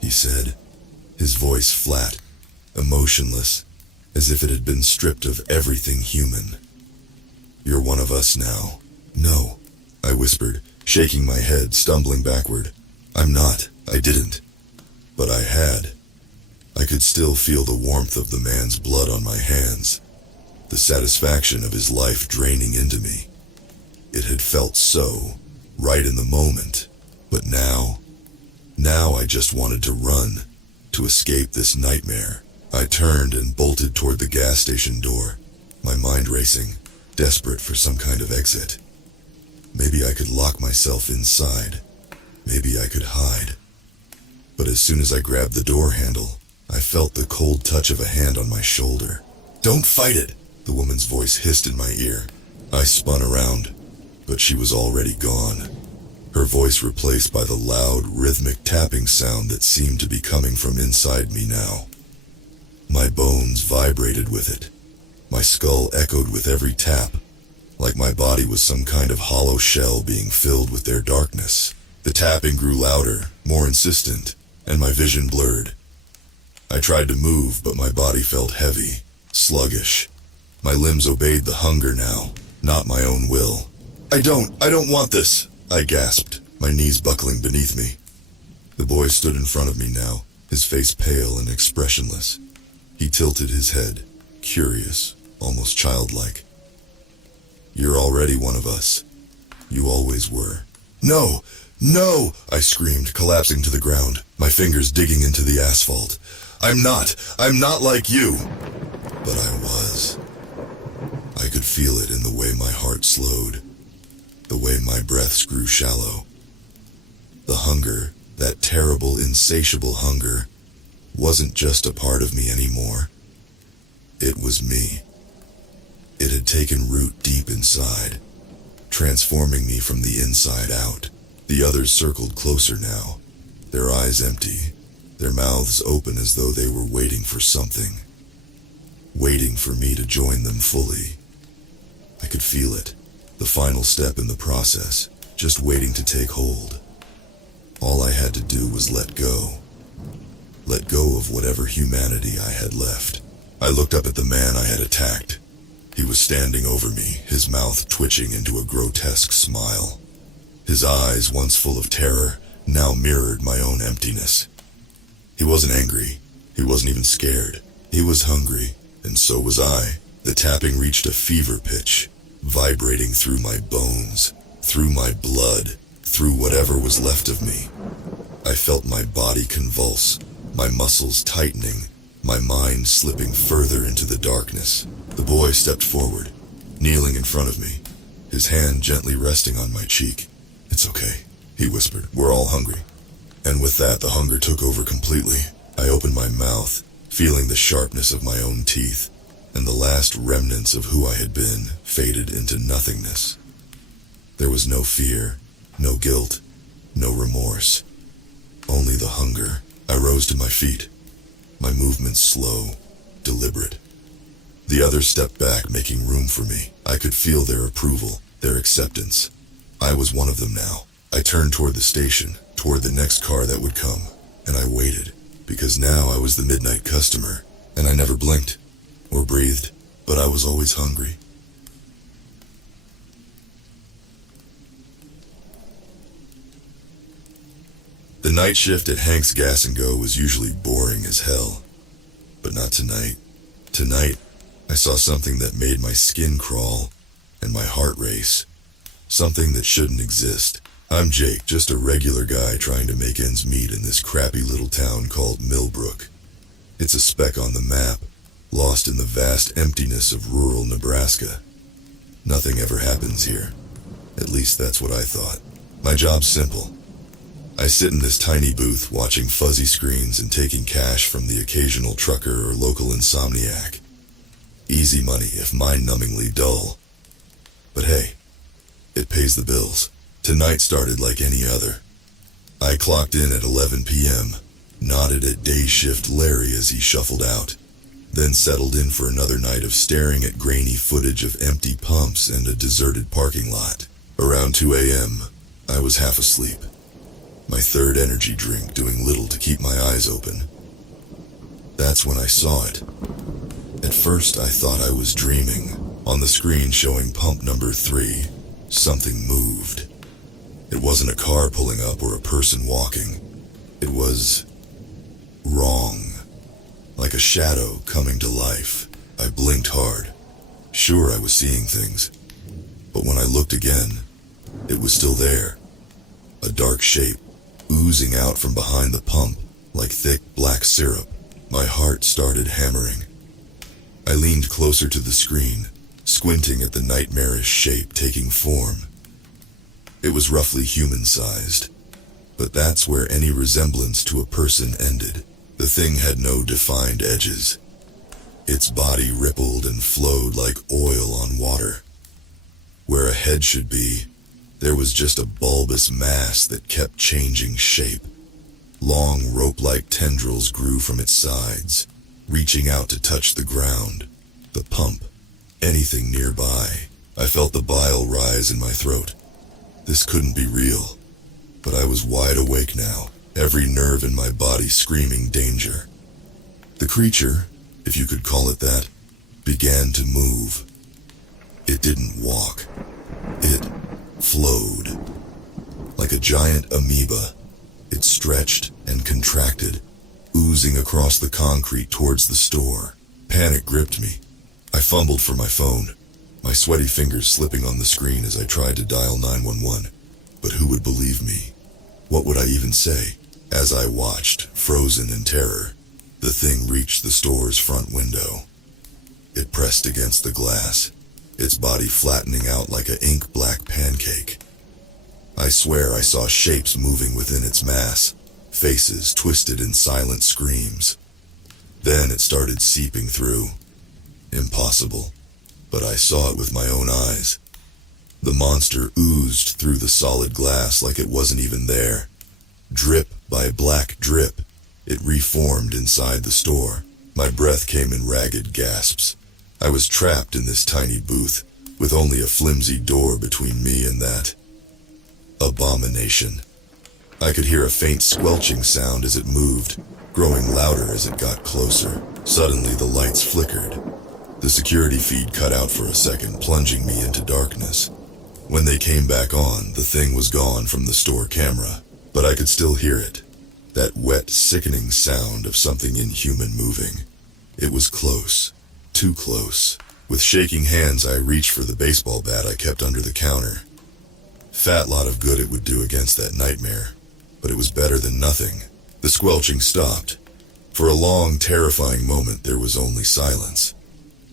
he said, his voice flat, emotionless, as if it had been stripped of everything human. "You're one of us now." "No," I whispered, shaking my head, stumbling backward. "I'm not. I didn't. But I had." I could still feel the warmth of the man's blood on my hands, the satisfaction of his life draining into me. It had felt so, right in the moment, but now I just wanted to run, to escape this nightmare. I turned and bolted toward the gas station door, my mind racing, desperate for some kind of exit. Maybe I could lock myself inside. Maybe I could hide. But as soon as I grabbed the door handle, I felt the cold touch of a hand on my shoulder. "Don't fight it," the woman's voice hissed in my ear. I spun around, but she was already gone, her voice replaced by the loud, rhythmic tapping sound that seemed to be coming from inside me now. My bones vibrated with it. My skull echoed with every tap, like my body was some kind of hollow shell being filled with their darkness. The tapping grew louder, more insistent, and my vision blurred. I tried to move, but my body felt heavy, sluggish. My limbs obeyed the hunger now, not my own will. I don't want this," I gasped, my knees buckling beneath me. The boy stood in front of me now, his face pale and expressionless. He tilted his head, curious, almost childlike. "You're already one of us. You always were." "No! No!" I screamed, collapsing to the ground, my fingers digging into the asphalt. I'm not like you." But I was. I could feel it in the way my heart slowed, the way my breaths grew shallow. The hunger, that terrible, insatiable hunger, wasn't just a part of me anymore. It was me. It had taken root deep inside, transforming me from the inside out. The others circled closer now, their eyes empty, their mouths open as though they were waiting for something, waiting for me to join them fully. I could feel it, the final step in the process, just waiting to take hold. All I had to do was let go of whatever humanity I had left. I looked up at the man I had attacked. He was standing over me, his mouth twitching into a grotesque smile. His eyes, once full of terror, now mirrored my own emptiness. He wasn't angry. He wasn't even scared. He was hungry, and so was I. The tapping reached a fever pitch, vibrating through my bones, through my blood, through whatever was left of me. I felt my body convulse, my muscles tightening, my mind slipping further into the darkness. The boy stepped forward, kneeling in front of me, his hand gently resting on my cheek. "It's okay," he whispered. "We're all hungry." And with that, the hunger took over completely. I opened my mouth, feeling the sharpness of my own teeth, and the last remnants of who I had been faded into nothingness. There was no fear, no guilt, no remorse. Only the hunger. I rose to my feet, my movements slow, deliberate. The others stepped back, making room for me. I could feel their approval, their acceptance. I was one of them now. I turned toward the station, toward the next car that would come, and I waited, because now I was the midnight customer, and I never blinked or breathed, but I was always hungry. The night shift at Hank's Gas and Go was usually boring as hell, but not tonight. Tonight, I saw something that made my skin crawl and my heart race. Something that shouldn't exist. I'm Jake, just a regular guy trying to make ends meet in this crappy little town called Millbrook. It's a speck on the map, lost in the vast emptiness of rural Nebraska. Nothing ever happens here. At least that's what I thought. My job's simple. I sit in this tiny booth watching fuzzy screens and taking cash from the occasional trucker or local insomniac. Easy money if mind-numbingly dull. But hey, it pays the bills. Tonight started like any other. I clocked in at 11 p.m., nodded at day shift Larry as he shuffled out, then settled in for another night of staring at grainy footage of empty pumps and a deserted parking lot. Around 2 a.m., I was half asleep. My third energy drink doing little to keep my eyes open. That's when I saw it. At first I thought I was dreaming. On the screen showing pump number 3, something moved. It wasn't a car pulling up or a person walking. It was wrong. Like a shadow coming to life. I blinked hard. Sure, I was seeing things. But when I looked again, it was still there. A dark shape, oozing out from behind the pump, like thick black syrup. My heart started hammering. I leaned closer to the screen, squinting at the nightmarish shape taking form. It was roughly human-sized, but that's where any resemblance to a person ended. The thing had no defined edges. Its body rippled and flowed like oil on water. Where a head should be, there was just a bulbous mass that kept changing shape. Long rope-like tendrils grew from its sides, reaching out to touch the ground, the pump, anything nearby. I felt the bile rise in my throat. This couldn't be real, but I was wide awake now, every nerve in my body screaming danger. The creature, if you could call it that, began to move. It didn't walk. It flowed. Like a giant amoeba, it stretched and contracted, oozing across the concrete towards the store. Panic gripped me. I fumbled for my phone, my sweaty fingers slipping on the screen as I tried to dial 911. But who would believe me? What would I even say? As I watched, frozen in terror, the thing reached the store's front window. It pressed against the glass, its body flattening out like an ink-black pancake. I swear I saw shapes moving within its mass, faces twisted in silent screams. Then it started seeping through. Impossible, but I saw it with my own eyes. The monster oozed through the solid glass like it wasn't even there. Drip by black drip, it reformed inside the store. My breath came in ragged gasps. I was trapped in this tiny booth, with only a flimsy door between me and that abomination. I could hear a faint squelching sound as it moved, growing louder as it got closer. Suddenly the lights flickered. The security feed cut out for a second, plunging me into darkness. When they came back on, the thing was gone from the store camera, but I could still hear it. That wet, sickening sound of something inhuman moving. It was close. Too close. With shaking hands, I reached for the baseball bat I kept under the counter. Fat lot of good it would do against that nightmare, but it was better than nothing. The squelching stopped. For a long, terrifying moment, there was only silence.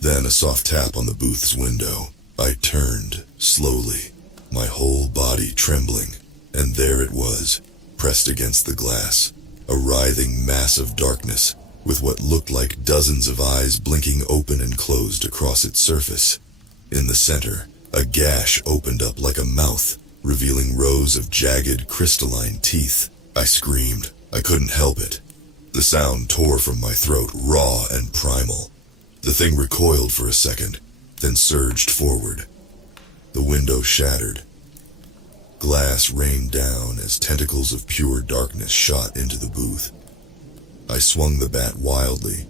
Then a soft tap on the booth's window. I turned, slowly, my whole body trembling, and there it was, pressed against the glass, a writhing mass of darkness, with what looked like dozens of eyes blinking open and closed across its surface. In the center, a gash opened up like a mouth, revealing rows of jagged, crystalline teeth. I screamed. I couldn't help it. The sound tore from my throat, raw and primal. The thing recoiled for a second, then surged forward. The window shattered. Glass rained down as tentacles of pure darkness shot into the booth. I swung the bat wildly,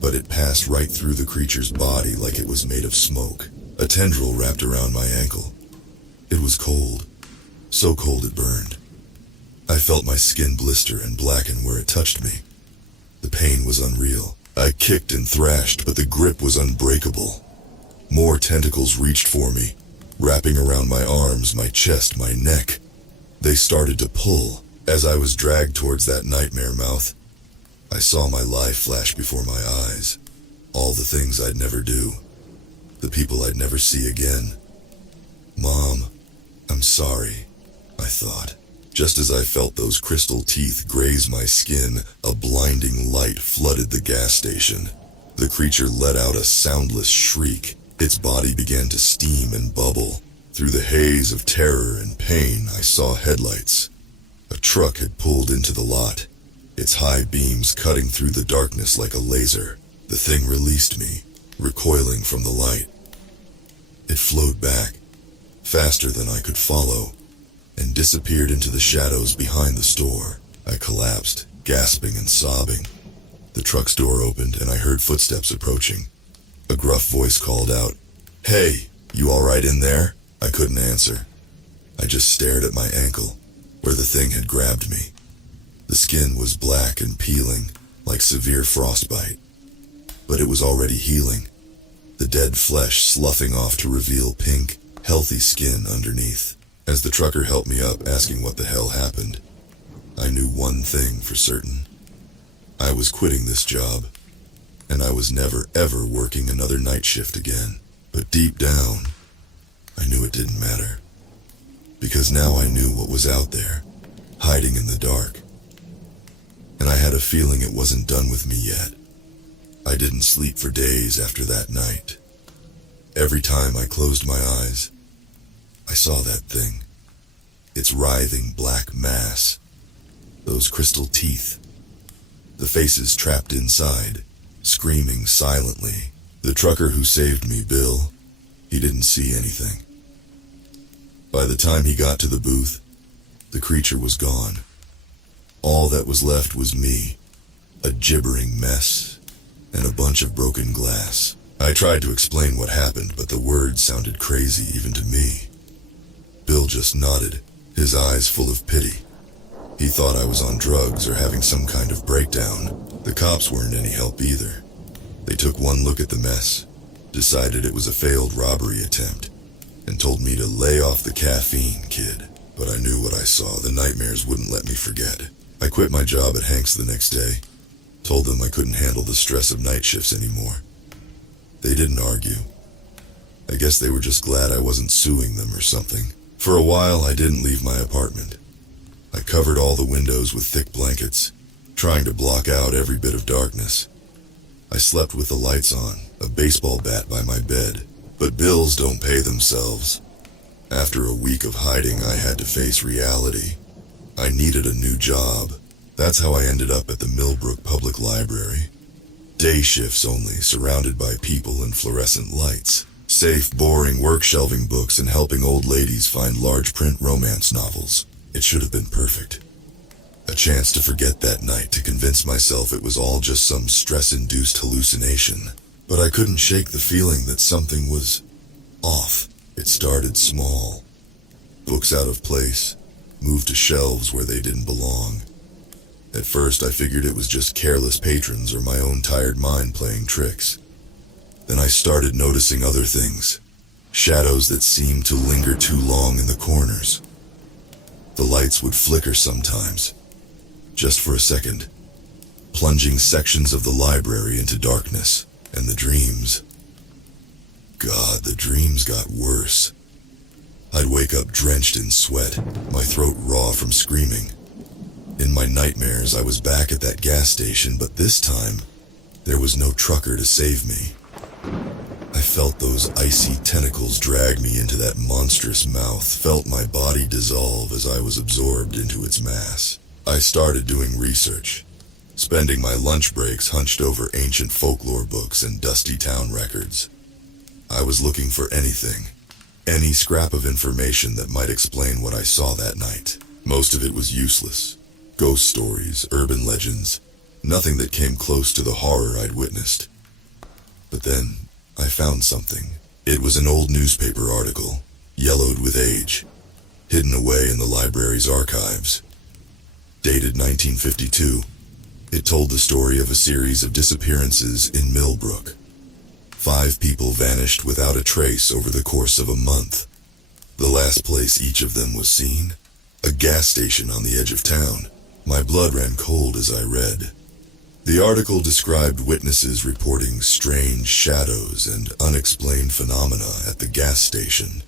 but it passed right through the creature's body like it was made of smoke. A tendril wrapped around my ankle. It was cold, so cold it burned. I felt my skin blister and blacken where it touched me. The pain was unreal. I kicked and thrashed, but the grip was unbreakable. More tentacles reached for me, wrapping around my arms, my chest, my neck. They started to pull. As I was dragged towards that nightmare mouth, I saw my life flash before my eyes. All the things I'd never do. The people I'd never see again. Mom, I'm sorry, I thought. Just as I felt those crystal teeth graze my skin, a blinding light flooded the gas station. The creature let out a soundless shriek. Its body began to steam and bubble. Through the haze of terror and pain, I saw headlights. A truck had pulled into the lot, its high beams cutting through the darkness like a laser. The thing released me, recoiling from the light. It flowed back, faster than I could follow, and disappeared into the shadows behind the store. I collapsed, gasping and sobbing. The truck's door opened and I heard footsteps approaching. A gruff voice called out, "Hey, you all right in there?" I couldn't answer. I just stared at my ankle, where the thing had grabbed me. The skin was black and peeling, like severe frostbite. But it was already healing, the dead flesh sloughing off to reveal pink, healthy skin underneath. As the trucker helped me up, asking what the hell happened, I knew one thing for certain. I was quitting this job, and I was never ever working another night shift again. But deep down, I knew it didn't matter. Because now I knew what was out there, hiding in the dark. And I had a feeling it wasn't done with me yet. I didn't sleep for days after that night. Every time I closed my eyes, I saw that thing. Its writhing black mass. Those crystal teeth. The faces trapped inside, screaming silently. The trucker who saved me, Bill, he didn't see anything. By the time he got to the booth, the creature was gone. All that was left was me, a gibbering mess, and a bunch of broken glass. I tried to explain what happened, but the words sounded crazy even to me. Bill just nodded, his eyes full of pity. He thought I was on drugs or having some kind of breakdown. The cops weren't any help either. They took one look at the mess, decided it was a failed robbery attempt, and told me to lay off the caffeine, kid. But I knew what I saw. The nightmares wouldn't let me forget. I quit my job at Hank's the next day, told them I couldn't handle the stress of night shifts anymore. They didn't argue. I guess they were just glad I wasn't suing them or something. For a while, I didn't leave my apartment. I covered all the windows with thick blankets, trying to block out every bit of darkness. I slept with the lights on, a baseball bat by my bed. But bills don't pay themselves. After a week of hiding, I had to face reality. I needed a new job. That's how I ended up at the Millbrook Public Library. Day shifts only, surrounded by people and fluorescent lights. Safe, boring work shelving books and helping old ladies find large print romance novels. It should have been perfect. A chance to forget that night, to convince myself it was all just some stress-induced hallucination. But I couldn't shake the feeling that something was off. It started small. Books out of place, moved to shelves where they didn't belong. At first I figured it was just careless patrons or my own tired mind playing tricks. Then I started noticing other things. Shadows that seemed to linger too long in the corners. The lights would flicker sometimes, just for a second, plunging sections of the library into darkness. And the dreams. God, the dreams got worse. I'd wake up drenched in sweat, my throat raw from screaming. In my nightmares, I was back at that gas station, but this time, there was no trucker to save me. I felt those icy tentacles drag me into that monstrous mouth, felt my body dissolve as I was absorbed into its mass. I started doing research, spending my lunch breaks hunched over ancient folklore books and dusty town records. I was looking for anything, any scrap of information that might explain what I saw that night. Most of it was useless. Ghost stories, urban legends, Nothing that came close to the horror I'd witnessed. But then, I found something. It was an old newspaper article, yellowed with age, hidden away in the library's archives. Dated 1952, it told the story of a series of disappearances in Millbrook. 5 people vanished without a trace over the course of a month. The last place each of them was seen? A gas station on the edge of town. My blood ran cold as I read. The article described witnesses reporting strange shadows and unexplained phenomena at the gas station.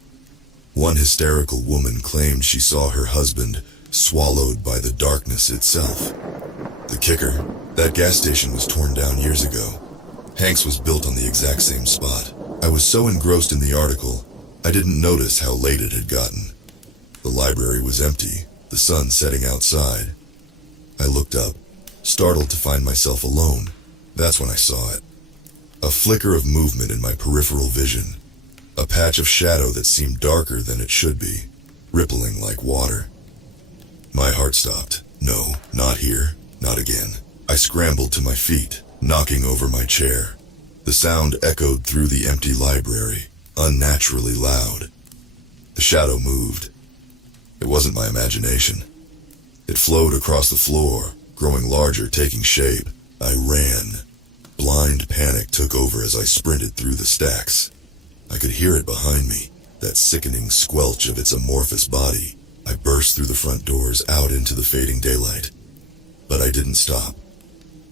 One hysterical woman claimed she saw her husband swallowed by the darkness itself. The kicker, that gas station was torn down years ago. Hank's was built on the exact same spot. I was so engrossed in the article, I didn't notice how late it had gotten. The library was empty, the sun setting outside. I looked up, startled to find myself alone. That's when I saw it. A flicker of movement in my peripheral vision. A patch of shadow that seemed darker than it should be, rippling like water. My heart stopped. No, not here, not again. I scrambled to my feet, knocking over my chair. The sound echoed through the empty library, unnaturally loud. The shadow moved. It wasn't my imagination. It flowed across the floor, growing larger, taking shape. I ran. Blind panic took over as I sprinted through the stacks. I could hear it behind me, that sickening squelch of its amorphous body. I burst through the front doors out into the fading daylight. But I didn't stop.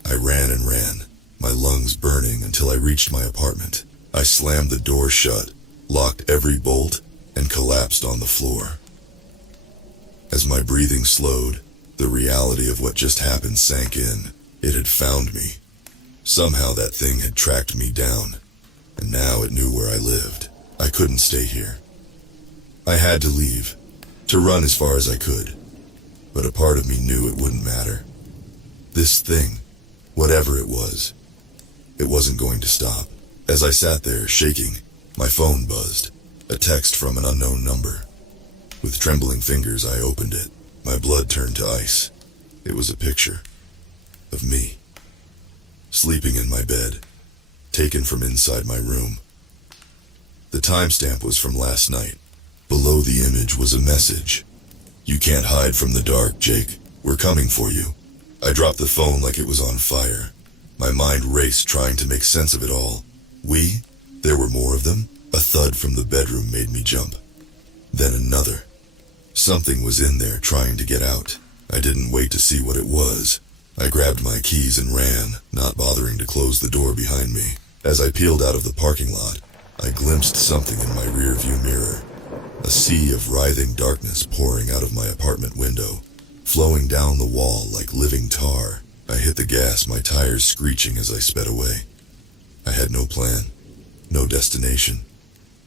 I ran and ran, my lungs burning until I reached my apartment. I slammed the door shut, locked every bolt, and collapsed on the floor. As my breathing slowed, the reality of what just happened sank in. It had found me. Somehow that thing had tracked me down, and now it knew where I lived. I couldn't stay here. I had to leave, to run as far as I could. But a part of me knew it wouldn't matter. This thing, whatever it wasn't going to stop. As I sat there, shaking, my phone buzzed. A text from an unknown number. With trembling fingers, I opened it. My blood turned to ice. It was a picture of me, sleeping in my bed, taken from inside my room. The timestamp was from last night. Below the image was a message. "You can't hide from the dark, Jake. We're coming for you." I dropped the phone like it was on fire. My mind raced, trying to make sense of it all. We? There were more of them? A thud from the bedroom made me jump. Then another. Something was in there trying to get out. I didn't wait to see what it was. I grabbed my keys and ran, not bothering to close the door behind me. As I peeled out of the parking lot, I glimpsed something in my rearview mirror. A sea of writhing darkness pouring out of my apartment window, flowing down the wall like living tar. I hit the gas, my tires screeching as I sped away. I had no plan, no destination.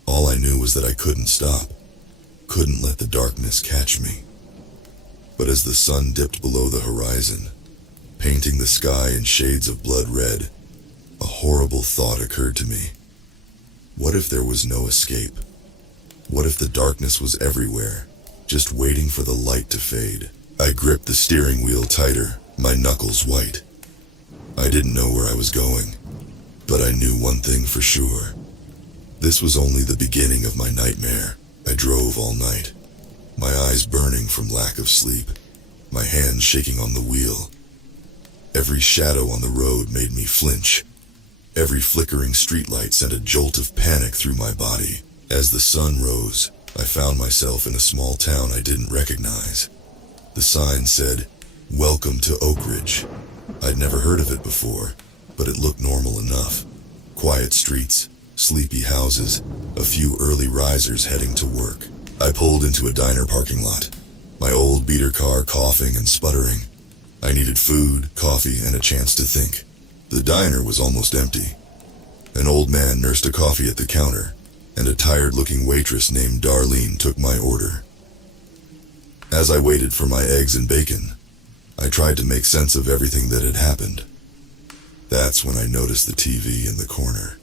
All I knew was that I couldn't stop, couldn't let the darkness catch me. But as the sun dipped below the horizon, painting the sky in shades of blood red, a horrible thought occurred to me. What if there was no escape? What if the darkness was everywhere, just waiting for the light to fade? I gripped the steering wheel tighter, my knuckles white. I didn't know where I was going, but I knew one thing for sure. This was only the beginning of my nightmare. I drove all night, my eyes burning from lack of sleep, my hands shaking on the wheel. Every shadow on the road made me flinch. Every flickering streetlight sent a jolt of panic through my body. As the sun rose, I found myself in a small town I didn't recognize. The sign said, "Welcome to Oak Ridge." I'd never heard of it before, but it looked normal enough. Quiet streets, sleepy houses, a few early risers heading to work. I pulled into a diner parking lot, my old beater car coughing and sputtering. I needed food, coffee, and a chance to think. The diner was almost empty. An old man nursed a coffee at the counter, and a tired-looking waitress named Darlene took my order. As I waited for my eggs and bacon, I tried to make sense of everything that had happened. That's when I noticed the TV in the corner.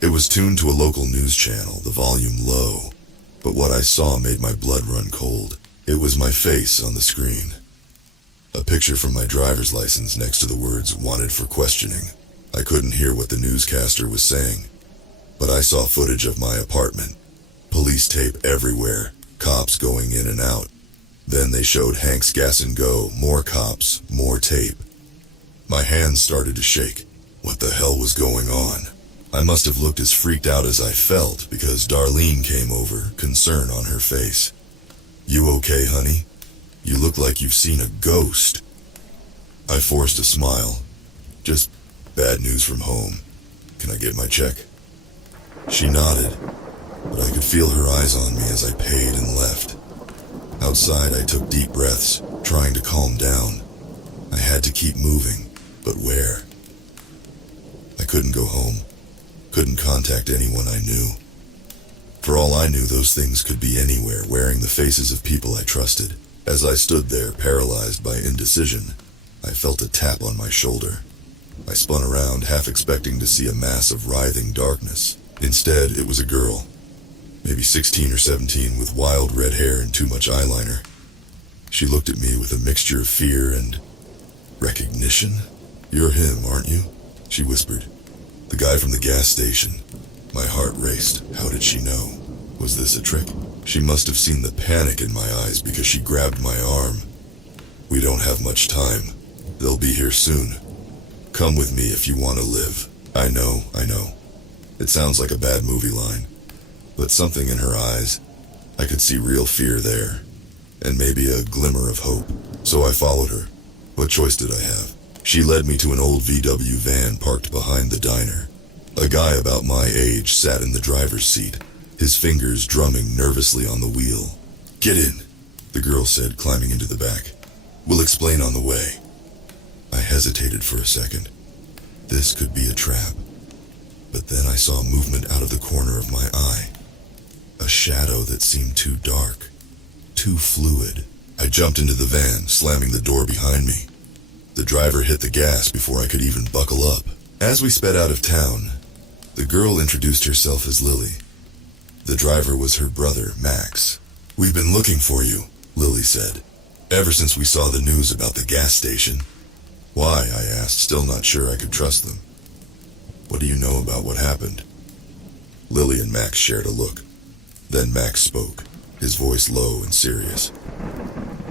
It was tuned to a local news channel, the volume low, but what I saw made my blood run cold. It was my face on the screen. A picture from my driver's license next to the words "wanted for questioning." I couldn't hear what the newscaster was saying, but I saw footage of my apartment. Police tape everywhere, cops going in and out. Then they showed Hank's gas and go, more cops, more tape. My hands started to shake. What the hell was going on? I must have looked as freaked out as I felt because Darlene came over, concern on her face. "You okay, honey? You look like you've seen a ghost." I forced a smile. "Just bad news from home. Can I get my check?" She nodded, but I could feel her eyes on me as I paid and left. Outside, I took deep breaths, trying to calm down. I had to keep moving, but where? I couldn't go home. Couldn't contact anyone I knew. For all I knew, those things could be anywhere, wearing the faces of people I trusted. As I stood there, paralyzed by indecision, I felt a tap on my shoulder. I spun around, half expecting to see a mass of writhing darkness. Instead, it was a girl, maybe 16 or 17, with wild red hair and too much eyeliner. She looked at me with a mixture of fear and recognition. "You're him, aren't you?" she whispered. "The guy from the gas station." My heart raced. How did she know? Was this a trick? She must have seen the panic in my eyes because she grabbed my arm. "We don't have much time. They'll be here soon. Come with me if you want to live." I know. It sounds like a bad movie line. But something in her eyes, I could see real fear there, and maybe a glimmer of hope. So I followed her. What choice did I have? She led me to an old VW van parked behind the diner. A guy about my age sat in the driver's seat, his fingers drumming nervously on the wheel. "Get in," the girl said, climbing into the back. "We'll explain on the way." I hesitated for a second. This could be a trap. But then I saw movement out of the corner of my eye. A shadow that seemed too dark, too fluid. I jumped into the van, slamming the door behind me. The driver hit the gas before I could even buckle up. As we sped out of town, the girl introduced herself as Lily. The driver was her brother, Max. "We've been looking for you," Lily said, "ever since we saw the news about the gas station." "Why?" I asked, still not sure I could trust them. "What do you know about what happened?" Lily and Max shared a look. Then Max spoke, his voice low and serious.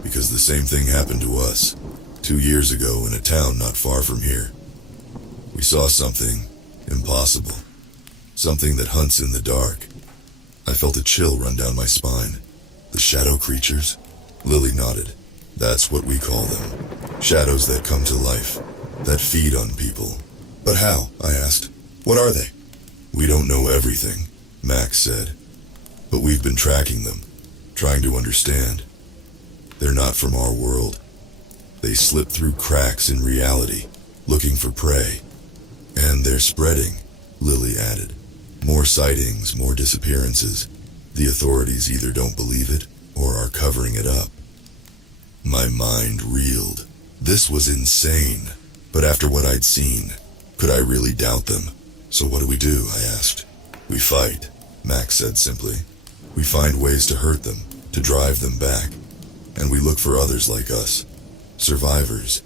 "Because the same thing happened to us, 2 years ago in a town not far from here. We saw something impossible, something that hunts in the dark." I felt a chill run down my spine. "The shadow creatures?" Lily nodded. "That's what we call them. Shadows that come to life, that feed on people." "But how?" I asked. "What are they?" "We don't know everything," Max said. "But we've been tracking them, trying to understand. They're not from our world. They slip through cracks in reality, looking for prey. And they're spreading," Lily added. "More sightings, more disappearances. The authorities either don't believe it or are covering it up." My mind reeled. This was insane. But after what I'd seen, could I really doubt them? "So what do?" I asked. "We fight," Max said simply. "We find ways to hurt them, to drive them back. And we look for others like us. Survivors."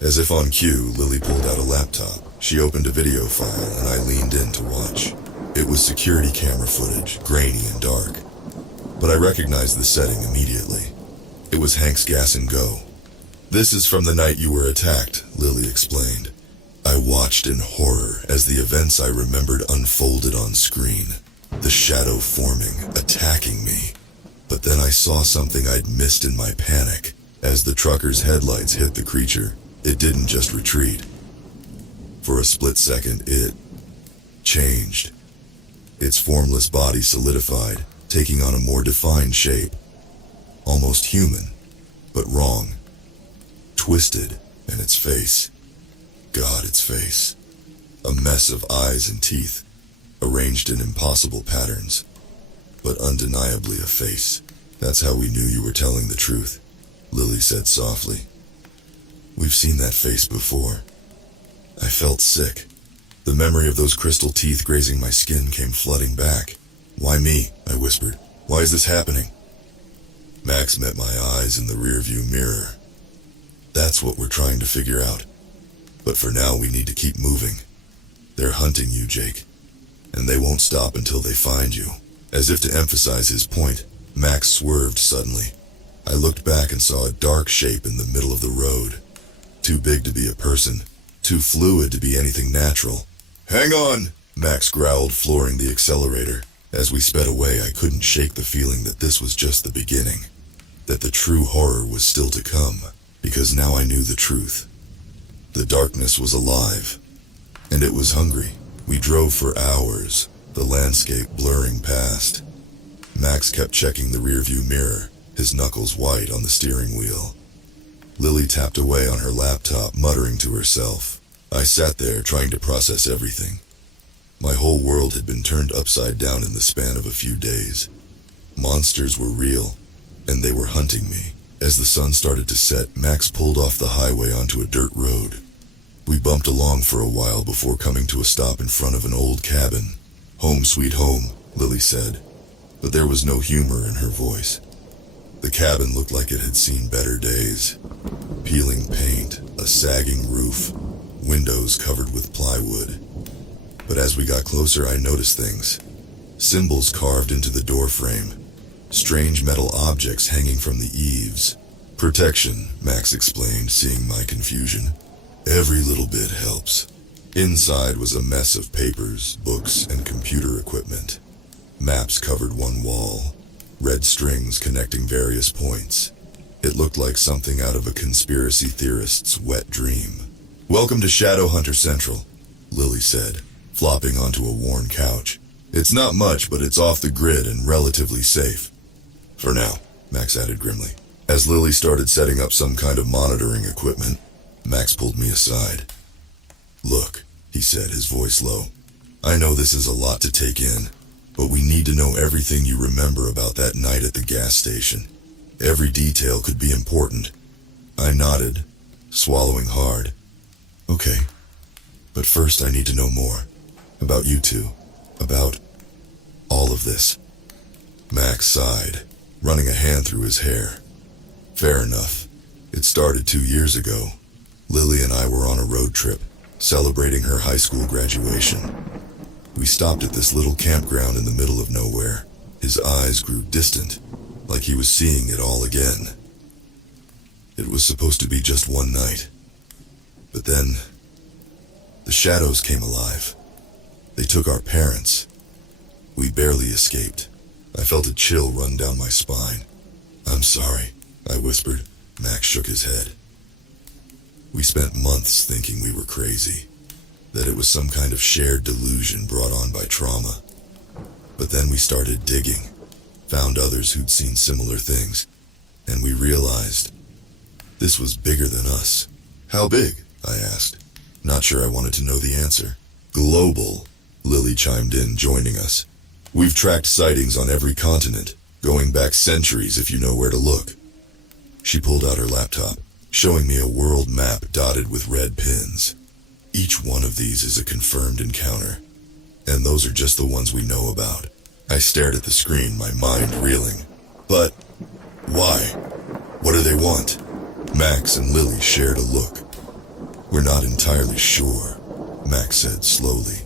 As if on cue, Lily pulled out a laptop. She opened a video file and I leaned in to watch. It was security camera footage, grainy and dark. But I recognized the setting immediately. It was Hank's gas and go. "This is from the night you were attacked," Lily explained. I watched in horror as the events I remembered unfolded on screen. The shadow forming, attacking me. But then I saw something I'd missed in my panic. As the trucker's headlights hit the creature, it didn't just retreat. For a split second, it changed. Its formless body solidified, taking on a more defined shape. Almost human, but wrong. Twisted, and its face. God, its face. A mess of eyes and teeth, arranged in impossible patterns. But undeniably a face. "That's how we knew you were telling the truth," Lily said softly. "We've seen that face before." I felt sick. The memory of those crystal teeth grazing my skin came flooding back. "Why me?" I whispered. "Why is this happening?" Max met my eyes in the rearview mirror. That's what we're trying to figure out. But for now, we need to keep moving. They're hunting you, Jake. And they won't stop until they find you. As if to emphasize his point, Max swerved suddenly. I looked back and saw a dark shape in the middle of the road. Too big to be a person, too fluid to be anything natural. "Hang on!" Max growled, flooring the accelerator. As we sped away, I couldn't shake the feeling that this was just the beginning. That the true horror was still to come, because now I knew the truth. The darkness was alive, and it was hungry. We drove for hours, the landscape blurring past. Max kept checking the rearview mirror, his knuckles white on the steering wheel. Lily tapped away on her laptop, muttering to herself. I sat there trying to process everything. My whole world had been turned upside down in the span of a few days. Monsters were real, and they were hunting me. As the sun started to set, Max pulled off the highway onto a dirt road. We bumped along for a while before coming to a stop in front of an old cabin. "Home sweet home," Lily said, but there was no humor in her voice. The cabin looked like it had seen better days. Peeling paint, a sagging roof, windows covered with plywood. But as we got closer, I noticed things. Symbols carved into the doorframe. Strange metal objects hanging from the eaves. "Protection," Max explained, seeing my confusion. "Every little bit helps." Inside was a mess of papers, books, and computer equipment. Maps covered one wall. Red strings connecting various points. It looked like something out of a conspiracy theorist's wet dream. "Welcome to Shadowhunter Central," Lily said, flopping onto a worn couch. "It's not much, but it's off the grid and relatively safe. For now," Max added grimly. As Lily started setting up some kind of monitoring equipment, Max pulled me aside. "Look," he said, his voice low. "I know this is a lot to take in, but we need to know everything you remember about that night at the gas station. Every detail could be important." I nodded, swallowing hard. "Okay, but first I need to know more. About you two. About all of this." Max sighed, running a hand through his hair. "Fair enough. It started 2 years ago. Lily and I were on a road trip, celebrating her high school graduation. We stopped at this little campground in the middle of nowhere. His eyes grew distant, like he was seeing it all again. It was supposed to be just one night. But then, the shadows came alive. They took our parents. We barely escaped. I felt a chill run down my spine. "I'm sorry," I whispered. Max shook his head. "We spent months thinking we were crazy, that it was some kind of shared delusion brought on by trauma. But then we started digging, found others who'd seen similar things, and we realized this was bigger than us." "How big?" I asked, not sure I wanted to know the answer. "Global," Lily chimed in, joining us. "We've tracked sightings on every continent, going back centuries if you know where to look." She pulled out her laptop, showing me a world map dotted with red pins. "Each one of these is a confirmed encounter, and those are just the ones we know about." I stared at the screen, my mind reeling. "But why? What do they want?" Max and Lily shared a look. "We're not entirely sure," Max said slowly.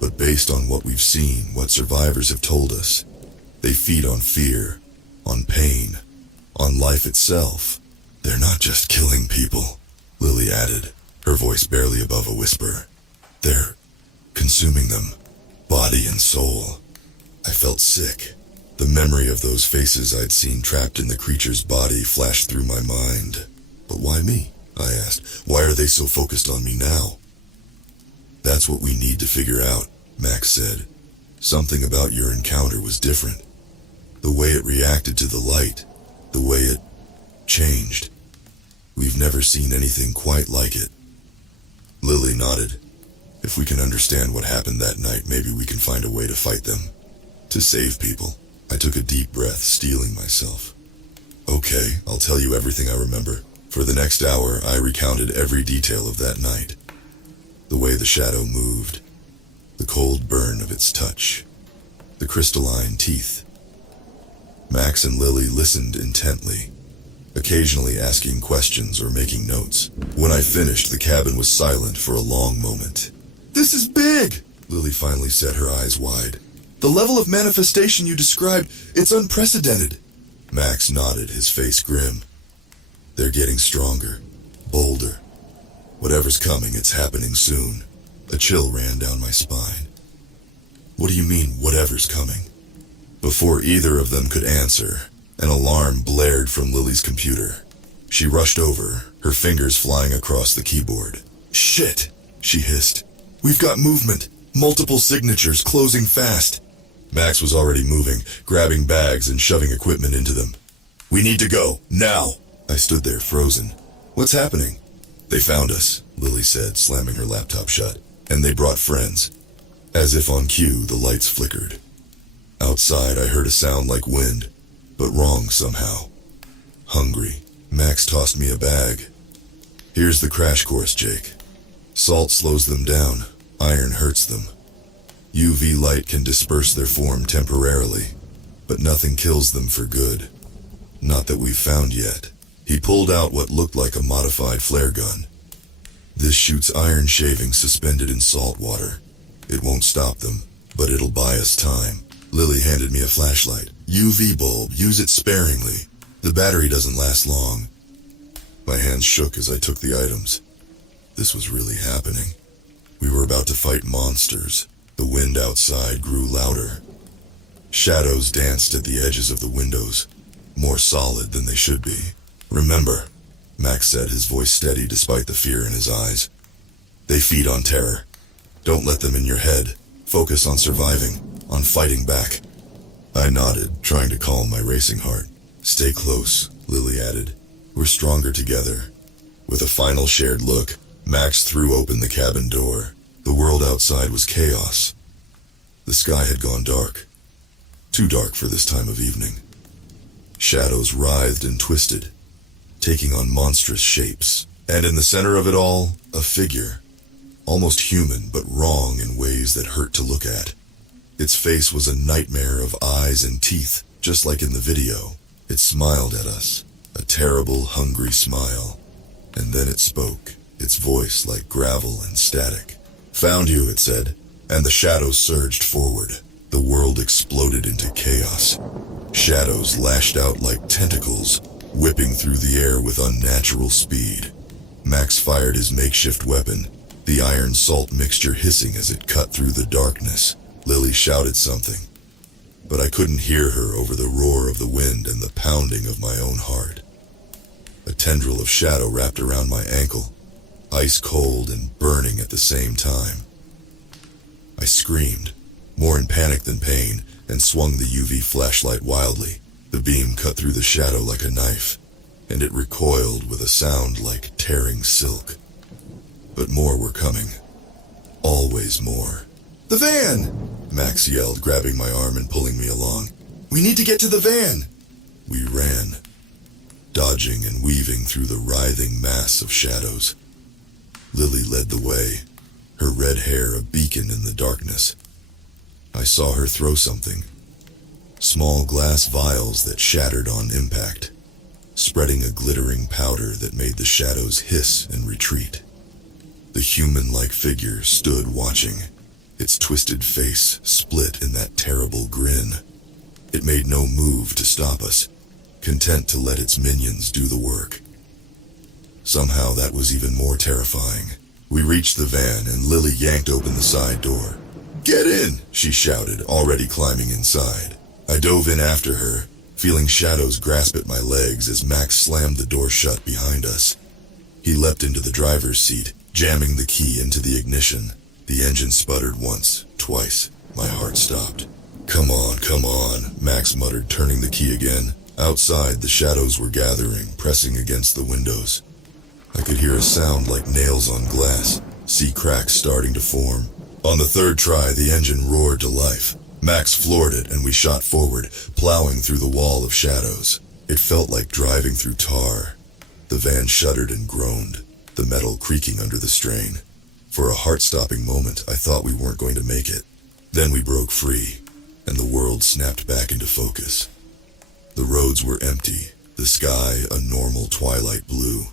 "But based on what we've seen, what survivors have told us, they feed on fear, on pain, on life itself. They're not just killing people," Lily added, her voice barely above a whisper. "They're consuming them, body and soul." I felt sick. The memory of those faces I'd seen trapped in the creature's body flashed through my mind. "But why me?" I asked. "Why are they so focused on me now?" "That's what we need to figure out," Max said. "Something about your encounter was different. The way it reacted to the light, the way it changed. We've never seen anything quite like it." Lily nodded. "If we can understand what happened that night, maybe we can find a way to fight them. To save people." I took a deep breath, steeling myself. "Okay, I'll tell you everything I remember." For the next hour, I recounted every detail of that night. The way the shadow moved, the cold burn of its touch, the crystalline teeth. Max and Lily listened intently. occasionally asking questions or making notes. When I finished, the cabin was silent for a long moment. "This is big," Lily finally said, her eyes wide. "The level of manifestation you described, it's unprecedented." Max nodded, his face grim. "They're getting stronger, bolder. Whatever's coming, it's happening soon." A chill ran down my spine. "What do you mean, whatever's coming?" Before either of them could answer, an alarm blared from Lily's computer. She rushed over, her fingers flying across the keyboard. "Shit," she hissed. "We've got movement. Multiple signatures, closing fast." Max was already moving, grabbing bags and shoving equipment into them. "We need to go, now." I stood there, frozen. "What's happening?" "They found us," Lily said, slamming her laptop shut. "And they brought friends." As if on cue, the lights flickered. Outside, I heard a sound like wind, but wrong somehow. Hungry. Max tossed me a bag. "Here's the crash course, Jake. Salt slows them down. Iron hurts them. UV light can disperse their form temporarily, but nothing kills them for good. Not that we've found yet." He pulled out what looked like a modified flare gun. "This shoots iron shavings suspended in salt water. It won't stop them, but it'll buy us time." Lily handed me a flashlight. "UV bulb, use it sparingly. The battery doesn't last long." My hands shook as I took the items. This was really happening. We were about to fight monsters. The wind outside grew louder. Shadows danced at the edges of the windows, more solid than they should be. "Remember," Max said, his voice steady despite the fear in his eyes. "They feed on terror. Don't let them in your head. Focus on surviving, on fighting back." I nodded, trying to calm my racing heart. "Stay close," Lily added. "We're stronger together." With a final shared look, Max threw open the cabin door. The world outside was chaos. The sky had gone dark. Too dark for this time of evening. Shadows writhed and twisted, taking on monstrous shapes. And in the center of it all, a figure. Almost human, but wrong in ways that hurt to look at. Its face was a nightmare of eyes and teeth, just like in the video. It smiled at us, a terrible, hungry smile. And then it spoke, its voice like gravel and static. "Found you," it said, and the shadows surged forward. The world exploded into chaos. Shadows lashed out like tentacles, whipping through the air with unnatural speed. Max fired his makeshift weapon, the iron salt mixture hissing as it cut through the darkness. Lily shouted something, but I couldn't hear her over the roar of the wind and the pounding of my own heart. A tendril of shadow wrapped around my ankle, ice cold and burning at the same time. I screamed, more in panic than pain, and swung the UV flashlight wildly. The beam cut through the shadow like a knife, and it recoiled with a sound like tearing silk. But more were coming. Always more. "The van!" Max yelled, grabbing my arm and pulling me along. "We need to get to the van!" We ran, dodging and weaving through the writhing mass of shadows. Lily led the way, her red hair a beacon in the darkness. I saw her throw something. Small glass vials that shattered on impact, spreading a glittering powder that made the shadows hiss and retreat. The human-like figure stood watching, its twisted face split in that terrible grin. It made no move to stop us, content to let its minions do the work. Somehow that was even more terrifying. We reached the van and Lily yanked open the side door. "Get in!" she shouted, already climbing inside. I dove in after her, feeling shadows grasp at my legs as Max slammed the door shut behind us. He leapt into the driver's seat, jamming the key into the ignition. The engine sputtered once, twice. My heart stopped. Come on," Max muttered, turning the key again. Outside, the shadows were gathering, pressing against the windows. I could hear a sound like nails on glass, see cracks starting to form. On the third try, the engine roared to life. Max floored it and we shot forward, plowing through the wall of shadows. It felt like driving through tar. The van shuddered and groaned, the metal creaking under the strain. For a heart-stopping moment, I thought we weren't going to make it. Then we broke free, and the world snapped back into focus. The roads were empty, The sky a normal twilight blue.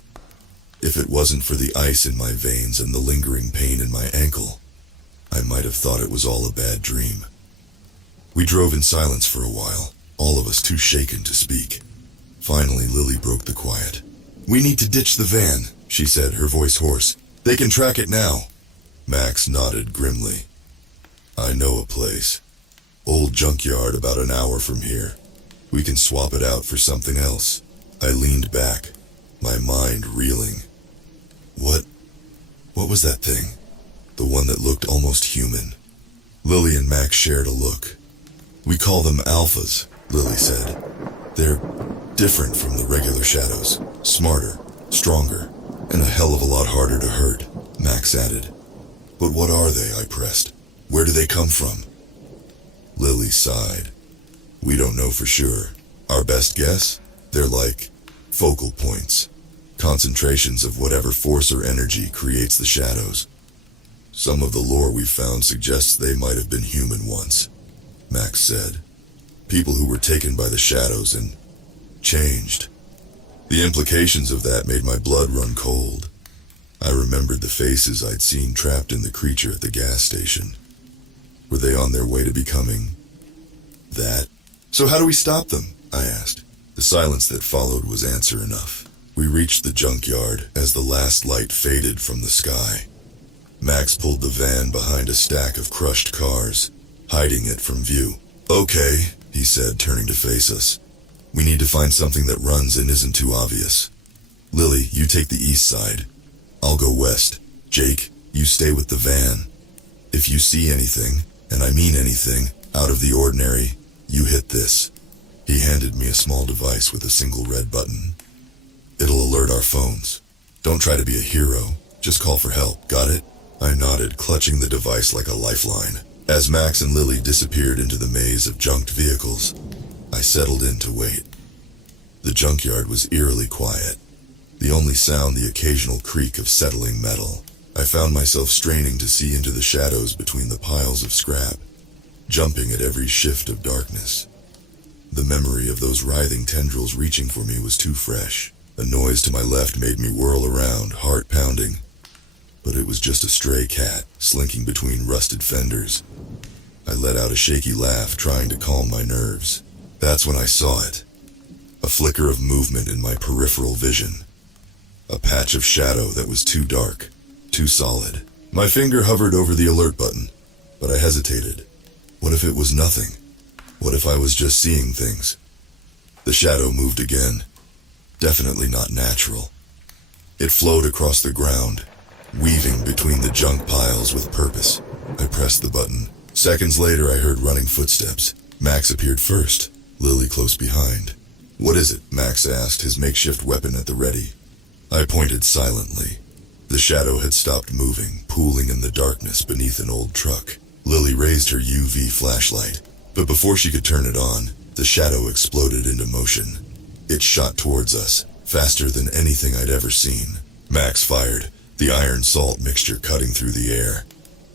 If it wasn't for the ice in my veins and the lingering pain in my ankle, I might have thought it was all a bad dream. We drove in silence for a while, all of us too shaken to speak. Finally, Lily broke the quiet. "We need to ditch the van," she said, her voice hoarse. "They can track it now." Max nodded grimly. "I know a place. Old junkyard about an hour from here. We can swap it out for something else." I leaned back, my mind reeling. What was that thing? The one that looked almost human. Lily and Max shared a look. "We call them alphas," Lily said. "They're different from the regular shadows. Smarter, stronger, and a hell of a lot harder to hurt," Max added. "But what are they?" I pressed. "Where do they come from?" Lily sighed. "We don't know for sure. Our best guess? They're like focal points. Concentrations of whatever force or energy creates the shadows. Some of the lore we've found suggests they might have been human once," Max said. "People who were taken by the shadows and changed." The implications of that made my blood run cold. I remembered the faces I'd seen trapped in the creature at the gas station. Were they on their way to becoming that? "So how do we stop them?" I asked. The silence that followed was answer enough. We reached the junkyard as the last light faded from the sky. Max pulled the van behind a stack of crushed cars, hiding it from view. "Okay," he said, turning to face us. "We need to find something that runs and isn't too obvious. Lily, you take the east side. I'll go west. Jake, you stay with the van. If you see anything, and I mean anything, out of the ordinary, you hit this." He handed me a small device with a single red button. "It'll alert our phones. Don't try to be a hero. Just call for help. Got it?" I nodded, clutching the device like a lifeline. As Max and Lily disappeared into the maze of junked vehicles, I settled in to wait. The junkyard was eerily quiet. The only sound the occasional creak of settling metal. I found myself straining to see into the shadows between the piles of scrap, jumping at every shift of darkness. The memory of those writhing tendrils reaching for me was too fresh. A noise to my left made me whirl around, heart pounding. But it was just a stray cat, slinking between rusted fenders. I let out a shaky laugh, trying to calm my nerves. That's when I saw it. A flicker of movement in my peripheral vision. A patch of shadow that was too dark, too solid. My finger hovered over the alert button, but I hesitated. What if it was nothing? What if I was just seeing things? The shadow moved again. Definitely not natural. It flowed across the ground, weaving between the junk piles with purpose. I pressed the button. Seconds later, I heard running footsteps. Max appeared first, Lily close behind. "What is it?" Max asked, his makeshift weapon at the ready. I pointed silently. The shadow had stopped moving, pooling in the darkness beneath an old truck. Lily raised her UV flashlight, but before she could turn it on, the shadow exploded into motion. It shot towards us, faster than anything I'd ever seen. Max fired, the iron salt mixture cutting through the air.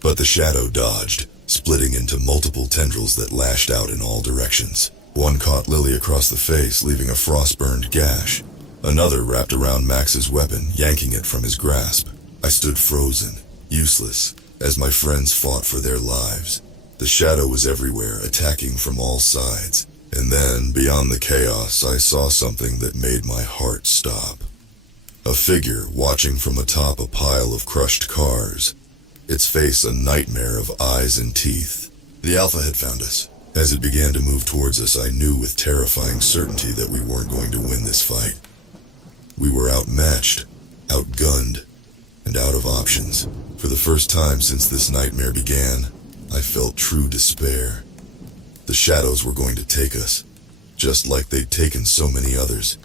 But the shadow dodged, splitting into multiple tendrils that lashed out in all directions. One caught Lily across the face, leaving a frost-burned gash. Another wrapped around Max's weapon, yanking it from his grasp. I stood frozen, useless, as my friends fought for their lives. The shadow was everywhere, attacking from all sides. And then, beyond the chaos, I saw something that made my heart stop. A figure watching from atop a pile of crushed cars. Its face a nightmare of eyes and teeth. The Alpha had found us. As it began to move towards us, I knew with terrifying certainty that we weren't going to win this fight. We were outmatched, outgunned, and out of options. For the first time since this nightmare began, I felt true despair. The shadows were going to take us, just like they'd taken so many others.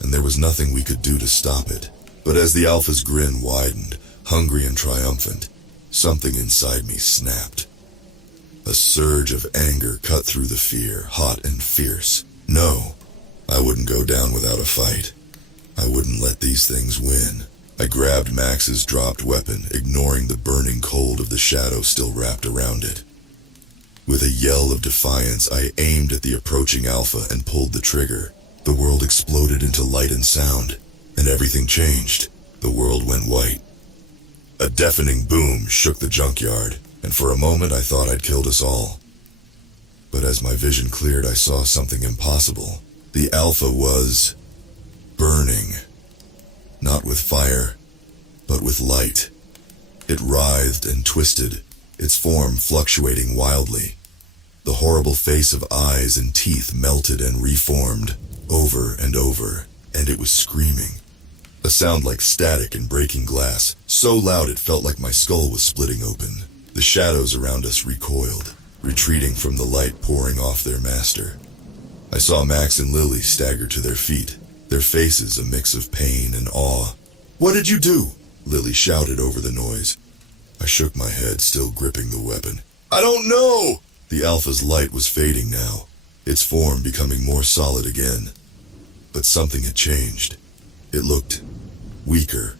And there was nothing we could do to stop it. But as the Alpha's grin widened, hungry and triumphant, something inside me snapped. A surge of anger cut through the fear, hot and fierce. No, I wouldn't go down without a fight. I wouldn't let these things win. I grabbed Max's dropped weapon, ignoring the burning cold of the shadow still wrapped around it. With a yell of defiance, I aimed at the approaching Alpha and pulled the trigger. The world exploded into light and sound, and everything changed. The world went white. A deafening boom shook the junkyard, and for a moment I thought I'd killed us all. But as my vision cleared, I saw something impossible. The Alpha was burning. Not with fire, but with light. It writhed and twisted, its form fluctuating wildly. The horrible face of eyes and teeth melted and reformed, over and over, and it was screaming. A sound like static and breaking glass, so loud it felt like my skull was splitting open. The shadows around us recoiled, retreating from the light pouring off their master. I saw Max and Lily stagger to their feet, their faces a mix of pain and awe. "What did you do?" Lily shouted over the noise. I shook my head, still gripping the weapon. "I don't know!" The Alpha's light was fading now, its form becoming more solid again. But something had changed. It looked weaker,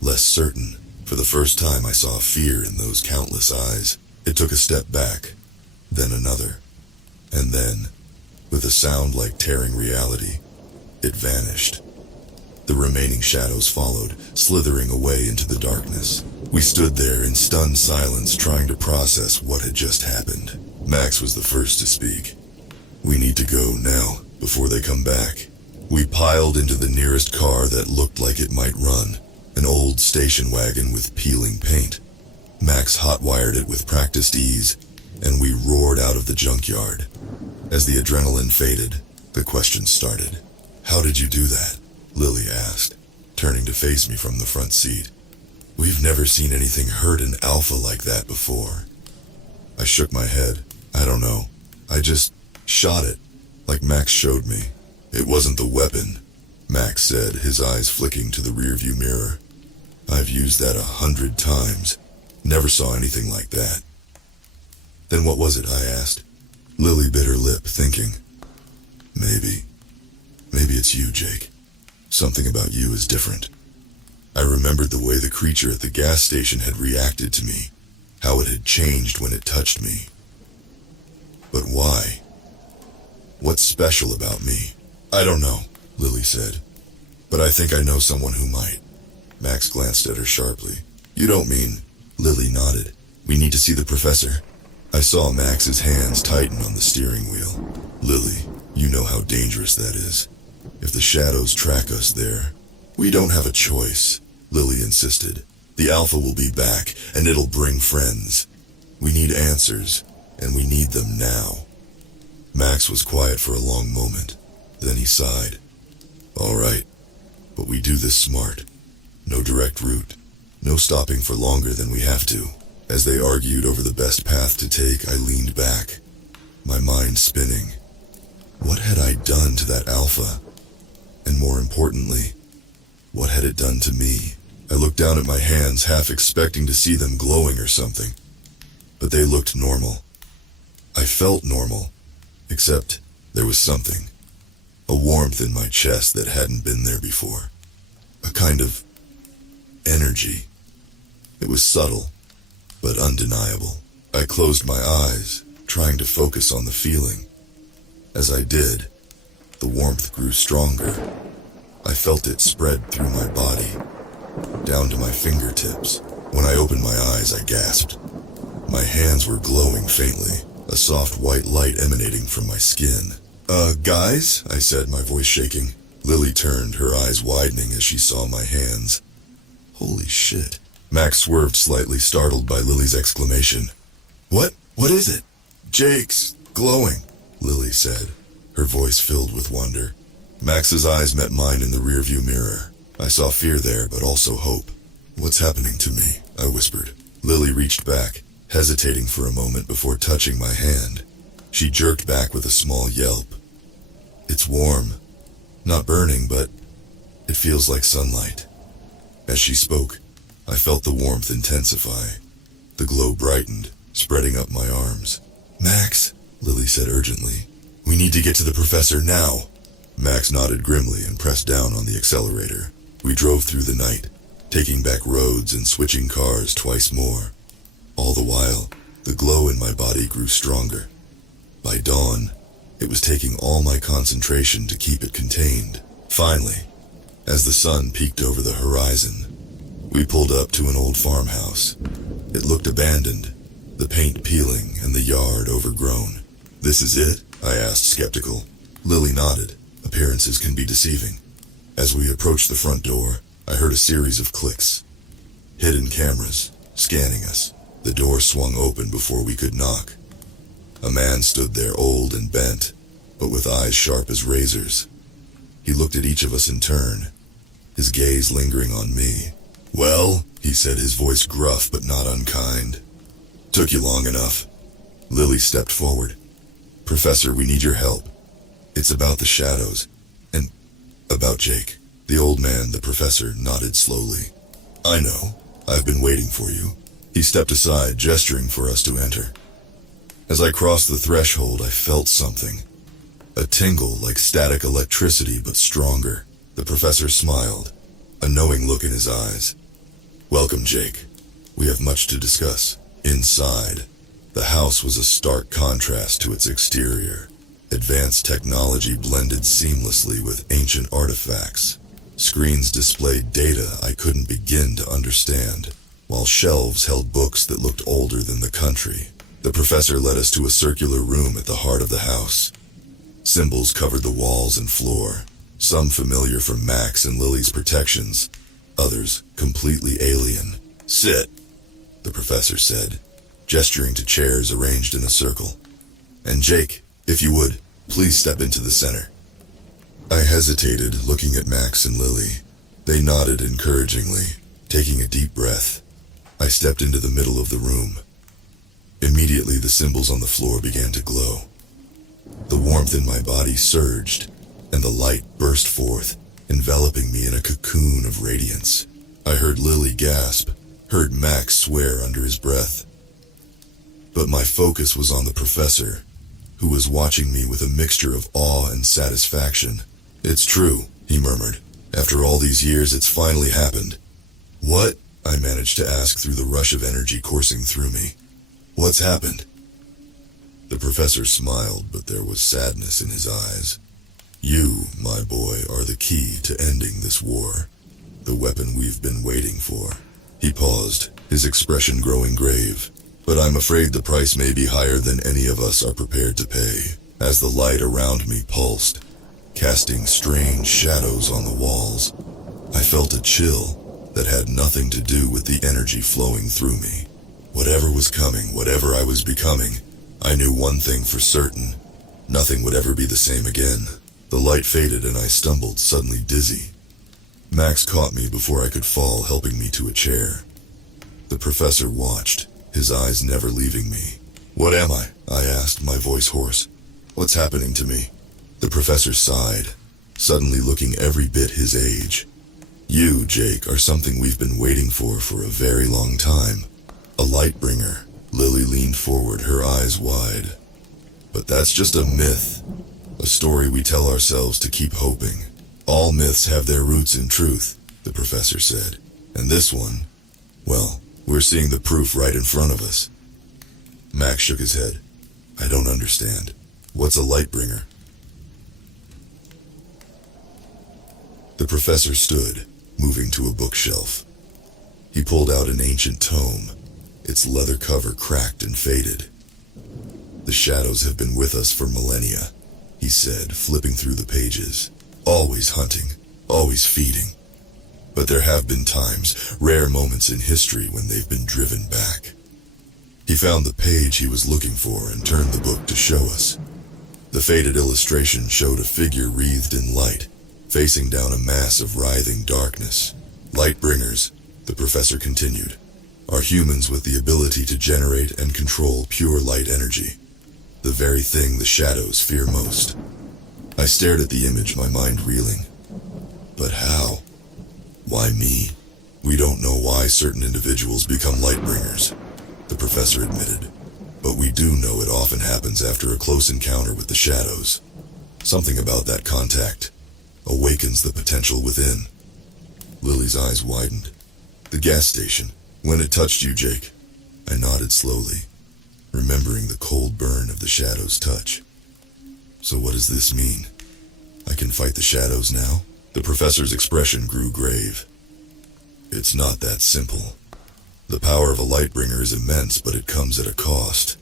less certain. For the first time I saw fear in those countless eyes. It took a step back, then another. And then, with a sound like tearing reality, it vanished. The remaining shadows followed, slithering away into the darkness. We stood there in stunned silence, trying to process what had just happened. Max was the first to speak. "We need to go now, before they come back." We piled into the nearest car that looked like it might run, an old station wagon with peeling paint. Max hot-wired it with practiced ease, and we roared out of the junkyard. As the adrenaline faded, the questions started. "How did you do that?" Lily asked, turning to face me from the front seat. "We've never seen anything hurt an Alpha like that before." I shook my head. "I don't know. I just shot it, like Max showed me." "It wasn't the weapon," Max said, his eyes flicking to the rearview mirror. "I've used that 100 times. Never saw anything like that." "Then what was it?" I asked. Lily bit her lip, thinking. Maybe it's you, Jake. Something about you is different." I remembered the way the creature at the gas station had reacted to me, how it had changed when it touched me. But why? What's special about me? "I don't know," Lily said. "But I think I know someone who might." Max glanced at her sharply. "You don't mean..." Lily nodded. "We need to see the professor." I saw Max's hands tighten on the steering wheel. "Lily, you know how dangerous that is. If the shadows track us there..." "We don't have a choice," Lily insisted. "The Alpha will be back, and it'll bring friends. We need answers, and we need them now." Max was quiet for a long moment. Then he sighed. "All right, but we do this smart. No direct route. No stopping for longer than we have to." As they argued over the best path to take, I leaned back, my mind spinning. What had I done to that Alpha? And more importantly, what had it done to me? I looked down at my hands, half expecting to see them glowing or something. But they looked normal. I felt normal, except there was something. A warmth in my chest that hadn't been there before. A kind of energy. It was subtle, but undeniable. I closed my eyes, trying to focus on the feeling. As I did, the warmth grew stronger. I felt it spread through my body, down to my fingertips. When I opened my eyes, I gasped. My hands were glowing faintly, a soft white light emanating from my skin. Guys?" I said, my voice shaking. Lily turned, her eyes widening as she saw my hands. "Holy shit." Max swerved slightly, startled by Lily's exclamation. What is it?" "Jake's glowing," Lily said, her voice filled with wonder. Max's eyes met mine in the rearview mirror. I saw fear there, but also hope. "What's happening to me?" I whispered. Lily reached back, hesitating for a moment before touching my hand. She jerked back with a small yelp. "It's warm. Not burning, but it feels like sunlight." As she spoke, I felt the warmth intensify. The glow brightened, spreading up my arms. "Max," Lily said urgently, "we need to get to the professor now." Max nodded grimly and pressed down on the accelerator. We drove through the night, taking back roads and switching cars twice more. All the while, the glow in my body grew stronger. By dawn, It was taking all my concentration to keep it contained. Finally, as the sun peeked over the horizon, we pulled up to an old farmhouse. It looked abandoned, the paint peeling and the yard overgrown. "This is it?" I asked, skeptical. Lily nodded. Appearances can be deceiving. As we approached the front door, I heard a series of clicks. Hidden cameras, scanning us. The door swung open before we could knock. A man stood there, old and bent, but with eyes sharp as razors. He looked at each of us in turn, his gaze lingering on me. "Well," he said, his voice gruff but not unkind. "Took you long enough." Lily stepped forward. "Professor, we need your help. It's about the shadows, and about Jake." The old man, the professor, nodded slowly. "I know. I've been waiting for you." He stepped aside, gesturing for us to enter. As I crossed the threshold, I felt something. A tingle like static electricity, but stronger. The professor smiled, a knowing look in his eyes. "Welcome, Jake. We have much to discuss." Inside, the house was a stark contrast to its exterior. Advanced technology blended seamlessly with ancient artifacts. Screens displayed data I couldn't begin to understand, while shelves held books that looked older than the country. The professor led us to a circular room at the heart of the house. Symbols covered the walls and floor, some familiar from Max and Lily's protections, others completely alien. "Sit," the professor said, gesturing to chairs arranged in a circle. "And Jake, if you would, please step into the center." I hesitated, looking at Max and Lily. They nodded encouragingly, taking a deep breath. I stepped into the middle of the room. Immediately, the symbols on the floor began to glow. The warmth in my body surged, and the light burst forth, enveloping me in a cocoon of radiance. I heard Lily gasp, heard Max swear under his breath. But my focus was on the professor, who was watching me with a mixture of awe and satisfaction. "It's true," he murmured. "After all these years, it's finally happened." "What?" I managed to ask through the rush of energy coursing through me. "What's happened?" The professor smiled, but there was sadness in his eyes. "You, my boy, are the key to ending this war. The weapon we've been waiting for." He paused, his expression growing grave. "But I'm afraid the price may be higher than any of us are prepared to pay." As the light around me pulsed, casting strange shadows on the walls, I felt a chill that had nothing to do with the energy flowing through me. Whatever was coming, whatever I was becoming, I knew one thing for certain: nothing would ever be the same again. The light faded and I stumbled, suddenly dizzy. Max caught me before I could fall, helping me to a chair. The professor watched, his eyes never leaving me. "What am I?" I asked, my voice hoarse. "What's happening to me?" The professor sighed, suddenly looking every bit his age. "You, Jake, are something we've been waiting for a very long time. A light bringer." Lily leaned forward, her eyes wide. "But that's just a myth, a story we tell ourselves to keep hoping. All myths have their roots in truth," the professor said. "And this one, well, we're seeing the proof right in front of us." Max shook his head. "I don't understand. What's a light bringer?" The professor stood, moving to a bookshelf. He pulled out an ancient tome, its leather cover cracked and faded. "The shadows have been with us for millennia," he said, flipping through the pages. "Always hunting, always feeding. But there have been times, rare moments in history, when they've been driven back." He found the page he was looking for and turned the book to show us. The faded illustration showed a figure wreathed in light, facing down a mass of writhing darkness. "Light bringers," the professor continued, "are humans with the ability to generate and control pure light energy, the very thing the shadows fear most." I stared at the image, my mind reeling. But how? Why me? "We don't know why certain individuals become light bringers," the professor admitted. "But we do know it often happens after a close encounter with the shadows. Something about that contact awakens the potential within." Lily's eyes widened. "The gas station. When it touched you, Jake?" I nodded slowly, remembering the cold burn of the shadow's touch. So what does this mean? I can fight the shadows now? The professor's expression grew grave. It's not that simple. The power of a Lightbringer is immense, but it comes at a cost.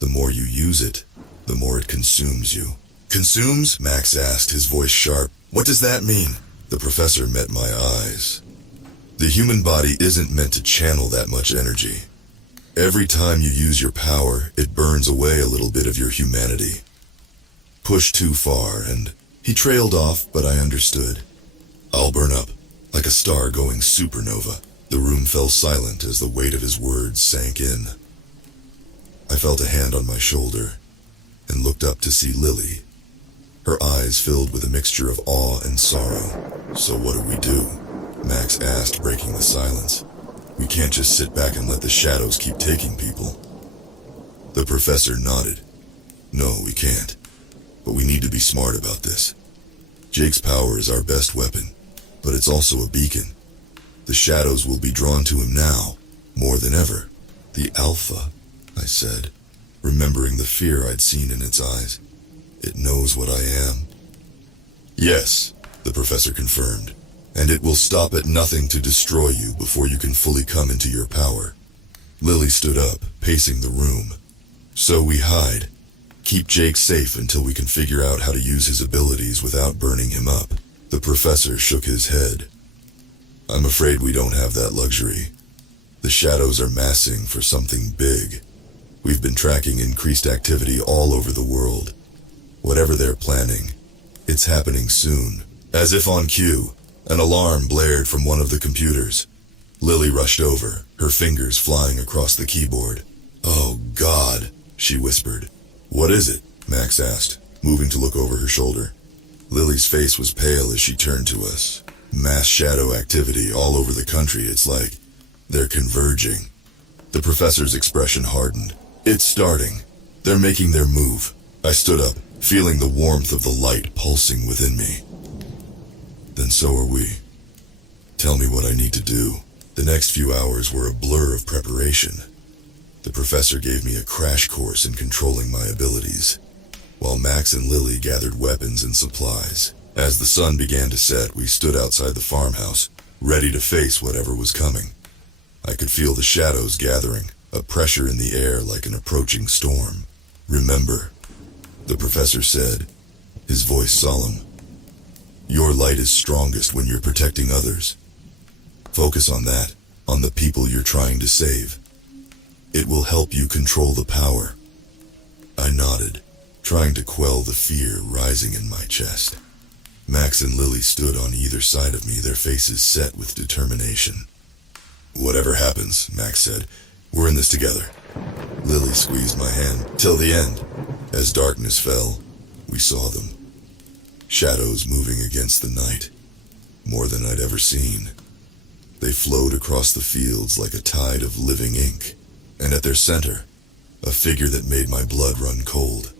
The more you use it, the more it consumes you. Consumes? Max asked, his voice sharp. What does that mean? The professor met my eyes. The human body isn't meant to channel that much energy. Every time you use your power, it burns away a little bit of your humanity. Push too far, and he trailed off, but I understood. I'll burn up, like a star going supernova. The room fell silent as the weight of his words sank in. I felt a hand on my shoulder, and looked up to see Lily. Her eyes filled with a mixture of awe and sorrow. So what do we do? Max asked, breaking the silence. We can't just sit back and let the shadows keep taking people. The professor nodded. No, we can't. But we need to be smart about this. Jake's power is our best weapon, but it's also a beacon. The shadows will be drawn to him now, more than ever. The Alpha, I said, remembering the fear I'd seen in its eyes. It knows what I am. Yes, the professor confirmed, and it will stop at nothing to destroy you before you can fully come into your power. Lily stood up, pacing the room. So we hide. Keep Jake safe until we can figure out how to use his abilities without burning him up. The professor shook his head. I'm afraid we don't have that luxury. The shadows are massing for something big. We've been tracking increased activity all over the world. Whatever they're planning, it's happening soon. As if on cue, an alarm blared from one of the computers. Lily rushed over, her fingers flying across the keyboard. Oh, God, she whispered. What is it? Max asked, moving to look over her shoulder. Lily's face was pale as she turned to us. Mass shadow activity all over the country, it's like they're converging. The professor's expression hardened. It's starting. They're making their move. I stood up, feeling the warmth of the light pulsing within me. Then so are we. Tell me what I need to do. The next few hours were a blur of preparation. The professor gave me a crash course in controlling my abilities, while Max and Lily gathered weapons and supplies. As the sun began to set, we stood outside the farmhouse, ready to face whatever was coming. I could feel the shadows gathering, a pressure in the air like an approaching storm. Remember, the professor said, his voice solemn. Your light is strongest when you're protecting others. Focus on that, on the people you're trying to save. It will help you control the power. I nodded, trying to quell the fear rising in my chest. Max and Lily stood on either side of me, their faces set with determination. Whatever happens, Max said, we're in this together. Lily squeezed my hand, till the end. As darkness fell, we saw them. Shadows moving against the night, more than I'd ever seen. They flowed across the fields like a tide of living ink, and at their center, a figure that made my blood run cold.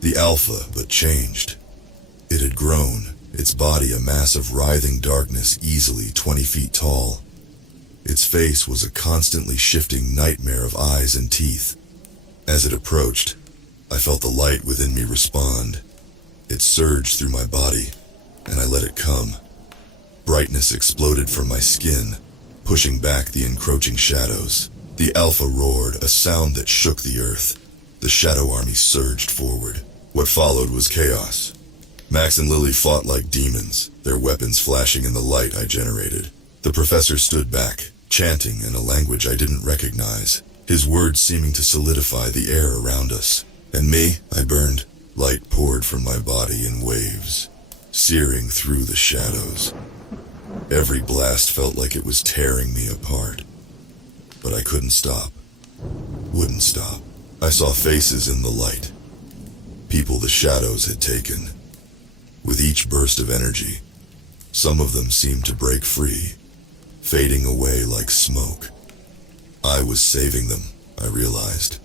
The Alpha, but changed. It had grown, its body a mass of writhing darkness easily 20 feet tall. Its face was a constantly shifting nightmare of eyes and teeth. As it approached, I felt the light within me respond. It surged through my body, and I let it come. Brightness exploded from my skin, pushing back the encroaching shadows. The Alpha roared, a sound that shook the earth. The shadow army surged forward. What followed was chaos. Max and Lily fought like demons, their weapons flashing in the light I generated. The professor stood back, chanting in a language I didn't recognize, his words seeming to solidify the air around us. And me, I burned. Light poured from my body in waves, searing through the shadows. Every blast felt like it was tearing me apart. But I couldn't stop. Wouldn't stop. I saw faces in the light. People the shadows had taken. With each burst of energy, some of them seemed to break free, fading away like smoke. I was saving them, I realized.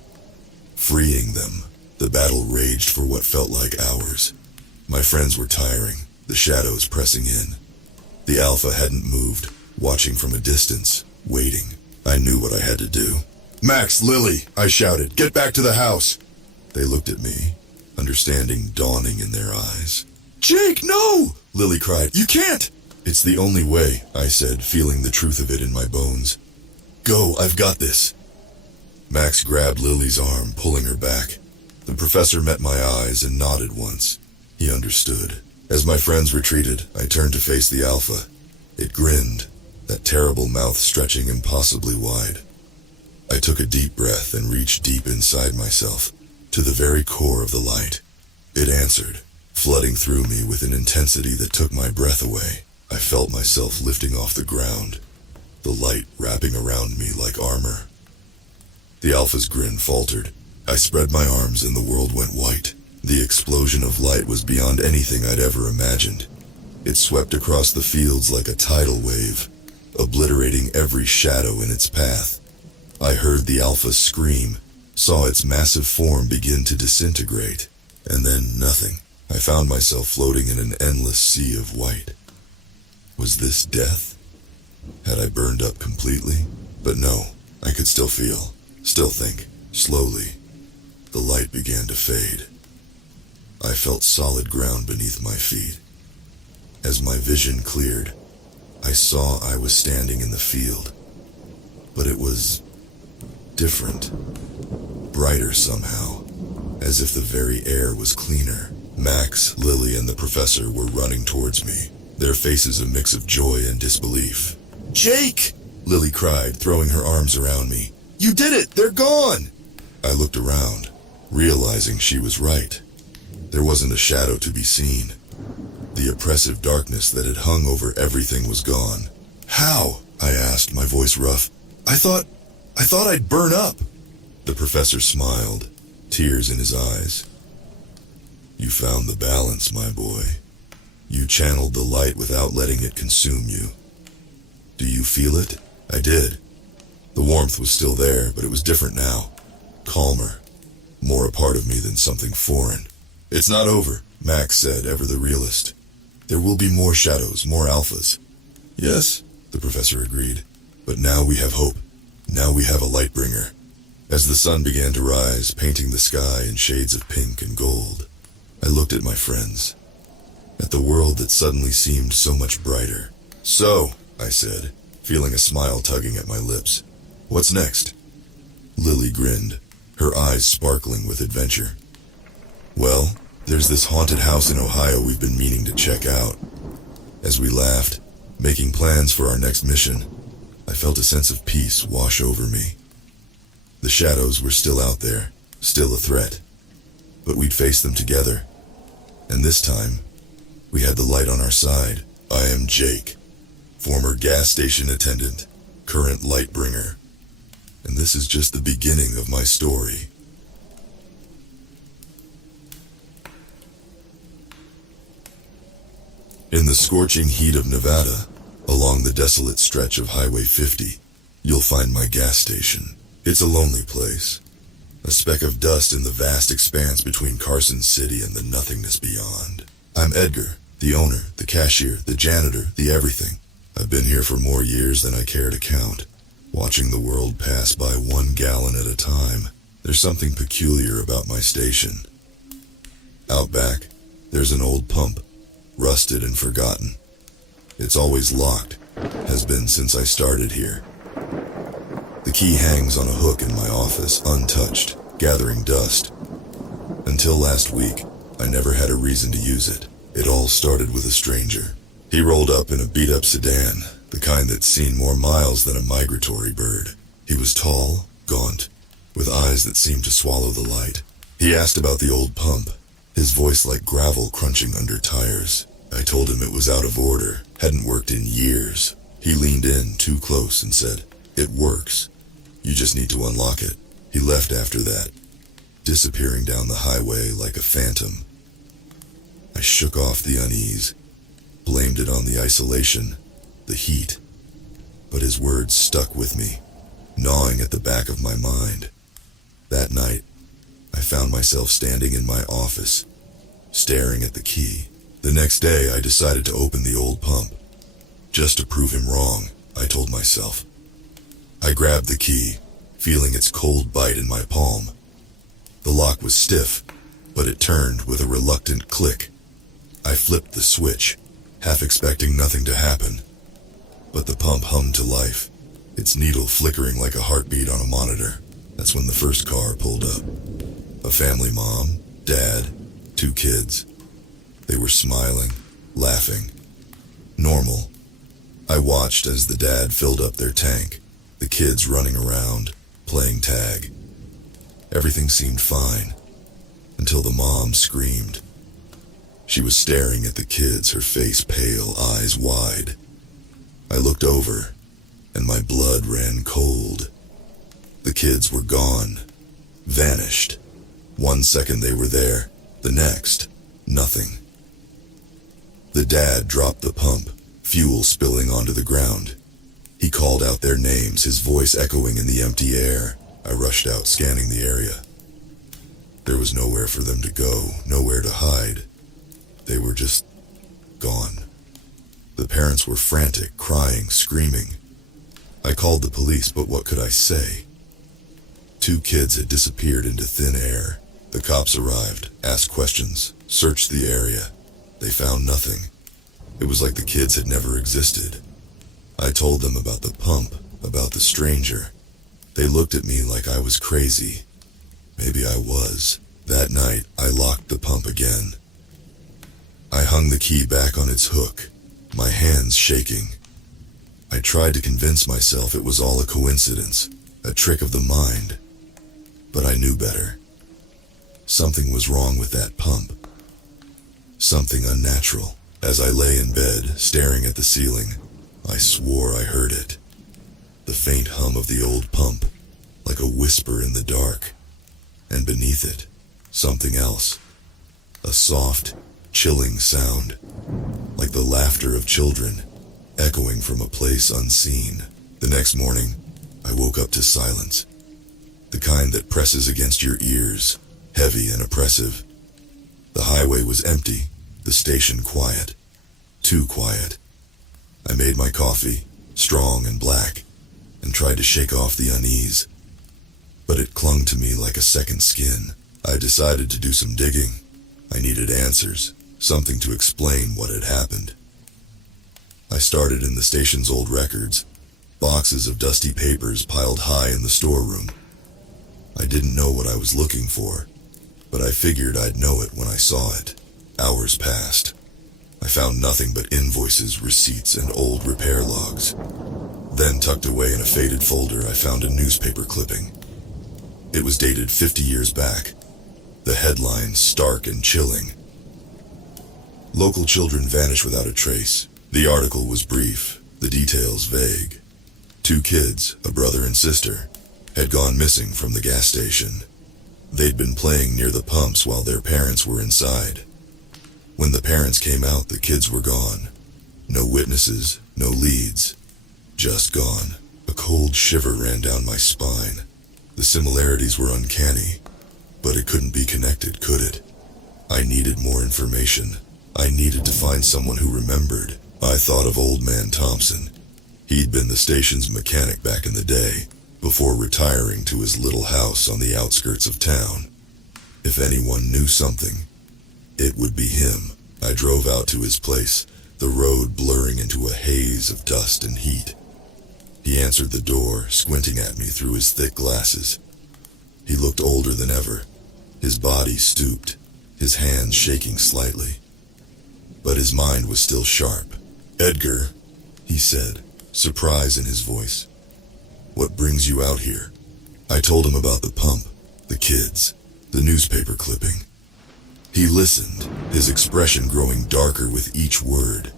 Freeing them. The battle raged for what felt like hours. My friends were tiring, the shadows pressing in. The Alpha hadn't moved, watching from a distance, waiting. I knew what I had to do. Max, Lily, I shouted, get back to the house. They looked at me, understanding dawning in their eyes. "Jake, no!" Lily cried. "You can't!" "It's the only way," I said, feeling the truth of it in my bones. "Go, I've got this." Max grabbed Lily's arm, pulling her back. The professor met my eyes and nodded once. He understood. As my friends retreated, I turned to face the Alpha. It grinned, that terrible mouth stretching impossibly wide. I took a deep breath and reached deep inside myself, to the very core of the light. It answered, flooding through me with an intensity that took my breath away. I felt myself lifting off the ground, the light wrapping around me like armor. The Alpha's grin faltered. I spread my arms and the world went white. The explosion of light was beyond anything I'd ever imagined. It swept across the fields like a tidal wave, obliterating every shadow in its path. I heard the Alpha scream, saw its massive form begin to disintegrate, and then nothing. I found myself floating in an endless sea of white. Was this death? Had I burned up completely? But no, I could still feel, still think. Slowly, the light began to fade. I felt solid ground beneath my feet. As my vision cleared, I saw I was standing in the field. But it was different, brighter somehow, as if the very air was cleaner. Max, Lily, and the professor were running towards me, their faces a mix of joy and disbelief. "Jake!" Lily cried, throwing her arms around me. "You did it! They're gone!" I looked around, realizing she was right. There wasn't a shadow to be seen. The oppressive darkness that had hung over everything was gone. "How?" I asked, my voice rough. I thought I'd burn up." The professor smiled, tears in his eyes. "You found the balance, my boy. You channeled the light without letting it consume you. Do you feel it?" I did. The warmth was still there, but it was different now. Calmer, more a part of me than something foreign. "It's not over," Max said, ever the realist. "There will be more shadows, more alphas." "Yes," the professor agreed. "But now we have hope. Now we have a light bringer." As the sun began to rise, painting the sky in shades of pink and gold, I looked at my friends, at the world that suddenly seemed so much brighter. "So," I said, feeling a smile tugging at my lips, "what's next?" Lily grinned, her eyes sparkling with adventure. "Well, there's this haunted house in Ohio we've been meaning to check out." As we laughed, making plans for our next mission, I felt a sense of peace wash over me. The shadows were still out there, still a threat, but we'd face them together. And this time, we had the light on our side. I am Jake, former gas station attendant, current light bringer. And this is just the beginning of my story. In the scorching heat of Nevada, along the desolate stretch of Highway 50, you'll find my gas station. It's a lonely place, a speck of dust in the vast expanse between Carson City and the nothingness beyond. I'm Edgar, the owner, the cashier, the janitor, the everything. I've been here for more years than I care to count, watching the world pass by 1 gallon at a time. There's something peculiar about my station. Out back, there's an old pump, rusted and forgotten. It's always locked, has been since I started here. The key hangs on a hook in my office, untouched, gathering dust. Until last week, I never had a reason to use it. It all started with a stranger. He rolled up in a beat-up sedan, the kind that's seen more miles than a migratory bird. He was tall, gaunt, with eyes that seemed to swallow the light. He asked about the old pump, his voice like gravel crunching under tires. I told him it was out of order, hadn't worked in years. He leaned in too close and said, "It works. You just need to unlock it." He left after that, disappearing down the highway like a phantom. I shook off the unease, blamed it on the isolation, the heat. But his words stuck with me, gnawing at the back of my mind. That night, I found myself standing in my office, staring at the key. The next day, I decided to open the old pump. Just to prove him wrong, I told myself. I grabbed the key, feeling its cold bite in my palm. The lock was stiff, but it turned with a reluctant click. I flipped the switch, half expecting nothing to happen. But the pump hummed to life, its needle flickering like a heartbeat on a monitor. That's when the first car pulled up. A family, mom, dad, 2 kids. They were smiling, laughing. Normal. I watched as the dad filled up their tank, the kids running around, playing tag. Everything seemed fine, until the mom screamed. She was staring at the kids, her face pale, eyes wide. I looked over, and my blood ran cold. The kids were gone, vanished. 1 second they were there, the next, nothing. The dad dropped the pump, fuel spilling onto the ground. He called out their names, his voice echoing in the empty air. I rushed out, scanning the area. There was nowhere for them to go, nowhere to hide. They were just gone. The parents were frantic, crying, screaming. I called the police, but what could I say? 2 kids had disappeared into thin air. The cops arrived, asked questions, searched the area. They found nothing. It was like the kids had never existed. I told them about the pump, about the stranger. They looked at me like I was crazy. Maybe I was. That night, I locked the pump again. I hung the key back on its hook, my hands shaking. I tried to convince myself it was all a coincidence, a trick of the mind. But I knew better. Something was wrong with that pump. Something unnatural. As I lay in bed, staring at the ceiling, I swore I heard it. The faint hum of the old pump, like a whisper in the dark. And beneath it, something else. A soft, chilling sound, like the laughter of children, echoing from a place unseen. The next morning, I woke up to silence. The kind that presses against your ears, heavy and oppressive. The highway was empty, the station quiet. Too quiet. I made my coffee, strong and black, and tried to shake off the unease. But it clung to me like a second skin. I decided to do some digging. I needed answers, something to explain what had happened. I started in the station's old records, boxes of dusty papers piled high in the storeroom. I didn't know what I was looking for, but I figured I'd know it when I saw it. Hours passed. I found nothing but invoices, receipts, and old repair logs. Then, tucked away in a faded folder, I found a newspaper clipping. It was dated 50 years back. The headline stark and chilling. Local children vanish without a trace. The article was brief, the details vague. 2 kids, a brother and sister, had gone missing from the gas station. They'd been playing near the pumps while their parents were inside. When the parents came out, the kids were gone. No witnesses, no leads. Just gone. A cold shiver ran down my spine. The similarities were uncanny, but it couldn't be connected, could it? I needed more information. I needed to find someone who remembered. I thought of Old Man Thompson. He'd been the station's mechanic back in the day, before retiring to his little house on the outskirts of town. If anyone knew something, it would be him. I drove out to his place, the road blurring into a haze of dust and heat. He answered the door, squinting at me through his thick glasses. He looked older than ever, his body stooped, his hands shaking slightly. But his mind was still sharp. "Edgar," he said, surprise in his voice. "What brings you out here?" I told him about the pump, the kids, the newspaper clipping. He listened, his expression growing darker with each word.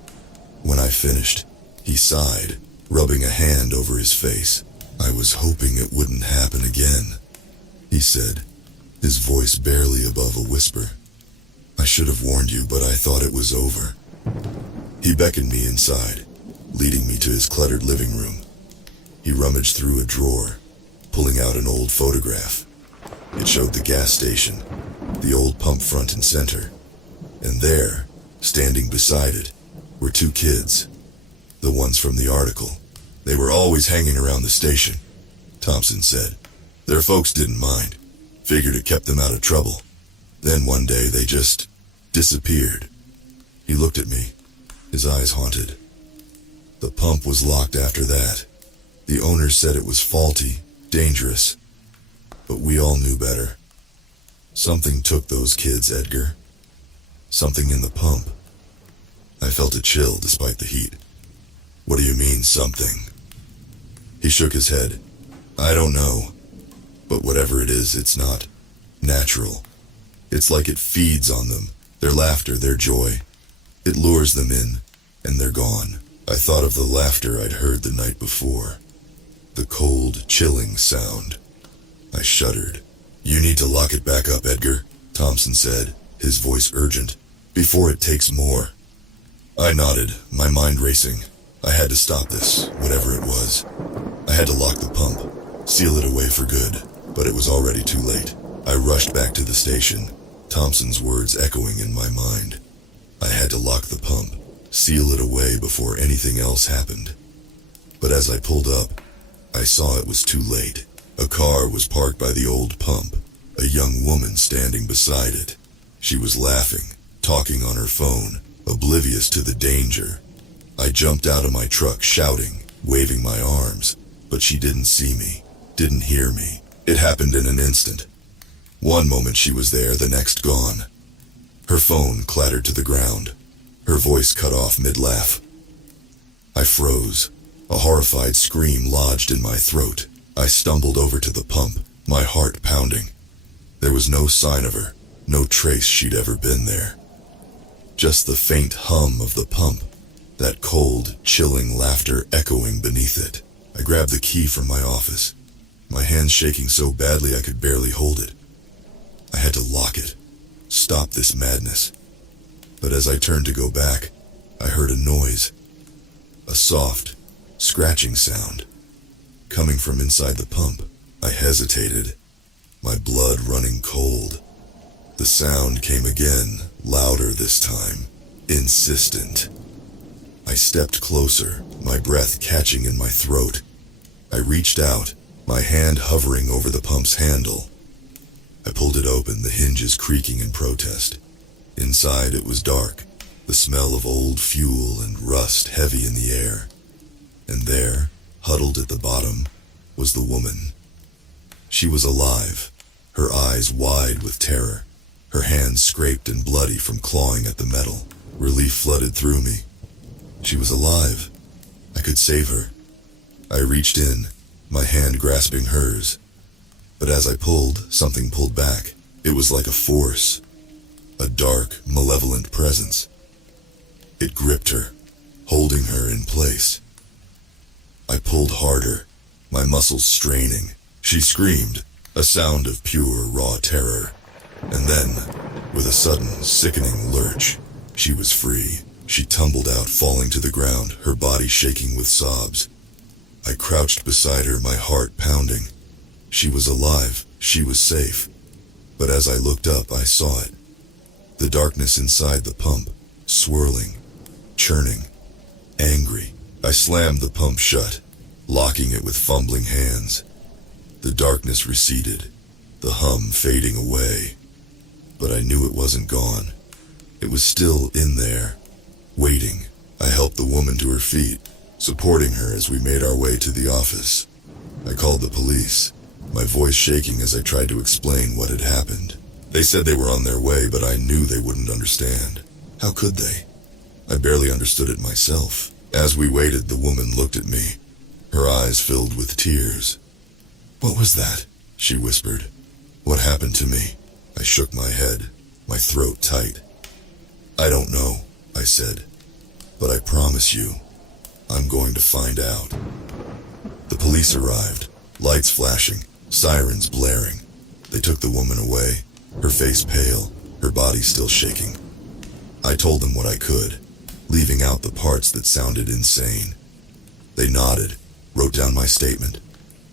When I finished, he sighed, rubbing a hand over his face. "I was hoping it wouldn't happen again," he said, his voice barely above a whisper. "I should have warned you, but I thought it was over." He beckoned me inside, leading me to his cluttered living room. He rummaged through a drawer, pulling out an old photograph. It showed the gas station, the old pump front and center, and there, standing beside it, were 2 kids, the ones from the article. "They were always hanging around the station," Thompson said. "Their folks didn't mind, figured it kept them out of trouble. Then one day they just disappeared. He looked at me, his eyes haunted. The pump was locked after that. The owner said it was faulty, dangerous, but we all knew better. Something took those kids, Edgar. Something in the pump. I felt a chill despite the heat. What do you mean, something? He shook his head. I don't know, but whatever it is, it's not natural. It's like it feeds on them, their laughter, their joy. It lures them in, and they're gone. I thought of the laughter I'd heard the night before. The cold, chilling sound. I shuddered. You need to lock it back up, Edgar, Thompson said, his voice urgent, before it takes more. I nodded, my mind racing. I had to stop this, whatever it was. I had to lock the pump, seal it away for good, but it was already too late. I rushed back to the station, Thompson's words echoing in my mind. I had to lock the pump, seal it away before anything else happened. But as I pulled up, I saw it was too late. A car was parked by the old pump, a young woman standing beside it. She was laughing, talking on her phone, oblivious to the danger. I jumped out of my truck shouting, waving my arms, but she didn't see me, didn't hear me. It happened in an instant. One moment she was there, the next gone. Her phone clattered to the ground. Her voice cut off mid-laugh. I froze. A horrified scream lodged in my throat. I stumbled over to the pump, my heart pounding. There was no sign of her, no trace she'd ever been there. Just the faint hum of the pump, that cold, chilling laughter echoing beneath it. I grabbed the key from my office, my hands shaking so badly I could barely hold it. I had to lock it, stop this madness. But as I turned to go back, I heard a noise. A soft, scratching sound, coming from inside the pump. I hesitated, my blood running cold. The sound came again, louder this time, insistent. I stepped closer, my breath catching in my throat. I reached out, my hand hovering over the pump's handle. I pulled it open, the hinges creaking in protest. Inside it was dark, the smell of old fuel and rust heavy in the air. And there, huddled at the bottom, was the woman. She was alive, her eyes wide with terror, her hands scraped and bloody from clawing at the metal. Relief flooded through me. She was alive. I could save her. I reached in, my hand grasping hers. But as I pulled, something pulled back. It was like a force, a dark, malevolent presence. It gripped her, holding her in place. I pulled harder, my muscles straining. She screamed, a sound of pure, raw terror. And then, with a sudden, sickening lurch, she was free. She tumbled out, falling to the ground, her body shaking with sobs. I crouched beside her, my heart pounding. She was alive, she was safe. But as I looked up, I saw it. The darkness inside the pump, swirling, churning, angry. I slammed the pump shut, locking it with fumbling hands. The darkness receded, the hum fading away. But I knew it wasn't gone. It was still in there, waiting. I helped the woman to her feet, supporting her as we made our way to the office. I called the police, my voice shaking as I tried to explain what had happened. They said they were on their way, but I knew they wouldn't understand. How could they? I barely understood it myself. As we waited, the woman looked at me, her eyes filled with tears. "What was that?" she whispered. "What happened to me?" I shook my head, my throat tight. "I don't know," I said, "but I promise you, I'm going to find out." The police arrived, lights flashing, sirens blaring. They took the woman away, her face pale, her body still shaking. I told them what I could, leaving out the parts that sounded insane. They nodded, wrote down my statement,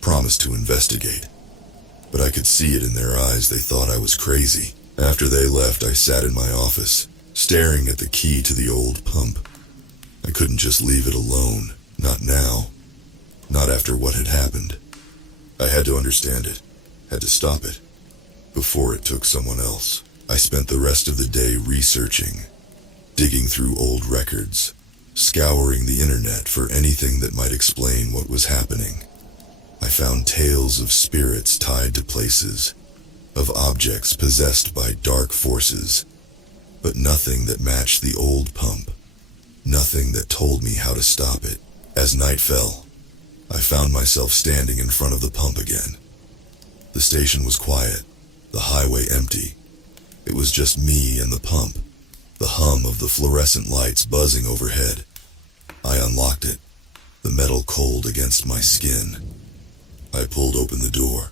promised to investigate. But I could see it in their eyes, they thought I was crazy. After they left, I sat in my office, staring at the key to the old pump. I couldn't just leave it alone, not now, not after what had happened. I had to understand it, had to stop it, before it took someone else. I spent the rest of the day researching, digging through old records, scouring the internet for anything that might explain what was happening. I found tales of spirits tied to places, of objects possessed by dark forces, but nothing that matched the old pump, nothing that told me how to stop it. As night fell, I found myself standing in front of the pump again. The station was quiet, the highway empty. It was just me and the pump, the hum of the fluorescent lights buzzing overhead. I unlocked it, the metal cold against my skin. I pulled open the door,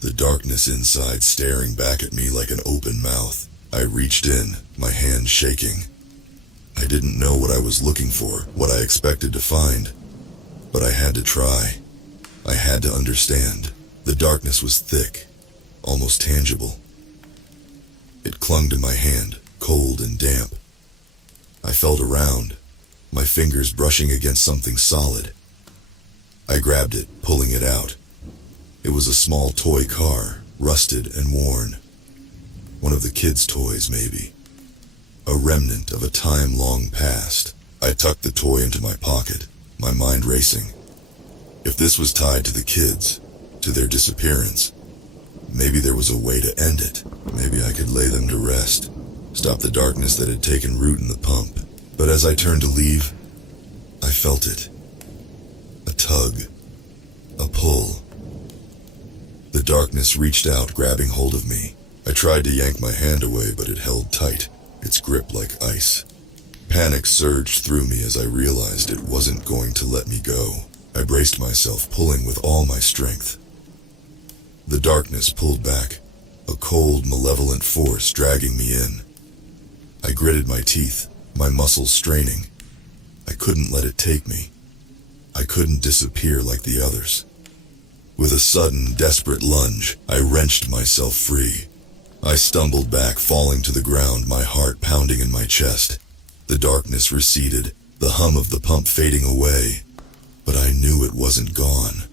the darkness inside staring back at me like an open mouth. I reached in, my hands shaking. I didn't know what I was looking for, what I expected to find, but I had to try. I had to understand. The darkness was thick, almost tangible. It clung to my hand, cold and damp. I felt around, my fingers brushing against something solid. I grabbed it, pulling it out. It was a small toy car, rusted and worn. One of the kids' toys, maybe. A remnant of a time long past. I tucked the toy into my pocket, my mind racing. If this was tied to the kids, to their disappearance, maybe there was a way to end it. Maybe I could lay them to rest, stop the darkness that had taken root in the pump. But as I turned to leave, I felt it. A tug. A pull. The darkness reached out, grabbing hold of me. I tried to yank my hand away, but it held tight, its grip like ice. Panic surged through me as I realized it wasn't going to let me go. I braced myself, pulling with all my strength. The darkness pulled back, a cold, malevolent force dragging me in. I gritted my teeth, my muscles straining. I couldn't let it take me. I couldn't disappear like the others. With a sudden, desperate lunge, I wrenched myself free. I stumbled back, falling to the ground, my heart pounding in my chest. The darkness receded, the hum of the pump fading away. But I knew it wasn't gone.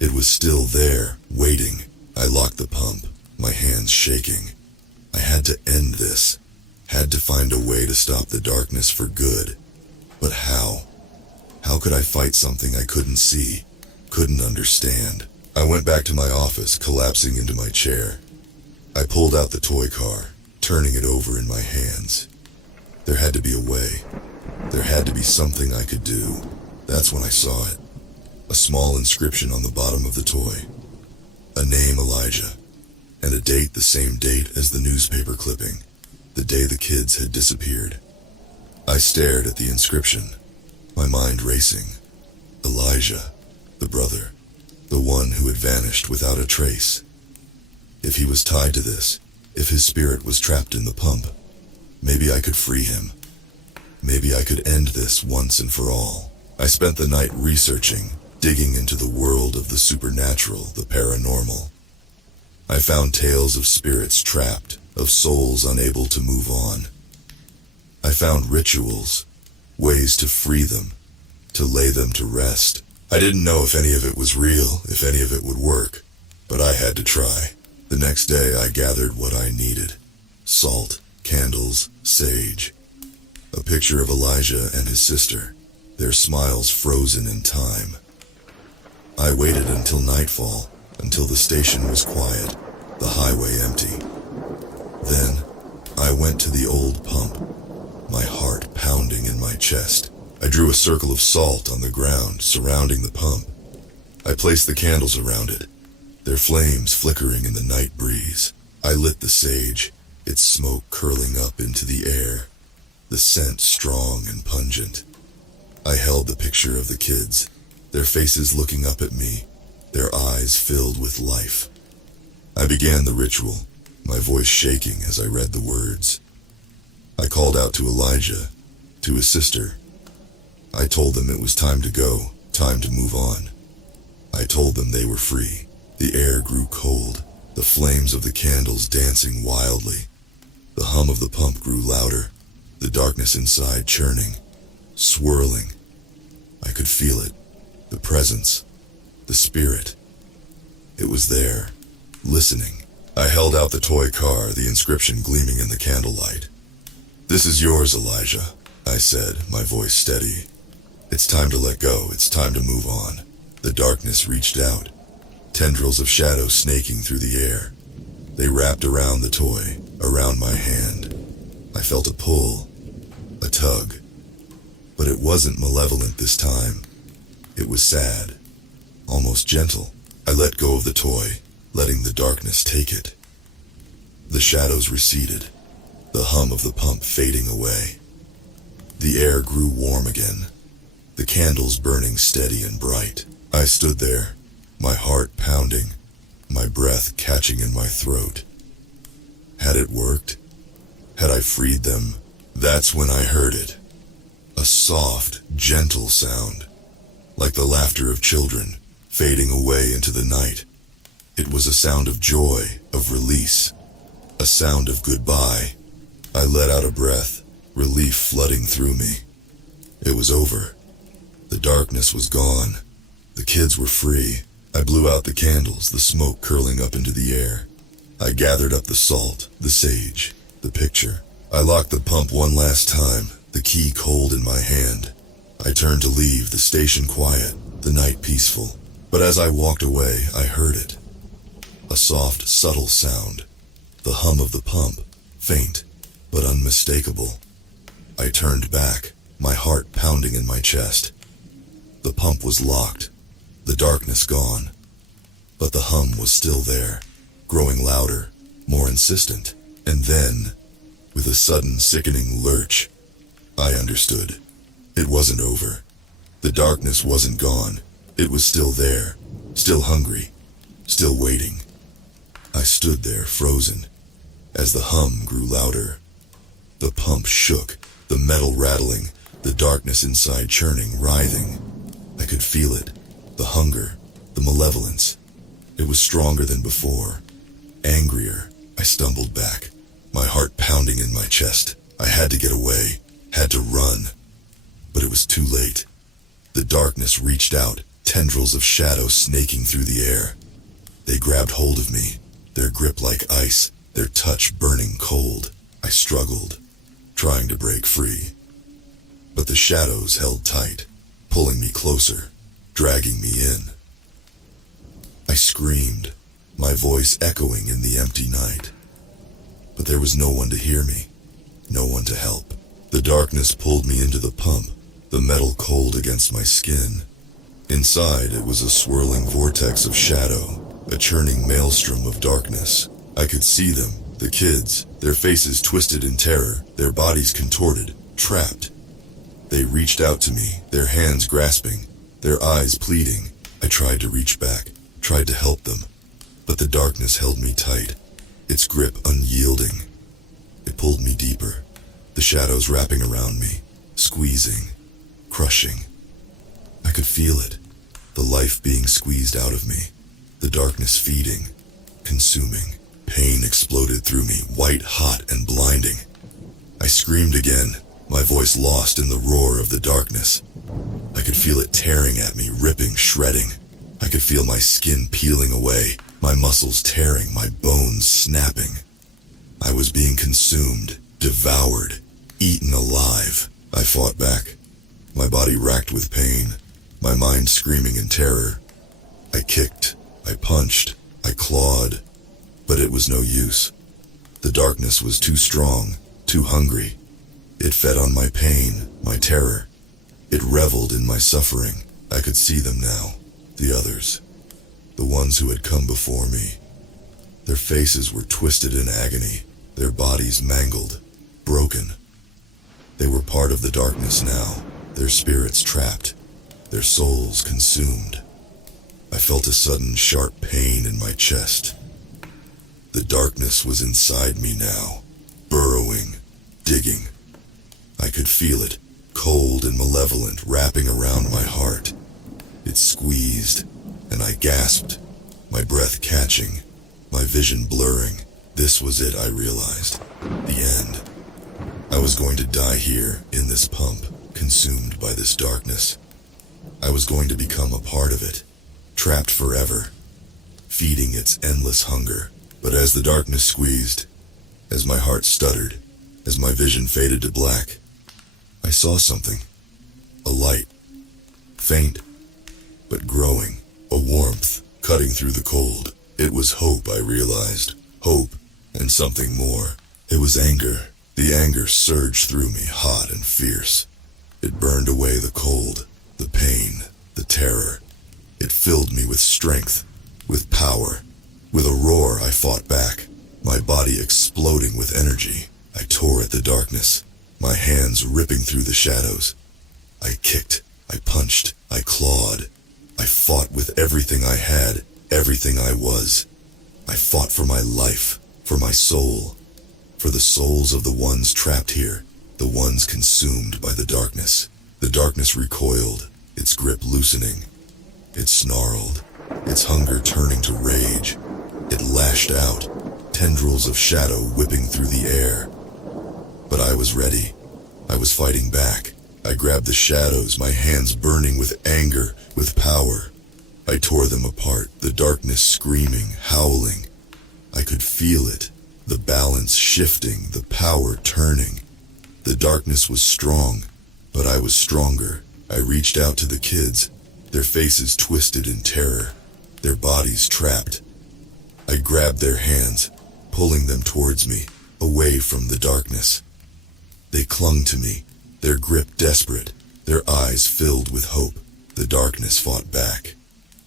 It was still there, waiting. I locked the pump, my hands shaking. I had to end this. Had to find a way to stop the darkness for good. But how? How could I fight something I couldn't see, couldn't understand? I went back to my office, collapsing into my chair. I pulled out the toy car, turning it over in my hands. There had to be a way. There had to be something I could do. That's when I saw it. A small inscription on the bottom of the toy. A name, Elijah, and a date, the same date as the newspaper clipping, the day the kids had disappeared. I stared at the inscription, my mind racing. Elijah, the brother, the one who had vanished without a trace. If he was tied to this, if his spirit was trapped in the pump, maybe I could free him. Maybe I could end this once and for all. I spent the night researching, digging into the world of the supernatural, the paranormal. I found tales of spirits trapped, of souls unable to move on. I found rituals, ways to free them, to lay them to rest. I didn't know if any of it was real, if any of it would work, but I had to try. The next day I gathered what I needed. Salt, candles, sage. A picture of Elijah and his sister, their smiles frozen in time. I waited until nightfall, until the station was quiet, the highway empty. Then, I went to the old pump, my heart pounding in my chest. I drew a circle of salt on the ground surrounding the pump. I placed the candles around it, their flames flickering in the night breeze. I lit the sage, its smoke curling up into the air, the scent strong and pungent. I held the picture of the kids, their faces looking up at me, their eyes filled with life. I began the ritual, my voice shaking as I read the words. I called out to Elijah, to his sister. I told them it was time to go, time to move on. I told them they were free. The air grew cold, the flames of the candles dancing wildly. The hum of the pump grew louder, the darkness inside churning, swirling. I could feel it, the presence, the spirit. It was there, listening. I held out the toy car, the inscription gleaming in the candlelight. "This is yours, Elijah," I said, my voice steady. "It's time to let go, it's time to move on." The darkness reached out, tendrils of shadow snaking through the air. They wrapped around the toy, around my hand. I felt a pull, a tug. But it wasn't malevolent this time. It was sad, almost gentle. I let go of the toy, letting the darkness take it. The shadows receded, the hum of the pump fading away. The air grew warm again, the candles burning steady and bright. I stood there, my heart pounding, my breath catching in my throat. Had it worked? Had I freed them? That's when I heard it. A soft, gentle sound, like the laughter of children, fading away into the night. It was a sound of joy, of release, a sound of goodbye. I let out a breath, relief flooding through me. It was over. The darkness was gone. The kids were free. I blew out the candles, the smoke curling up into the air. I gathered up the salt, the sage, the picture. I locked the pump one last time, the key cold in my hand. I turned to leave, the station quiet, the night peaceful. But as I walked away, I heard it. A soft, subtle sound. The hum of the pump, faint, but unmistakable. I turned back, my heart pounding in my chest. The pump was locked, the darkness gone. But the hum was still there, growing louder, more insistent. And then, with a sudden sickening lurch, I understood. It wasn't over. The darkness wasn't gone. It was still there, still hungry, still waiting. I stood there, frozen, as the hum grew louder. The pump shook, the metal rattling, the darkness inside churning, writhing. I could feel it, the hunger, the malevolence. It was stronger than before, angrier. I stumbled back, my heart pounding in my chest. I had to get away, had to run. But it was too late. The darkness reached out, tendrils of shadow snaking through the air. They grabbed hold of me, their grip like ice, their touch burning cold. I struggled, trying to break free. But the shadows held tight, pulling me closer, dragging me in. I screamed, my voice echoing in the empty night. But there was no one to hear me, no one to help. The darkness pulled me into the pump, the metal cold against my skin. Inside, it was a swirling vortex of shadow, a churning maelstrom of darkness. I could see them, the kids, their faces twisted in terror, their bodies contorted, trapped. They reached out to me, their hands grasping, their eyes pleading. I tried to reach back, tried to help them, but the darkness held me tight, its grip unyielding. It pulled me deeper, the shadows wrapping around me, squeezing, crushing. I could feel it, the life being squeezed out of me, the darkness feeding, consuming. Pain exploded through me, white hot and blinding. I screamed again, my voice lost in the roar of the darkness. I could feel it tearing at me, ripping, shredding. I could feel my skin peeling away, my muscles tearing, my bones snapping. I was being consumed, devoured, eaten alive. I fought back, my body racked with pain, my mind screaming in terror. I kicked, I punched, I clawed, but it was no use. The darkness was too strong, too hungry. It fed on my pain, my terror. It reveled in my suffering. I could see them now, the others, the ones who had come before me. Their faces were twisted in agony, their bodies mangled, broken. They were part of the darkness now, their spirits trapped, their souls consumed. I felt a sudden sharp pain in my chest. The darkness was inside me now, burrowing, digging. I could feel it, cold and malevolent, wrapping around my heart. It squeezed, and I gasped, my breath catching, my vision blurring. This was it, I realized. The end. I was going to die here, in this pump, consumed by this darkness. I was going to become a part of it, trapped forever, feeding its endless hunger, But as the darkness squeezed, as my heart stuttered, as my vision faded to black, I saw something. A light. Faint, but growing. A warmth cutting through the cold. It was hope, I realized. Hope, and something more. It was anger. The anger surged through me, hot and fierce. It burned away the cold, the pain, the terror. It filled me with strength, with power. With a roar, I fought back, my body exploding with energy. I tore at the darkness, my hands ripping through the shadows. I kicked, I punched, I clawed. I fought with everything I had, everything I was. I fought for my life, for my soul, for the souls of the ones trapped here, the ones consumed by the darkness. The darkness recoiled, its grip loosening. It snarled, its hunger turning to rage. It lashed out, tendrils of shadow whipping through the air. But I was ready. I was fighting back. I grabbed the shadows, my hands burning with anger, with power. I tore them apart, the darkness screaming, howling. I could feel it, the balance shifting, the power turning. The darkness was strong, but I was stronger. I reached out to the kids, their faces twisted in terror, their bodies trapped. I grabbed their hands, pulling them towards me, away from the darkness. They clung to me, their grip desperate, their eyes filled with hope. The darkness fought back,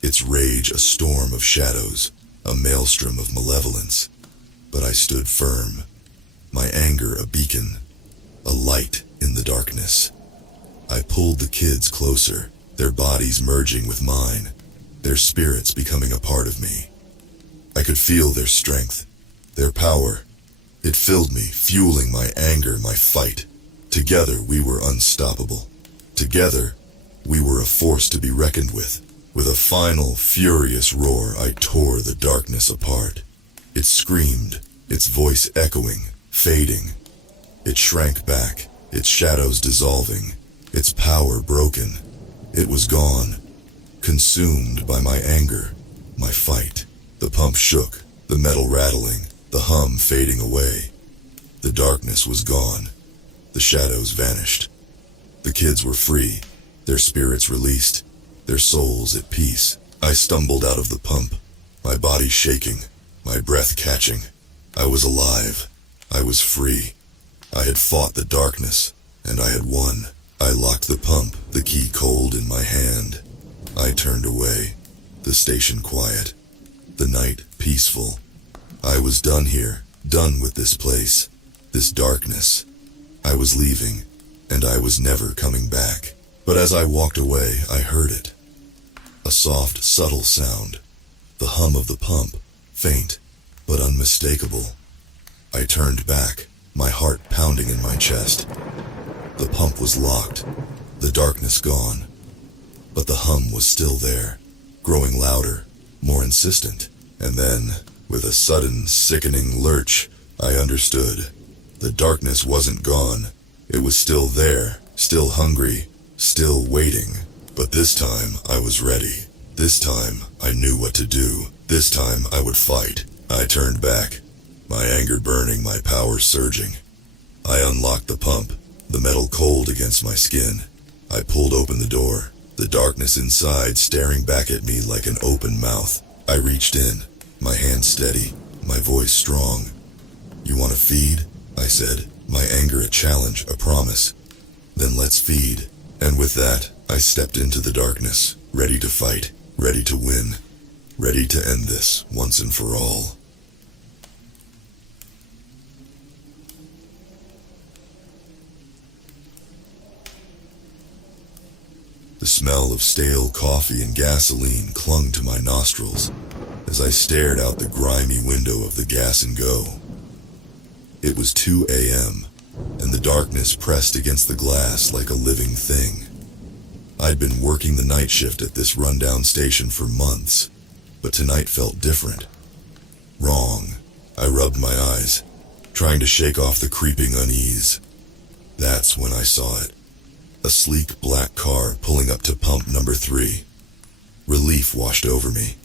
its rage a storm of shadows, a maelstrom of malevolence. But I stood firm, my anger a beacon, a light in the darkness. I pulled the kids closer, their bodies merging with mine, their spirits becoming a part of me. I could feel their strength, their power. It filled me, fueling my anger, my fight. Together we were unstoppable. Together, we were a force to be reckoned with. With a final, furious roar, I tore the darkness apart. It screamed, its voice echoing, fading. It shrank back, its shadows dissolving, its power broken. It was gone, consumed by my anger, my fight. The pump shook, the metal rattling, the hum fading away. The darkness was gone. The shadows vanished. The kids were free, their spirits released, their souls at peace. I stumbled out of the pump, my body shaking, my breath catching. I was alive. I was free. I had fought the darkness, and I had won. I locked the pump, the key cold in my hand. I turned away, the station quiet, the night peaceful. I was done here, done with this place, this darkness. I was leaving, and I was never coming back. But as I walked away, I heard it. A soft, subtle sound. The hum of the pump, faint, but unmistakable. I turned back, my heart pounding in my chest. The pump was locked, the darkness gone. But the hum was still there, growing louder, more insistent. And then, with a sudden, sickening lurch, I understood. The darkness wasn't gone. It was still there, still hungry, still waiting. But this time, I was ready. This time, I knew what to do. This time, I would fight. I turned back, my anger burning, my power surging. I unlocked the pump, the metal cold against my skin. I pulled open the door, the darkness inside staring back at me like an open mouth. I reached in, my hand steady, my voice strong. "You want to feed?" I said, my anger a challenge, a promise. "Then let's feed." And with that, I stepped into the darkness, ready to fight, ready to win, ready to end this once and for all. The smell of stale coffee and gasoline clung to my nostrils as I stared out the grimy window of the gas and go. It was 2 a.m., and the darkness pressed against the glass like a living thing. I'd been working the night shift at this rundown station for months, but tonight felt different. Wrong. I rubbed my eyes, trying to shake off the creeping unease. That's when I saw it. A sleek black car pulling up to pump number 3. Relief washed over me.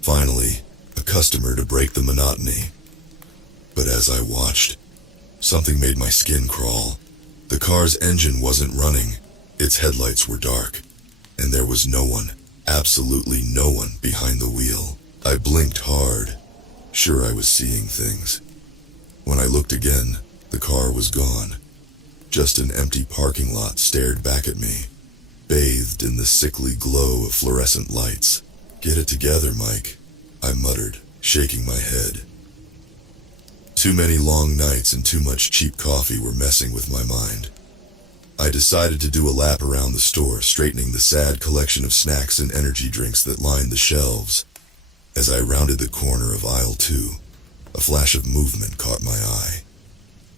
Finally, a customer to break the monotony. But as I watched, something made my skin crawl. The car's engine wasn't running, its headlights were dark, and there was no one, absolutely no one behind the wheel. I blinked hard, sure I was seeing things. When I looked again, the car was gone. Just an empty parking lot stared back at me, bathed in the sickly glow of fluorescent lights. "Get it together, Mike," I muttered, shaking my head. Too many long nights and too much cheap coffee were messing with my mind. I decided to do a lap around the store, straightening the sad collection of snacks and energy drinks that lined the shelves. As I rounded the corner of aisle 2, a flash of movement caught my eye.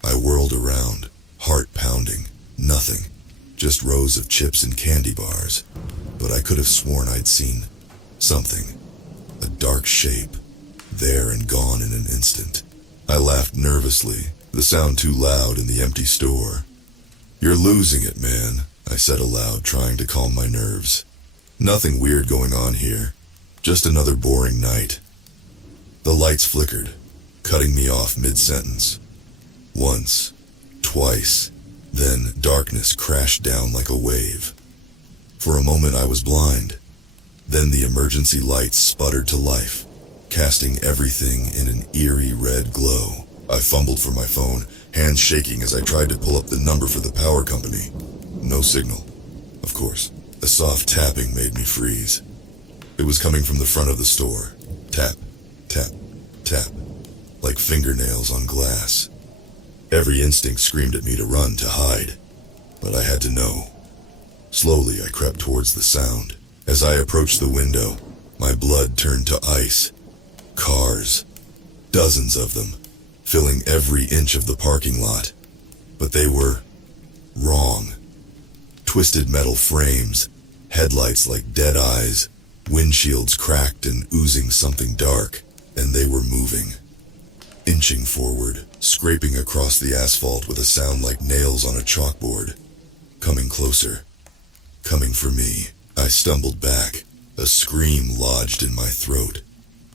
I whirled around, heart pounding. Nothing, just rows of chips and candy bars. But I could have sworn I'd seen something, a dark shape, there and gone in an instant. I laughed nervously, the sound too loud in the empty store. "You're losing it, man," I said aloud, trying to calm my nerves. "Nothing weird going on here, just another boring night." The lights flickered, cutting me off mid-sentence. Once, twice, then darkness crashed down like a wave. For a moment I was blind. Then the emergency lights sputtered to life, casting everything in an eerie red glow. I fumbled for my phone, hands shaking as I tried to pull up the number for the power company. No signal, of course. A soft tapping made me freeze. It was coming from the front of the store. Tap, tap, tap, like fingernails on glass. Every instinct screamed at me to run, to hide, but I had to know. Slowly I crept towards the sound. As I approached the window, my blood turned to ice. Cars, dozens of them, filling every inch of the parking lot. But they were wrong. Twisted metal frames, headlights like dead eyes, windshields cracked and oozing something dark, and they were moving. Inching forward, scraping across the asphalt with a sound like nails on a chalkboard. Coming closer. Coming for me. I stumbled back, a scream lodged in my throat.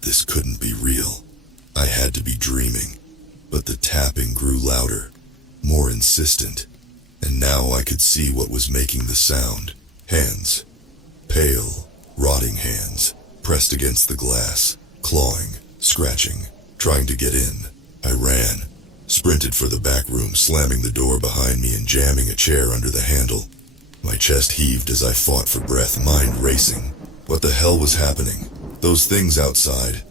This couldn't be real. I had to be dreaming. But the tapping grew louder, more insistent, and now I could see what was making the sound. Hands. Pale, rotting hands, pressed against the glass, clawing, scratching, trying to get in. I ran, sprinted for the back room, slamming the door behind me and jamming a chair under the handle. My chest heaved as I fought for breath, mind racing. What the hell was happening? Those things outside,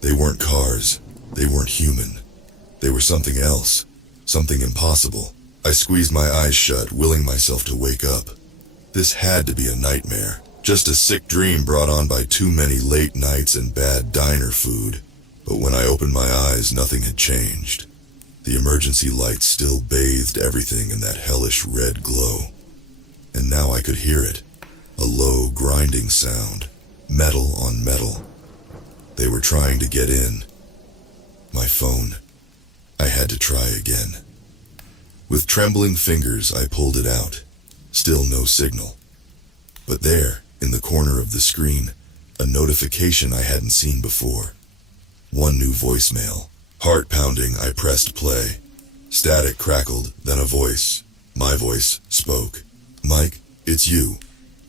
they weren't cars, they weren't human. They were something else, something impossible. I squeezed my eyes shut, willing myself to wake up. This had to be a nightmare, just a sick dream brought on by too many late nights and bad diner food. But when I opened my eyes, nothing had changed. The emergency lights still bathed everything in that hellish red glow. And now I could hear it, a low, grinding sound, metal on metal. They were trying to get in. My phone. I had to try again. With trembling fingers, I pulled it out. Still no signal. But there, in the corner of the screen, a notification I hadn't seen before. One new voicemail. Heart pounding, I pressed play. Static crackled, then a voice, my voice, spoke. "Mike, it's you.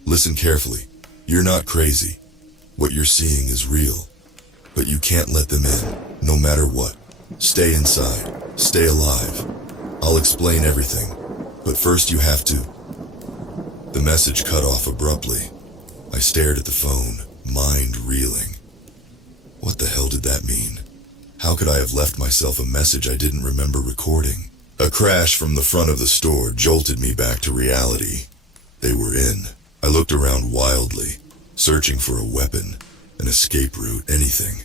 Listen carefully. You're not crazy. What you're seeing is real. But you can't let them in, no matter what. Stay inside. Stay alive. I'll explain everything. But first you have to." The message cut off abruptly. I stared at the phone, mind reeling. What the hell did that mean? How could I have left myself a message I didn't remember recording? A crash from the front of the store jolted me back to reality. They were in. I looked around wildly, searching for a weapon, an escape route, anything.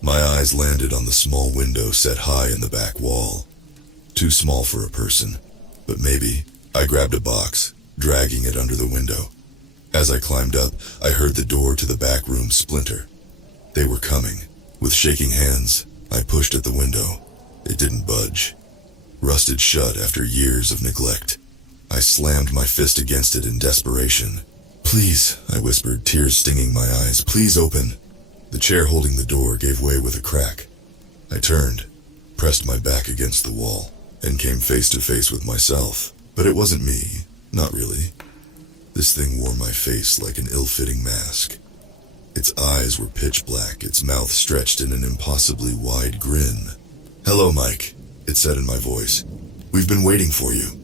My eyes landed on the small window set high in the back wall. Too small for a person, but maybe. I grabbed a box, dragging it under the window. As I climbed up, I heard the door to the back room splinter. They were coming. With shaking hands, I pushed at the window. It didn't budge. Rusted shut after years of neglect. I slammed my fist against it in desperation. "Please," I whispered, tears stinging my eyes. "Please open." The chair holding the door gave way with a crack. I turned, pressed my back against the wall, and came face to face with myself. But it wasn't me, not really. This thing wore my face like an ill-fitting mask. Its eyes were pitch black, its mouth stretched in an impossibly wide grin. "Hello, Mike," it said in my voice. "We've been waiting for you."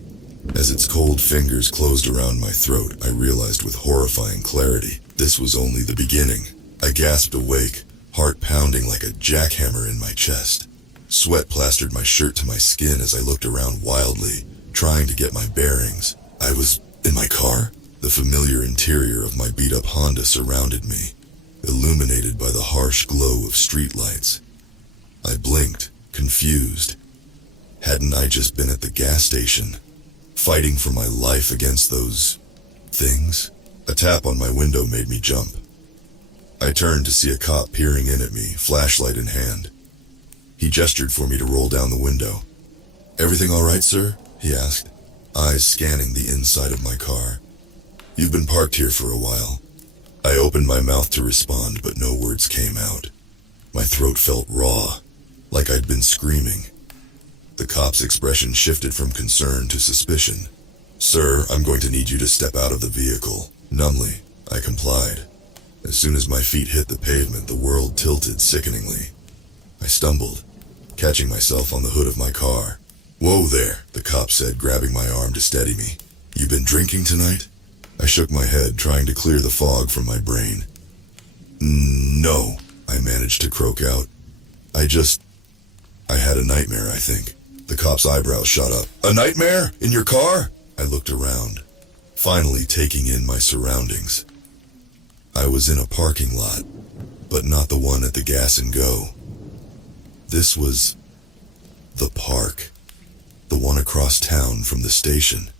As its cold fingers closed around my throat, I realized with horrifying clarity, this was only the beginning. I gasped awake, heart pounding like a jackhammer in my chest. Sweat plastered my shirt to my skin as I looked around wildly, trying to get my bearings. I was in my car? The familiar interior of my beat-up Honda surrounded me, illuminated by the harsh glow of streetlights. I blinked, confused. Hadn't I just been at the gas station, fighting for my life against those things? A tap on my window made me jump. I turned to see a cop peering in at me, flashlight in hand. He gestured for me to roll down the window. "Everything all right, sir?" he asked, eyes scanning the inside of my car. "You've been parked here for a while." I opened my mouth to respond, but no words came out. My throat felt raw, like I'd been screaming. The cop's expression shifted from concern to suspicion. "Sir, I'm going to need you to step out of the vehicle." Numbly, I complied. As soon as my feet hit the pavement, the world tilted sickeningly. I stumbled, catching myself on the hood of my car. "Whoa there," the cop said, grabbing my arm to steady me. "You been drinking tonight?" I shook my head, trying to clear the fog from my brain. "No," I managed to croak out. I had a nightmare, I think." The cop's eyebrows shot up. "A nightmare? In your car?" I looked around, finally taking in my surroundings. I was in a parking lot, but not the one at the Gas and Go. This was the park, the one across town from the station.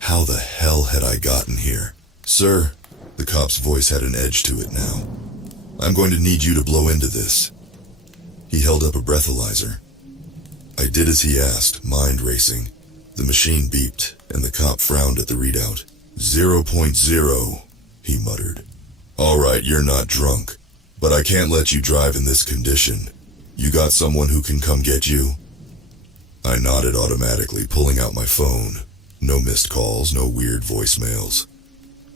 How the hell had I gotten here? "Sir," the cop's voice had an edge to it now. "I'm going to need you to blow into this." He held up a breathalyzer. I did as he asked, mind racing. The machine beeped, and the cop frowned at the readout. 0.0, he muttered. "All right, you're not drunk, but I can't let you drive in this condition. You got someone who can come get you?" I nodded automatically, pulling out my phone. No missed calls, no weird voicemails.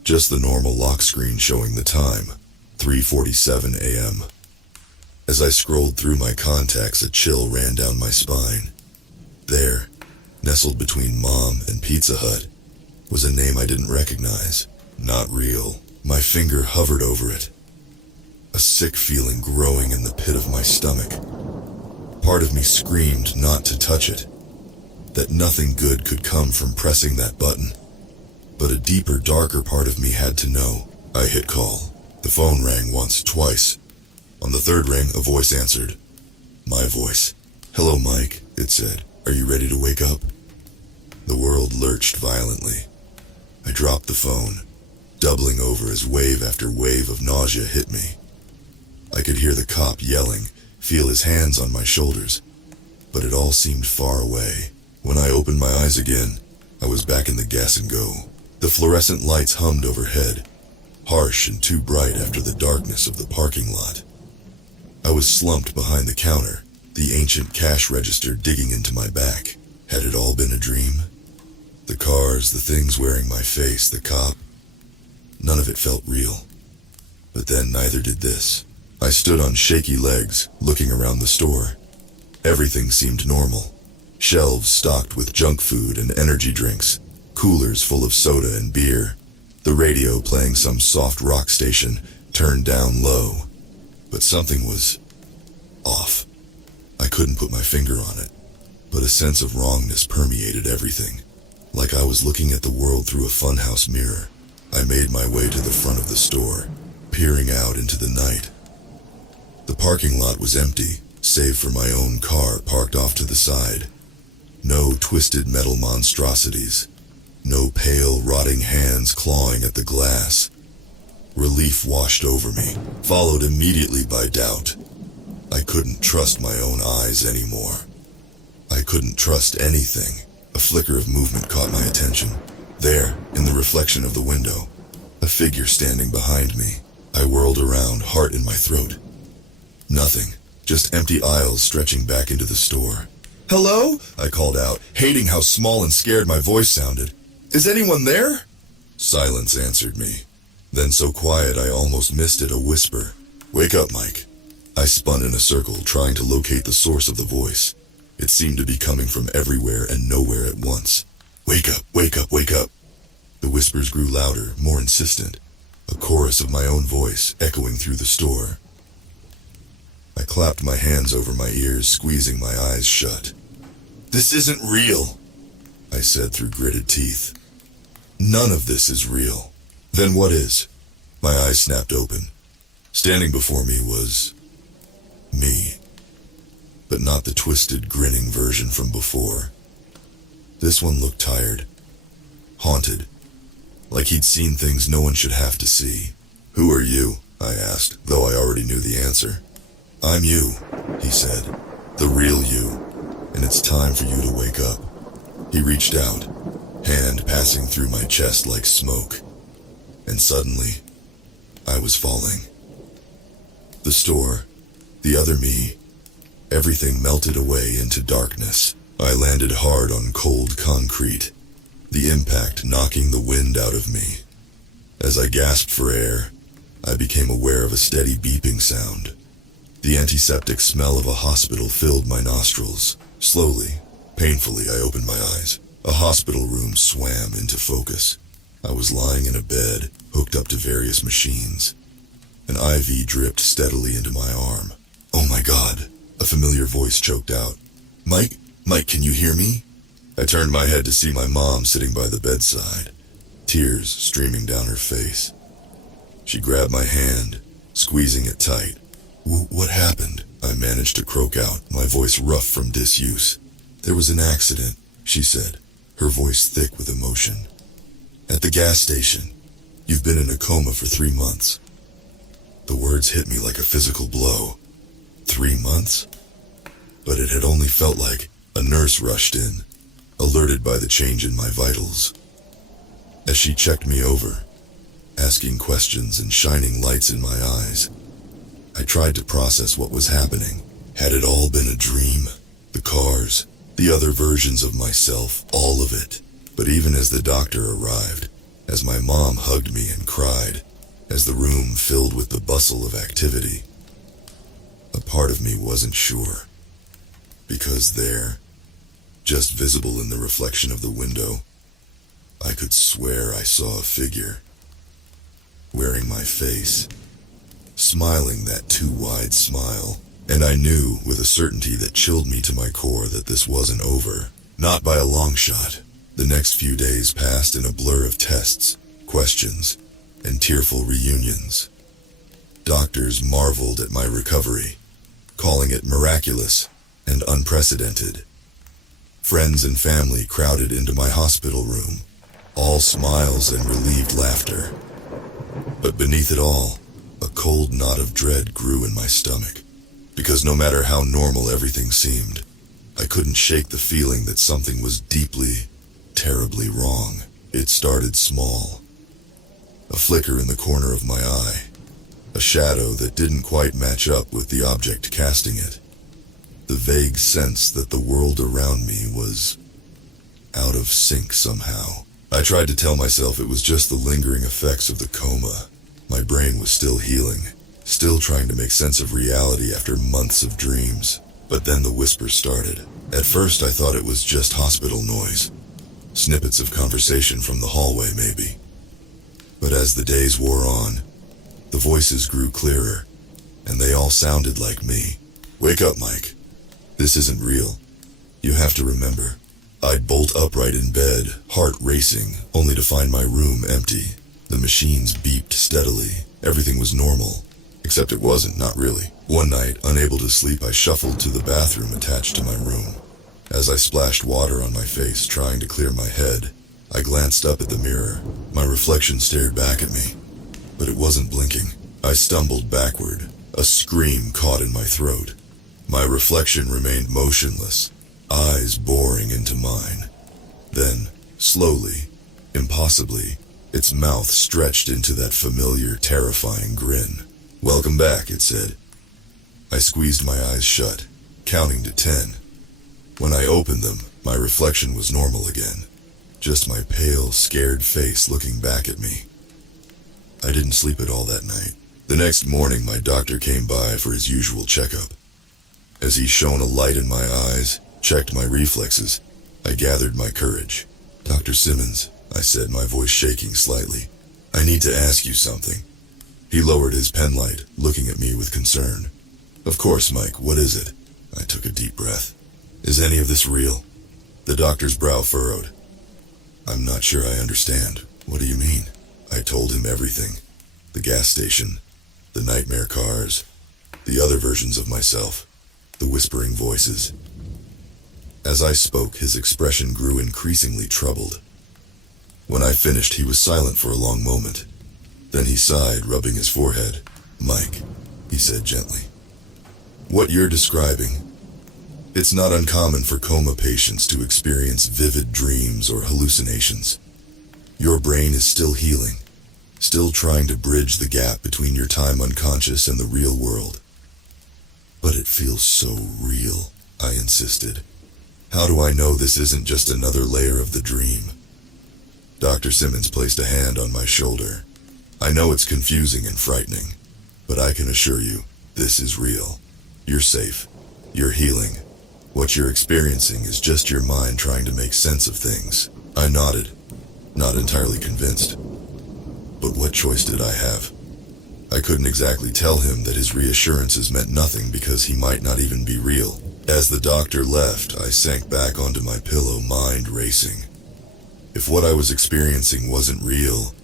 Just the normal lock screen showing the time, 3:47 a.m. As I scrolled through my contacts, a chill ran down my spine. There, nestled between Mom and Pizza Hut, was a name I didn't recognize. Not real. My finger hovered over it. A sick feeling growing in the pit of my stomach. Part of me screamed not to touch it, that nothing good could come from pressing that button. But a deeper, darker part of me had to know. I hit call. The phone rang once, twice. On the third ring, a voice answered. My voice. "Hello, Mike," it said. "Are you ready to wake up?" The world lurched violently. I dropped the phone, doubling over as wave after wave of nausea hit me. I could hear the cop yelling, feel his hands on my shoulders, but it all seemed far away. When I opened my eyes again, I was back in the Gas and Go. The fluorescent lights hummed overhead, harsh and too bright after the darkness of the parking lot. I was slumped behind the counter, the ancient cash register digging into my back. Had it all been a dream? The cars, the things wearing my face, the cop. None of it felt real. But then neither did this. I stood on shaky legs, looking around the store. Everything seemed normal. Shelves stocked with junk food and energy drinks, coolers full of soda and beer, the radio playing some soft rock station turned down low. But something was off. I couldn't put my finger on it, but a sense of wrongness permeated everything, like I was looking at the world through a funhouse mirror. I made my way to the front of the store, peering out into the night. The parking lot was empty, save for my own car parked off to the side. No twisted metal monstrosities. No pale, rotting hands clawing at the glass. Relief washed over me, followed immediately by doubt. I couldn't trust my own eyes anymore. I couldn't trust anything. A flicker of movement caught my attention. There, in the reflection of the window, a figure standing behind me. I whirled around, heart in my throat. Nothing, just empty aisles stretching back into the store. "Hello?" I called out, hating how small and scared my voice sounded. "Is anyone there?" Silence answered me. Then so quiet I almost missed it, a whisper. "Wake up, Mike." I spun in a circle, trying to locate the source of the voice. It seemed to be coming from everywhere and nowhere at once. "Wake up, wake up, wake up." The whispers grew louder, more insistent, a chorus of my own voice echoing through the store. I clapped my hands over my ears, squeezing my eyes shut. "This isn't real," I said through gritted teeth. "None of this is real." "Then what is?" My eyes snapped open. Standing before me was me, but not the twisted, grinning version from before. This one looked tired, haunted, like he'd seen things no one should have to see. "Who are you?" I asked, though I already knew the answer. "I'm you," he said, "the real you, and it's time for you to wake up." He reached out, hand passing through my chest like smoke, and suddenly, I was falling. The store, the other me, everything melted away into darkness. I landed hard on cold concrete, the impact knocking the wind out of me. As I gasped for air, I became aware of a steady beeping sound. The antiseptic smell of a hospital filled my nostrils. Slowly, painfully, I opened my eyes. A hospital room swam into focus. I was lying in a bed, hooked up to various machines. An IV dripped steadily into my arm. "Oh my God," a familiar voice choked out. Mike, can you hear me?" I turned my head to see my mom sitting by the bedside, tears streaming down her face. She grabbed my hand, squeezing it tight. What happened?" I managed to croak out, my voice rough from disuse. "There was an accident," she said, her voice thick with emotion. "At the gas station. You've been in a coma for 3 months." The words hit me like a physical blow. 3 months? But it had only felt like a nurse rushed in, alerted by the change in my vitals. As she checked me over, asking questions and shining lights in my eyes, I tried to process what was happening. Had it all been a dream? The cars, the other versions of myself, all of it. But even as the doctor arrived, as my mom hugged me and cried, as the room filled with the bustle of activity, a part of me wasn't sure. Because there, just visible in the reflection of the window, I could swear I saw a figure, wearing my face, smiling that too wide smile. And I knew with a certainty that chilled me to my core that this wasn't over. Not by a long shot. The next few days passed in a blur of tests, questions, and tearful reunions. Doctors marveled at my recovery, calling it miraculous and unprecedented. Friends and family crowded into my hospital room, all smiles and relieved laughter. But beneath it all, a cold knot of dread grew in my stomach. Because no matter how normal everything seemed, I couldn't shake the feeling that something was deeply, terribly wrong. It started small. A flicker in the corner of my eye. A shadow that didn't quite match up with the object casting it. The vague sense that the world around me was out of sync somehow. I tried to tell myself it was just the lingering effects of the coma. My brain was still healing, still trying to make sense of reality after months of dreams. But then the whispers started. At first I thought it was just hospital noise. Snippets of conversation from the hallway maybe. But as the days wore on, the voices grew clearer, and they all sounded like me. "Wake up, Mike. This isn't real. You have to remember." I'd bolt upright in bed, heart racing, only to find my room empty. The machines beeped steadily. Everything was normal. Except it wasn't, not really. One night, unable to sleep, I shuffled to the bathroom attached to my room. As I splashed water on my face, trying to clear my head, I glanced up at the mirror. My reflection stared back at me, but it wasn't blinking. I stumbled backward, a scream caught in my throat. My reflection remained motionless, eyes boring into mine. Then, slowly, impossibly, Its mouth stretched into that familiar, terrifying grin. "Welcome back," it said. I squeezed my eyes shut, counting to 10. When I opened them, my reflection was normal again. Just my pale, scared face looking back at me. I didn't sleep at all that night. The next morning, my doctor came by for his usual checkup. As he shone a light in my eyes, checked my reflexes, I gathered my courage. "Dr. Simmons," I said, my voice shaking slightly, "I need to ask you something." He lowered his penlight, looking at me with concern. "Of course, Mike, what is it?" I took a deep breath. "Is any of this real?" The doctor's brow furrowed. "I'm not sure I understand. What do you mean?" I told him everything. The gas station, the nightmare cars, the other versions of myself, the whispering voices. As I spoke, his expression grew increasingly troubled. When I finished, he was silent for a long moment. Then he sighed, rubbing his forehead. "Mike," he said gently, "what you're describing, it's not uncommon for coma patients to experience vivid dreams or hallucinations. Your brain is still healing, still trying to bridge the gap between your time unconscious and the real world." "But it feels so real," I insisted. "How do I know this isn't just another layer of the dream?" Dr. Simmons placed a hand on my shoulder. "I know it's confusing and frightening, but I can assure you, this is real. You're safe. You're healing. What you're experiencing is just your mind trying to make sense of things." I nodded, not entirely convinced. But what choice did I have? I couldn't exactly tell him that his reassurances meant nothing because he might not even be real. As the doctor left, I sank back onto my pillow, mind racing. If what I was experiencing wasn't real,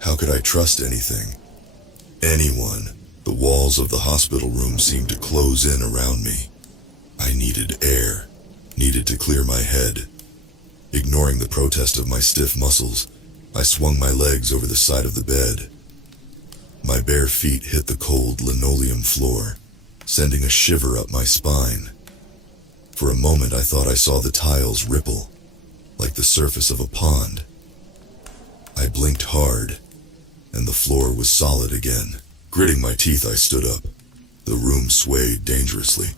how could I trust anything? Anyone? The walls of the hospital room seemed to close in around me. I needed air, needed to clear my head. Ignoring the protest of my stiff muscles, I swung my legs over the side of the bed. My bare feet hit the cold linoleum floor, sending a shiver up my spine. For a moment I thought I saw the tiles ripple, like the surface of a pond. I blinked hard, and the floor was solid again. Gritting my teeth, I stood up. The room swayed dangerously,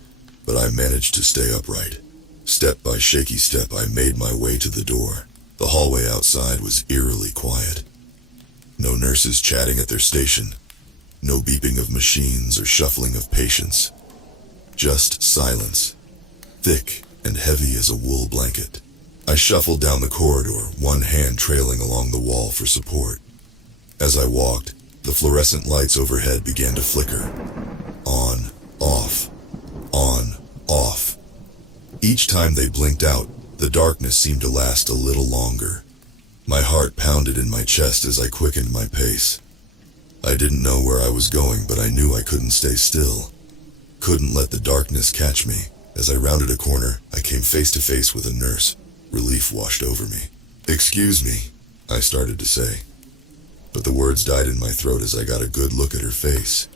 but I managed to stay upright. Step by shaky step, I made my way to the door. The hallway outside was eerily quiet. No nurses chatting at their station. No beeping of machines or shuffling of patients. Just silence, thick and heavy as a wool blanket. I shuffled down the corridor, one hand trailing along the wall for support. As I walked, the fluorescent lights overhead began to flicker. On, off, on, off. Each time they blinked out, the darkness seemed to last a little longer. My heart pounded in my chest as I quickened my pace. I didn't know where I was going, but I knew I couldn't stay still. Couldn't let the darkness catch me. As I rounded a corner, I came face to face with a nurse. Relief washed over me. "Excuse me," I started to say, but the words died in my throat as I got a good look at her face.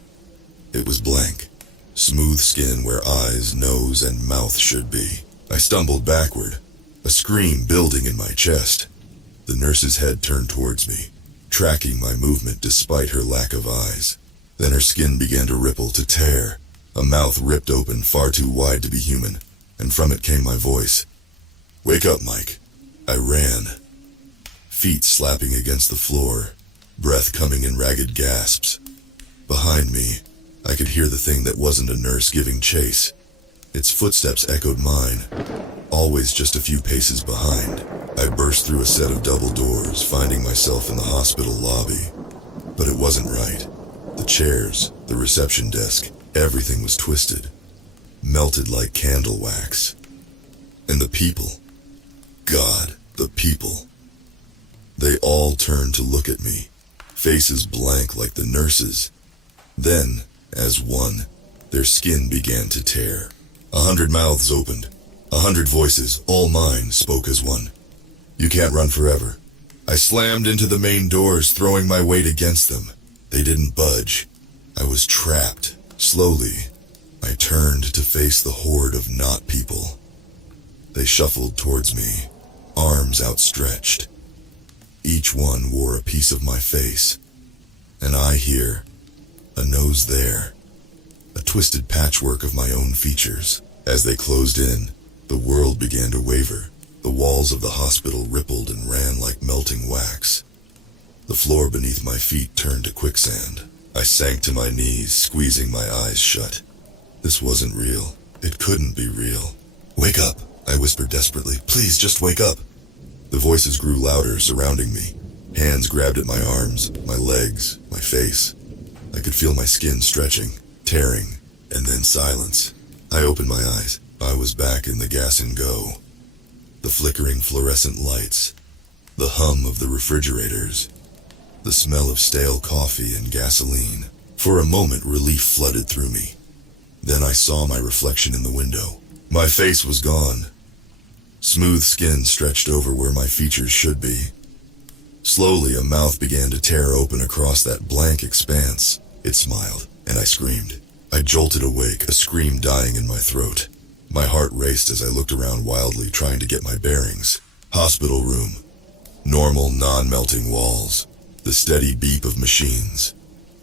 It was blank. Smooth skin where eyes, nose, and mouth should be. I stumbled backward, a scream building in my chest. The nurse's head turned towards me, tracking my movement despite her lack of eyes. Then her skin began to ripple, to tear. A mouth ripped open far too wide to be human, and from it came my voice. "Wake up, Mike." I ran, feet slapping against the floor, breath coming in ragged gasps. Behind me, I could hear the thing that wasn't a nurse giving chase. Its footsteps echoed mine, always just a few paces behind. I burst through a set of double doors, finding myself in the hospital lobby. But it wasn't right. The chairs, the reception desk, everything was twisted, melted like candle wax. And the people. God, the people. They all turned to look at me, faces blank like the nurses. Then, as one, their skin began to tear. 100 mouths opened. 100 voices, all mine, spoke as one. "You can't run forever." I slammed into the main doors, throwing my weight against them. They didn't budge. I was trapped. Slowly, I turned to face the horde of not people. They shuffled towards me, arms outstretched. Each one wore a piece of my face. An eye here, a nose there, a twisted patchwork of my own features. As they closed in, the world began to waver. The walls of the hospital rippled and ran like melting wax. The floor beneath my feet turned to quicksand. I sank to my knees, squeezing my eyes shut. This wasn't real. It couldn't be real. "Wake up," I whispered desperately. "Please, just wake up." The voices grew louder, surrounding me. Hands grabbed at my arms, my legs, my face. I could feel my skin stretching, tearing, and then silence. I opened my eyes. I was back in the gas and go. The flickering fluorescent lights, the hum of the refrigerators, the smell of stale coffee and gasoline. For a moment, relief flooded through me. Then I saw my reflection in the window. My face was gone. Smooth skin stretched over where my features should be. Slowly, a mouth began to tear open across that blank expanse. It smiled, and I screamed. I jolted awake, a scream dying in my throat. My heart raced as I looked around wildly, trying to get my bearings. Hospital room. Normal, non-melting walls. The steady beep of machines.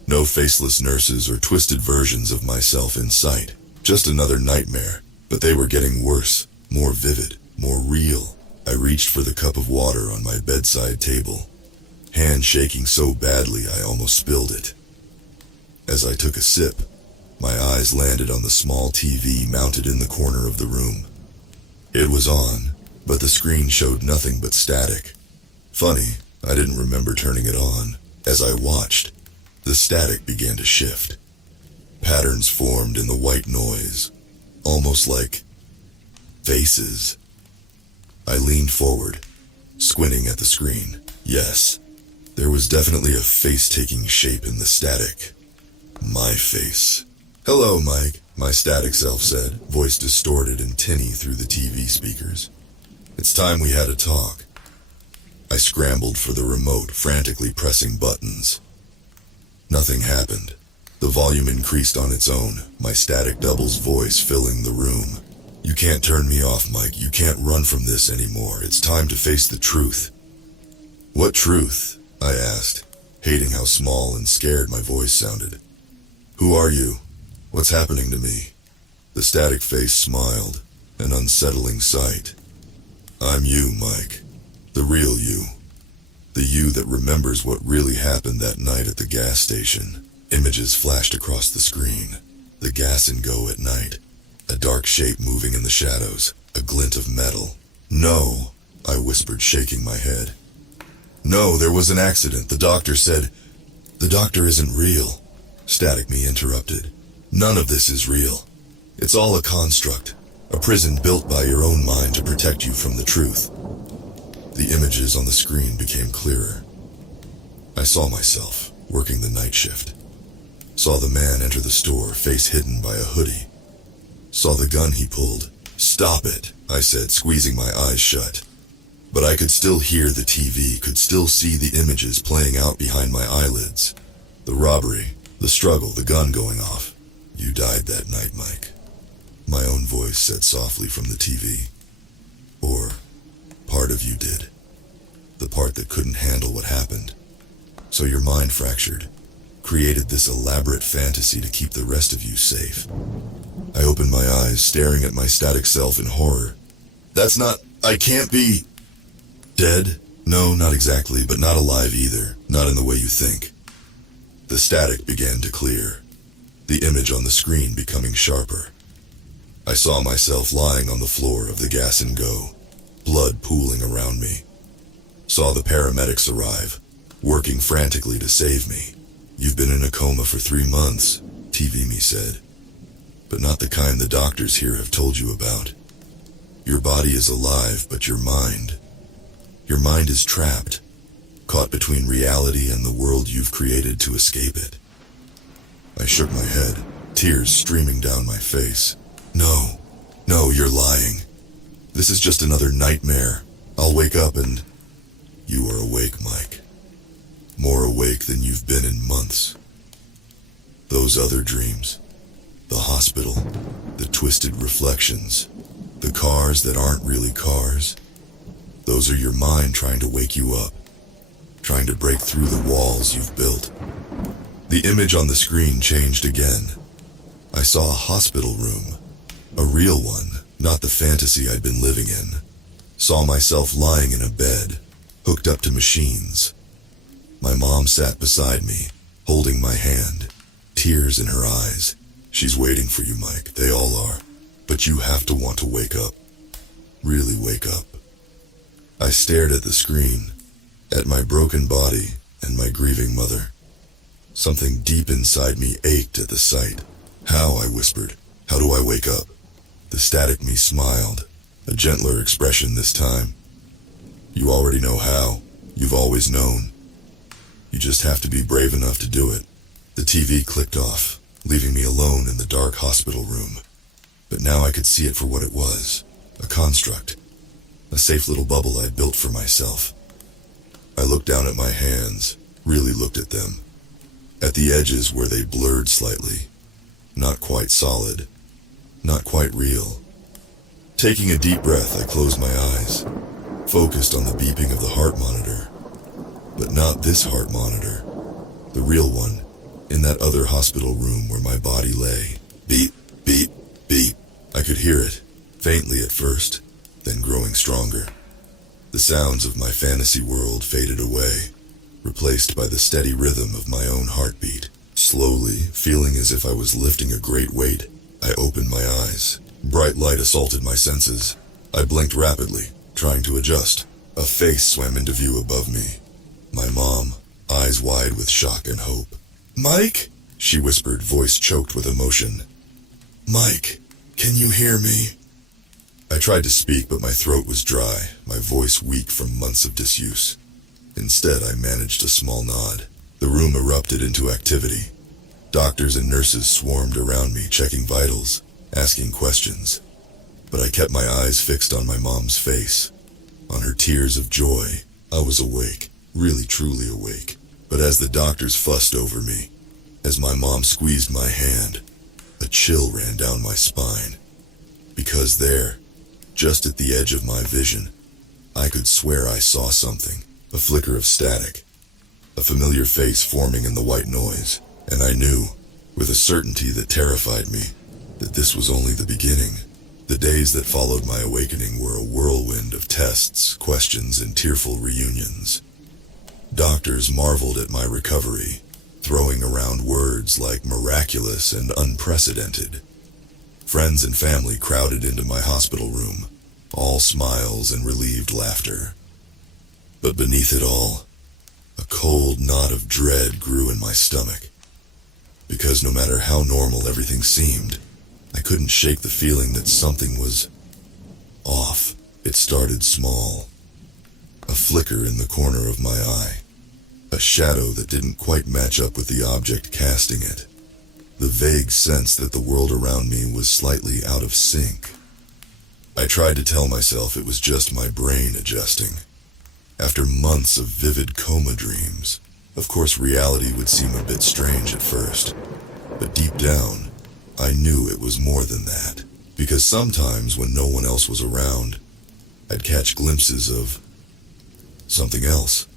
No faceless nurses or twisted versions of myself in sight. Just another nightmare. But they were getting worse, more vivid, more real. I reached for the cup of water on my bedside table, hand shaking so badly I almost spilled it. As I took a sip, my eyes landed on the small TV mounted in the corner of the room. It was on, but the screen showed nothing but static. Funny, I didn't remember turning it on. As I watched, the static began to shift. Patterns formed in the white noise, almost like faces. I leaned forward, squinting at the screen. Yes, there was definitely a face taking shape in the static. My face. "Hello, Mike," my static self said, voice distorted and tinny through the TV speakers. "It's time we had a talk." I scrambled for the remote, frantically pressing buttons. Nothing happened. The volume increased on its own, my static double's voice filling the room. "You can't turn me off, Mike. You can't run from this anymore. It's time to face the truth." "What truth?" I asked, hating how small and scared my voice sounded. "Who are you? What's happening to me?" The static face smiled, an unsettling sight. "I'm you, Mike. The real you. The you that remembers what really happened that night at the gas station." Images flashed across the screen. The gas and go at night. A dark shape moving in the shadows. A glint of metal. "No," I whispered, shaking my head. "No, there was an accident. The doctor said..." "The doctor isn't real," Static Me interrupted. "None of this is real. It's all a construct. A prison built by your own mind to protect you from the truth." The images on the screen became clearer. I saw myself, working the night shift. Saw the man enter the store, face hidden by a hoodie. Saw the gun he pulled. "Stop it," I said, squeezing my eyes shut. But I could still hear the TV, could still see the images playing out behind my eyelids. The robbery, the struggle, the gun going off. "You died that night, Mike," my own voice said softly from the TV. "Or part of you did. The part that couldn't handle what happened. So your mind fractured, created this elaborate fantasy to keep the rest of you safe." I opened my eyes, staring at my static self in horror. I can't be dead? No, not exactly, but not alive either. Not in the way you think. The static began to clear, the image on the screen becoming sharper. I saw myself lying on the floor of the gas and go, blood pooling around me. Saw the paramedics arrive, working frantically to save me. "You've been in a coma for 3 months, TV Me said. But not the kind the doctors here have told you about. Your body is alive, but your mind is trapped, caught between reality and the world you've created to escape it." I shook my head, tears streaming down my face. No, you're lying. This is just another nightmare. I'll wake up and..." "You are awake, Mike. More awake than you've been in months. Those other dreams, the hospital, the twisted reflections, the cars that aren't really cars, those are your mind trying to wake you up. trying to break through the walls you've built. The image on the screen changed again. I saw a hospital room. A real one, not the fantasy I'd been living in. Saw myself lying in a bed, hooked up to machines. My mom sat beside me, holding my hand, tears in her eyes. She's waiting for you, Mike. They all are. But you have to want to wake up. Really wake up. I stared at the screen, at my broken body and my grieving mother. Something deep inside me ached at the sight. How, I whispered. How do I wake up? The static me smiled, a gentler expression this time. You already know how. You've always known. You just have to be brave enough to do it. The TV clicked off, leaving me alone in the dark hospital room. But now I could see it for what it was, a construct, a safe little bubble I'd built for myself. I looked down at my hands, really looked at them. At the edges where they blurred slightly, not quite solid, not quite real. Taking a deep breath, I closed my eyes, focused on the beeping of the heart monitor. But not this heart monitor, the real one, in that other hospital room where my body lay. Beep, beep, beep. I could hear it, faintly at first, then growing stronger. The sounds of my fantasy world faded away, replaced by the steady rhythm of my own heartbeat. Slowly, feeling as if I was lifting a great weight, I opened my eyes. Bright light assaulted my senses. I blinked rapidly, trying to adjust. A face swam into view above me. My mom, eyes wide with shock and hope. "Mike?" she whispered, voice choked with emotion. "Mike, can you hear me?" I tried to speak, but my throat was dry, my voice weak from months of disuse. Instead, I managed a small nod. The room erupted into activity. Doctors and nurses swarmed around me, checking vitals, asking questions. But I kept my eyes fixed on my mom's face, on her tears of joy. I was awake, really truly awake. But as the doctors fussed over me, as my mom squeezed my hand, a chill ran down my spine. Because there, just at the edge of my vision, I could swear I saw something, a flicker of static, a familiar face forming in the white noise. And I knew, with a certainty that terrified me, that this was only the beginning. The days that followed my awakening were a whirlwind of tests, questions, and tearful reunions. Doctors marveled at my recovery, throwing around words like miraculous and unprecedented. Friends and family crowded into my hospital room, all smiles and relieved laughter. But beneath it all, a cold knot of dread grew in my stomach. Because no matter how normal everything seemed, I couldn't shake the feeling that something was off. It started small. A flicker in the corner of my eye. A shadow that didn't quite match up with the object casting it. The vague sense that the world around me was slightly out of sync. I tried to tell myself it was just my brain adjusting. After months of vivid coma dreams, of course reality would seem a bit strange at first. But deep down, I knew it was more than that. Because sometimes when no one else was around, I'd catch glimpses of something else.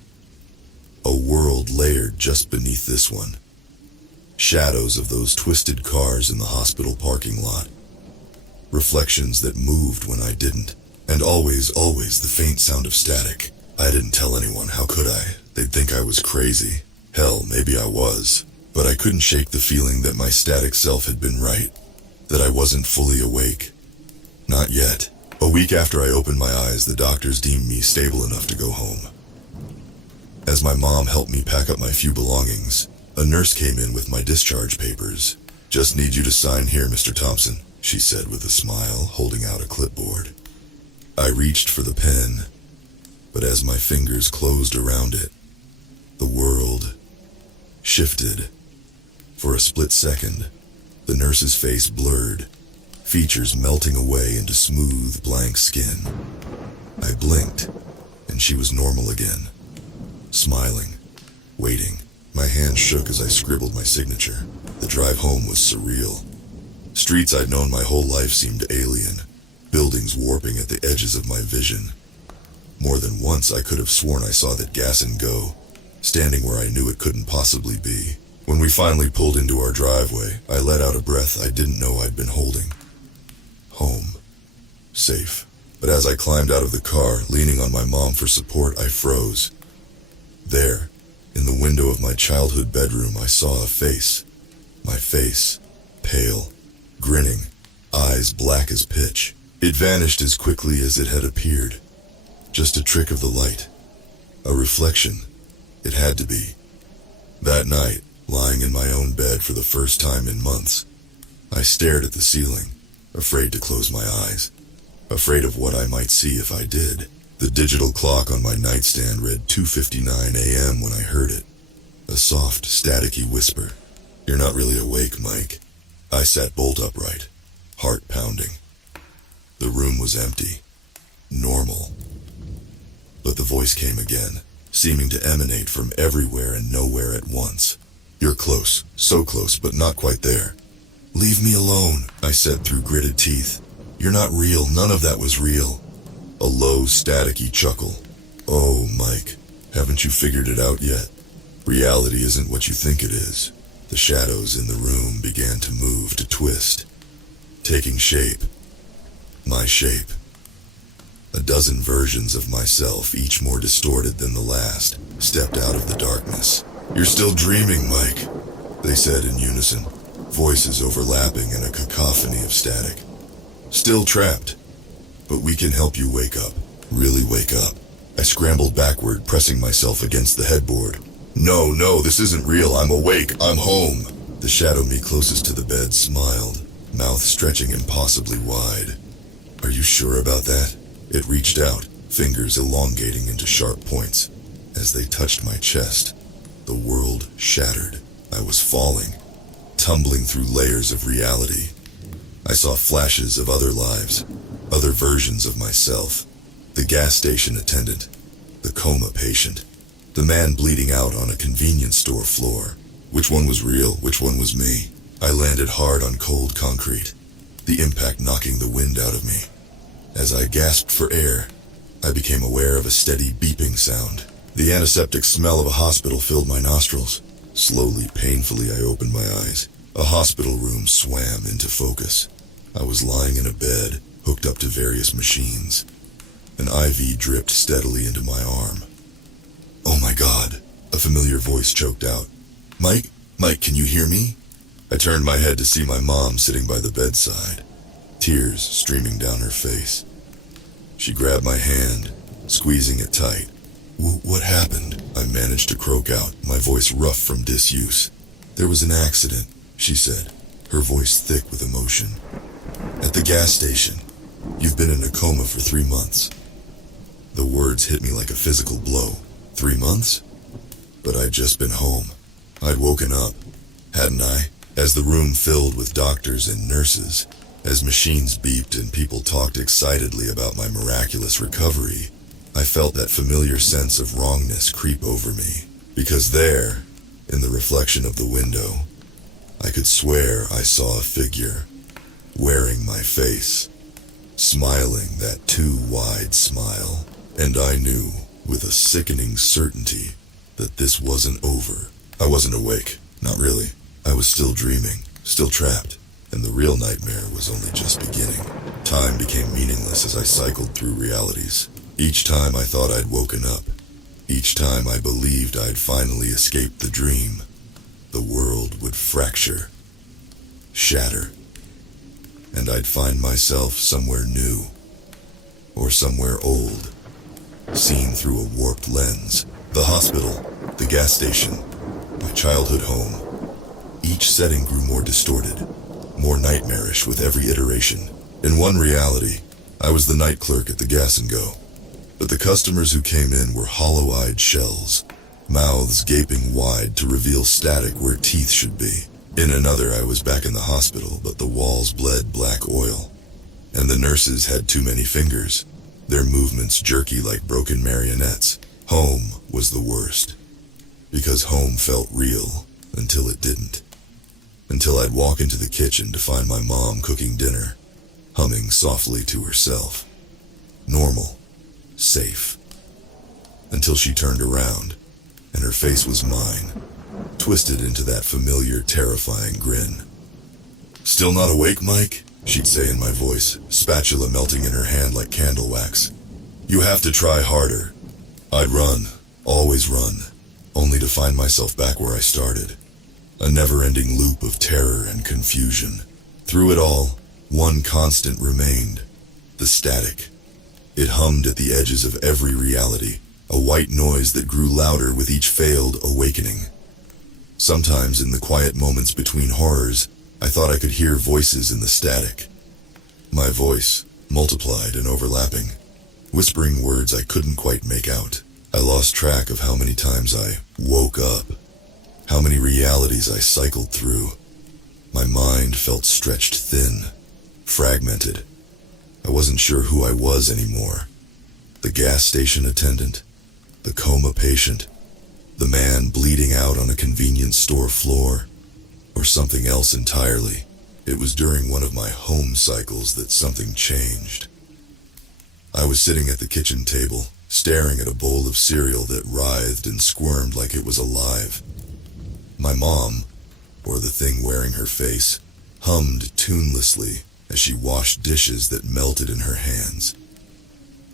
A world layered just beneath this one. Shadows of those twisted cars in the hospital parking lot. Reflections that moved when I didn't. And always the faint sound of static. I didn't tell anyone, how could I? They'd think I was crazy. Hell, maybe I was. But I couldn't shake the feeling that my static self had been right. That I wasn't fully awake. Not yet. A week after I opened my eyes, the doctors deemed me stable enough to go home. As my mom helped me pack up my few belongings, a nurse came in with my discharge papers. "Just need you to sign here, Mr. Thompson," she said with a smile, holding out a clipboard. I reached for the pen, but as my fingers closed around it, the world shifted. For a split second, the nurse's face blurred, features melting away into smooth, blank skin. I blinked, and she was normal again. Smiling, waiting. My hand shook as I scribbled my signature. The drive home was surreal. Streets I'd known my whole life seemed alien, buildings warping at the edges of my vision. More than once I could have sworn I saw that gas and go, standing where I knew it couldn't possibly be. When we finally pulled into our driveway, I let out a breath I didn't know I'd been holding. Home. Safe. But as I climbed out of the car, leaning on my mom for support, I froze. There, in the window of my childhood bedroom, I saw a face. My face. Pale. Grinning. Eyes black as pitch. It vanished as quickly as it had appeared. Just a trick of the light. A reflection. It had to be. That night, lying in my own bed for the first time in months, I stared at the ceiling, afraid to close my eyes. Afraid of what I might see if I did. The digital clock on my nightstand read 2:59 a.m. when I heard it. A soft, staticky whisper. "You're not really awake, Mike." I sat bolt upright, heart pounding. The room was empty. Normal. But the voice came again, seeming to emanate from everywhere and nowhere at once. "You're close, so close, but not quite there." "Leave me alone," I said through gritted teeth. "You're not real, none of that was real." A low, staticky chuckle. "Oh, Mike, haven't you figured it out yet? Reality isn't what you think it is." The shadows in the room began to move, to twist, taking shape. My shape. A dozen versions of myself, each more distorted than the last, stepped out of the darkness. "You're still dreaming, Mike," they said in unison, voices overlapping in a cacophony of static. "Still trapped. But we can help you wake up. Really wake up." I scrambled backward, pressing myself against the headboard. No, this isn't real. I'm awake. I'm home." The shadow me closest to the bed smiled, mouth stretching impossibly wide. "Are you sure about that?" It reached out, fingers elongating into sharp points. As they touched my chest, the world shattered. I was falling, tumbling through layers of reality. I saw flashes of other lives, other versions of myself. The gas station attendant, the coma patient, the man bleeding out on a convenience store floor. Which one was real? Which one was me? I landed hard on cold concrete, the impact knocking the wind out of me. As I gasped for air, I became aware of a steady beeping sound. The antiseptic smell of a hospital filled my nostrils. Slowly, painfully, I opened my eyes. A hospital room swam into focus. I was lying in a bed, hooked up to various machines. An IV dripped steadily into my arm. "Oh my God," a familiar voice choked out. Mike, can you hear me?" I turned my head to see my mom sitting by the bedside, tears streaming down her face. She grabbed my hand, squeezing it tight. What happened?" I managed to croak out, my voice rough from disuse. "There was an accident," she said, her voice thick with emotion. "At the gas station. You've been in a coma for 3 months." The words hit me like a physical blow. 3 months? But I'd just been home. I'd woken up, hadn't I? As the room filled with doctors and nurses, as machines beeped and people talked excitedly about my miraculous recovery, I felt that familiar sense of wrongness creep over me. Because there, in the reflection of the window, I could swear I saw a figure, wearing my face, smiling that too wide smile. And I knew, with a sickening certainty, that this wasn't over. I wasn't awake, not really. I was still dreaming, still trapped, and the real nightmare was only just beginning. Time became meaningless as I cycled through realities. Each time I thought I'd woken up, each time I believed I'd finally escaped the dream, the world would fracture, shatter, and I'd find myself somewhere new, or somewhere old, seen through a warped lens. The hospital, the gas station, my childhood home. Each setting grew more distorted, more nightmarish with every iteration. In one reality, I was the night clerk at the Gas and Go. But the customers who came in were hollow-eyed shells, mouths gaping wide to reveal static where teeth should be. In another, I was back in the hospital, but the walls bled black oil. And the nurses had too many fingers, their movements jerky like broken marionettes. Home was the worst, because home felt real until it didn't. Until I'd walk into the kitchen to find my mom cooking dinner, humming softly to herself. Normal, safe. Until she turned around, and her face was mine, twisted into that familiar, terrifying grin. "Still not awake, Mike?" she'd say in my voice, spatula melting in her hand like candle wax. "You have to try harder." I'd run, always run, only to find myself back where I started. A never-ending loop of terror and confusion. Through it all, one constant remained: the static. It hummed at the edges of every reality, a white noise that grew louder with each failed awakening. Sometimes in the quiet moments between horrors, I thought I could hear voices in the static. My voice, multiplied and overlapping, whispering words I couldn't quite make out. I lost track of how many times I woke up, how many realities I cycled through. My mind felt stretched thin, fragmented. I wasn't sure who I was anymore. The gas station attendant, the coma patient, the man bleeding out on a convenience store floor, or something else entirely. It was during one of my home cycles that something changed. I was sitting at the kitchen table, staring at a bowl of cereal that writhed and squirmed like it was alive. My mom, or the thing wearing her face, hummed tunelessly as she washed dishes that melted in her hands.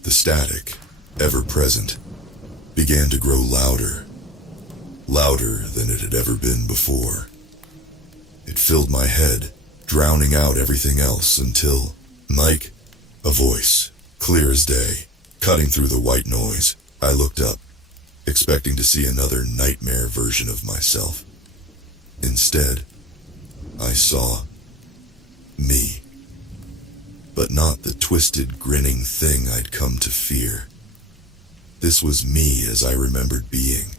The static, ever present, began to grow louder, louder than it had ever been before. It filled my head, drowning out everything else until, "Mike," a voice, clear as day, cutting through the white noise. I looked up, expecting to see another nightmare version of myself. Instead, I saw me. But not the twisted, grinning thing I'd come to fear. This was me as I remembered being.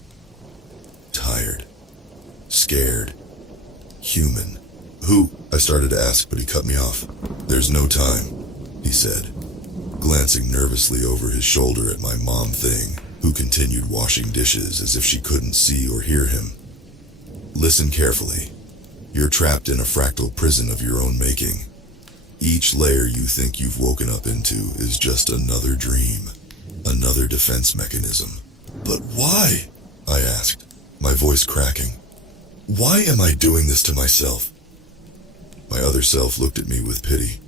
Tired, scared, human. "Who?" I started to ask, but he cut me off. "There's no time," he said, glancing nervously over his shoulder at my mom thing, who continued washing dishes as if she couldn't see or hear him. "Listen carefully. You're trapped in a fractal prison of your own making. Each layer you think you've woken up into is just another dream, another defense mechanism." "But why?" I asked, my voice cracking. "Why am I doing this to myself?" My other self looked at me with pity.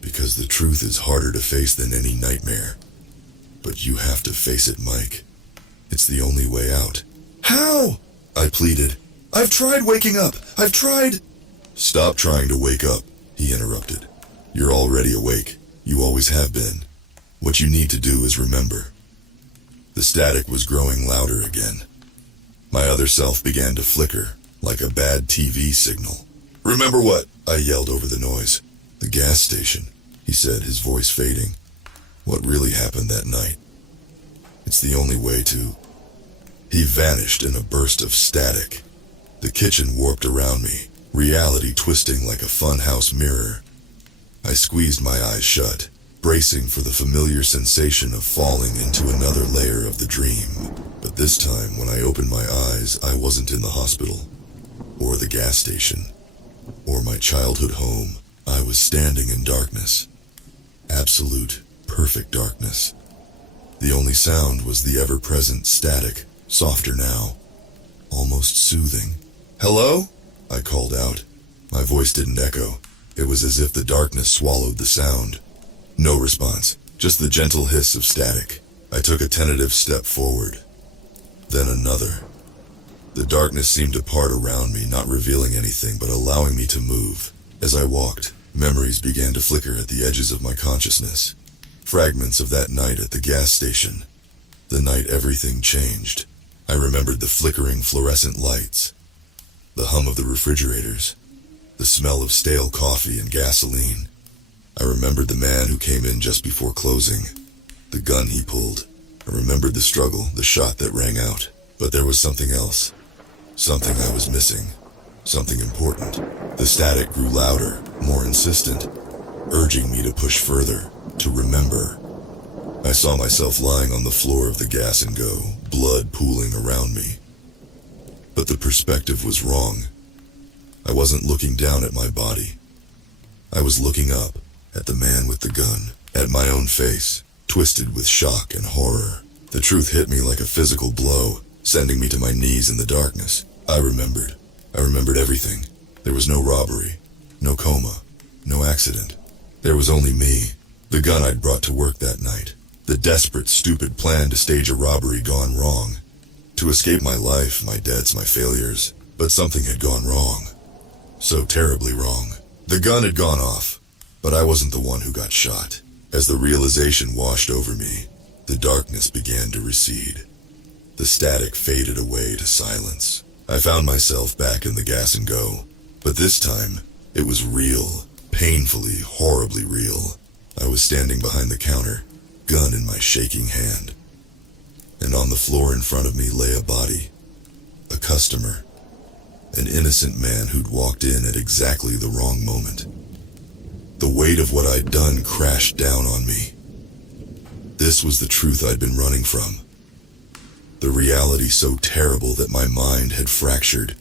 "Because the truth is harder to face than any nightmare. But you have to face it, Mike. It's the only way out." "How?" I pleaded. "I've tried waking up. I've tried—" "Stop trying to wake up," he interrupted. "You're already awake. You always have been. What you need to do is remember." The static was growing louder again. My other self began to flicker, like a bad TV signal. "Remember what?" I yelled over the noise. "The gas station," he said, his voice fading. "What really happened that night. It's the only way to—" He vanished in a burst of static. The kitchen warped around me, reality twisting like a funhouse mirror. I squeezed my eyes shut, bracing for the familiar sensation of falling into another layer of the dream. But this time, when I opened my eyes, I wasn't in the hospital, or the gas station, or my childhood home. I was standing in darkness. Absolute, perfect darkness. The only sound was the ever-present static, softer now, almost soothing. "Hello?" I called out. My voice didn't echo. It was as if the darkness swallowed the sound. No response, just the gentle hiss of static. I took a tentative step forward, then another. The darkness seemed to part around me, not revealing anything but allowing me to move. As I walked, memories began to flicker at the edges of my consciousness. Fragments of that night at the gas station. The night everything changed. I remembered the flickering fluorescent lights, the hum of the refrigerators, the smell of stale coffee and gasoline. I remembered the man who came in just before closing, the gun he pulled. I remembered the struggle, the shot that rang out. But there was something else. Something I was missing. Something important. The static grew louder, more insistent, urging me to push further, to remember. I saw myself lying on the floor of the gas and go, blood pooling around me. But the perspective was wrong. I wasn't looking down at my body. I was looking up, at the man with the gun, at my own face, twisted with shock and horror. The truth hit me like a physical blow, sending me to my knees in the darkness. I remembered everything. There was no robbery, no coma, no accident. There was only me, the gun I'd brought to work that night, the desperate, stupid plan to stage a robbery gone wrong. To escape my life, my debts, my failures. But something had gone wrong. So terribly wrong. The gun had gone off, but I wasn't the one who got shot. As the realization washed over me, the darkness began to recede. The static faded away to silence. I found myself back in the gas and go, but this time, it was real, painfully, horribly real. I was standing behind the counter, gun in my shaking hand. And on the floor in front of me lay a body, a customer, an innocent man who'd walked in at exactly the wrong moment. The weight of what I'd done crashed down on me. This was the truth I'd been running from. The reality so terrible that my mind had fractured,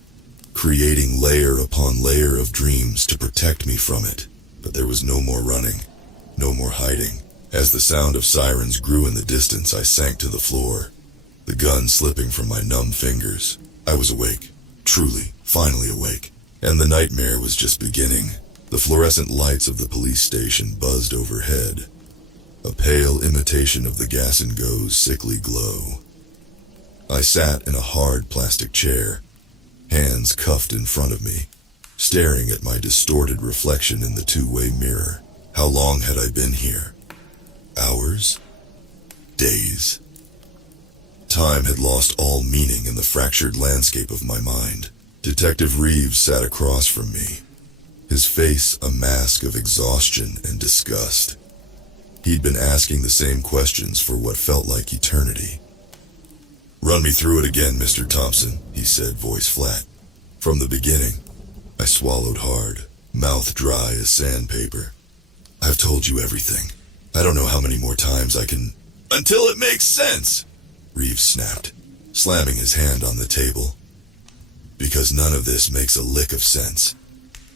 creating layer upon layer of dreams to protect me from it. But there was no more running, no more hiding. As the sound of sirens grew in the distance, I sank to the floor, the gun slipping from my numb fingers. I was awake, truly, finally awake, and the nightmare was just beginning. The fluorescent lights of the police station buzzed overhead, a pale imitation of the gas and go's sickly glow. I sat in a hard plastic chair, hands cuffed in front of me, staring at my distorted reflection in the two-way mirror. How long had I been here? Hours? Days? Time had lost all meaning in the fractured landscape of my mind. Detective Reeves sat across from me, his face a mask of exhaustion and disgust. He'd been asking the same questions for what felt like eternity. "Run me through it again, Mr. Thompson," he said, voice flat. From the beginning. I swallowed hard, mouth dry as sandpaper. "I've told you everything. I don't know how many more times I can—" "Until it makes sense!" Reeves snapped, slamming his hand on the table. "Because none of this makes a lick of sense.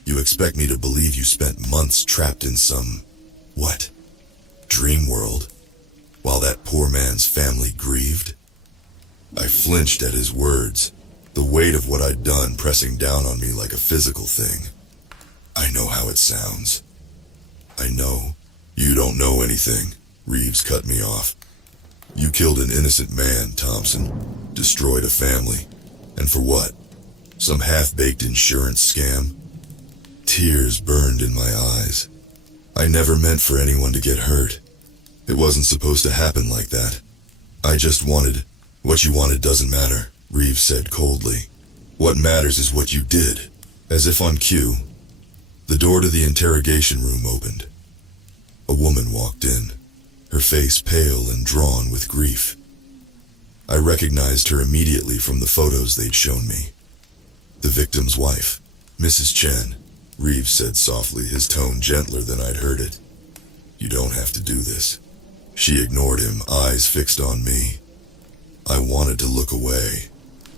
You expect me to believe you spent months trapped in some— what? Dream world, while that poor man's family grieved?" I flinched at his words, the weight of what I'd done pressing down on me like a physical thing. "I know how it sounds. I know." "You don't know anything," Reeves cut me off. "You killed an innocent man, Thompson. Destroyed a family. And for what? Some half-baked insurance scam?" Tears burned in my eyes. "I never meant for anyone to get hurt. It wasn't supposed to happen like that. I just wanted—" "What you wanted doesn't matter," Reeves said coldly. "What matters is what you did." As if on cue, the door to the interrogation room opened. A woman walked in, her face pale and drawn with grief. I recognized her immediately from the photos they'd shown me. The victim's wife, Mrs. Chen, Reeves said softly, his tone gentler than I'd heard it. "You don't have to do this." She ignored him, eyes fixed on me. I wanted to look away,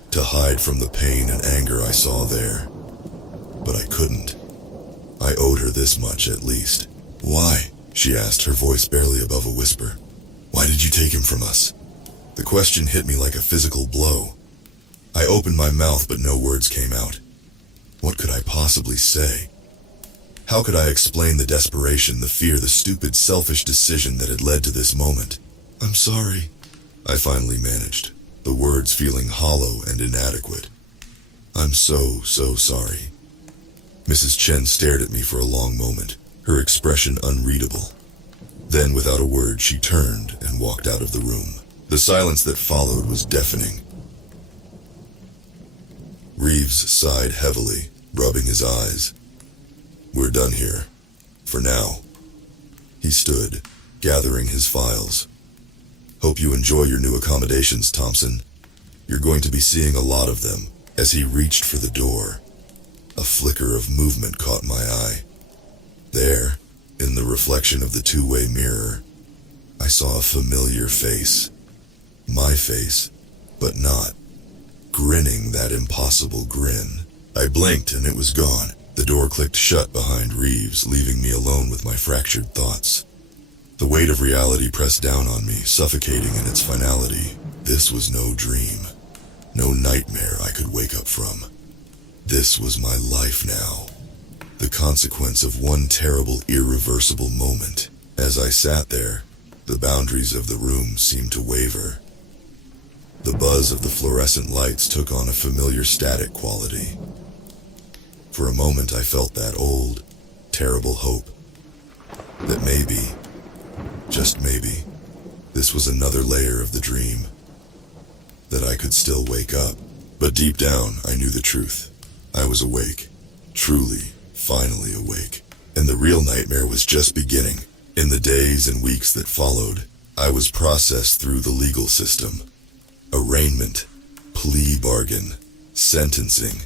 to hide from the pain and anger I saw there. But I couldn't. I owed her this much at least. "Why?" she asked, her voice barely above a whisper. "Why did you take him from us?" The question hit me like a physical blow. I opened my mouth, but no words came out. What could I possibly say? How could I explain the desperation, the fear, the stupid, selfish decision that had led to this moment? "I'm sorry," I finally managed, the words feeling hollow and inadequate. "I'm so sorry." Mrs. Chen stared at me for a long moment, her expression unreadable. Then, without a word, she turned and walked out of the room. The silence that followed was deafening. Reeves sighed heavily, rubbing his eyes. "We're done here. For now." He stood, gathering his files. "Hope you enjoy your new accommodations, Thompson. You're going to be seeing a lot of them." As he reached for the door, a flicker of movement caught my eye. There, in the reflection of the two-way mirror, I saw a familiar face. My face, but not. Grinning that impossible grin. I blinked and it was gone. The door clicked shut behind Reeves, leaving me alone with my fractured thoughts. The weight of reality pressed down on me, suffocating in its finality. This was no dream. No nightmare I could wake up from. This was my life now. The consequence of one terrible, irreversible moment. As I sat there, the boundaries of the room seemed to waver. The buzz of the fluorescent lights took on a familiar static quality. For a moment I felt that old, terrible hope. That maybe, just maybe, this was another layer of the dream. That I could still wake up. But deep down, I knew the truth. I was awake. Truly, finally awake. And the real nightmare was just beginning. In the days and weeks that followed, I was processed through the legal system. Arraignment, plea bargain, sentencing.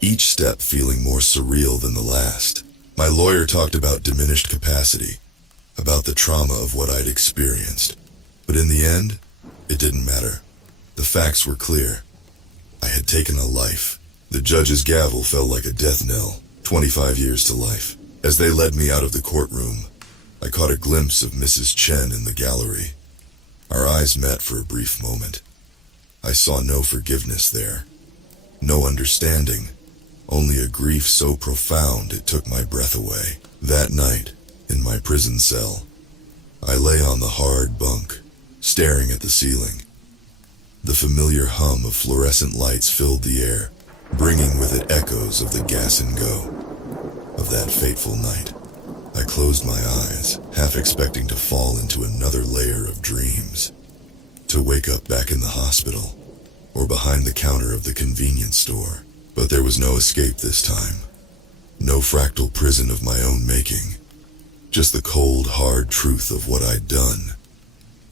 Each step feeling more surreal than the last. My lawyer talked about diminished capacity, about the trauma of what I'd experienced. But in the end, it didn't matter. The facts were clear. I had taken a life. The judge's gavel fell like a death knell, 25 years to life. As they led me out of the courtroom, I caught a glimpse of Mrs. Chen in the gallery. Our eyes met for a brief moment. I saw no forgiveness there, no understanding, only a grief so profound it took my breath away. That night, in my prison cell, I lay on the hard bunk, staring at the ceiling. The familiar hum of fluorescent lights filled the air, bringing with it echoes of the gas and go of that fateful night. I closed my eyes, half expecting to fall into another layer of dreams, to wake up back in the hospital, or behind the counter of the convenience store. But there was no escape this time. No fractal prison of my own making. Just the cold, hard truth of what I'd done,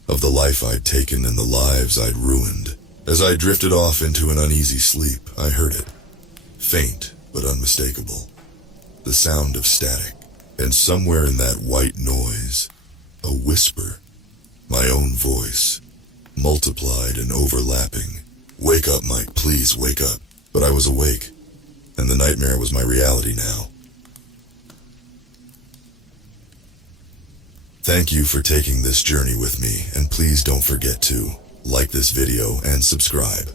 of the life I'd taken and the lives I'd ruined. As I drifted off into an uneasy sleep, I heard it. Faint, but unmistakable. The sound of static. And somewhere in that white noise, a whisper. My own voice, multiplied and overlapping. Wake up, Mike, please wake up. But I was awake, and the nightmare was my reality now. Thank you for taking this journey with me, and please don't forget to like this video and subscribe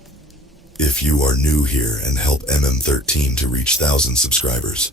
if you are new here, and help MM13 to reach 1,000 subscribers.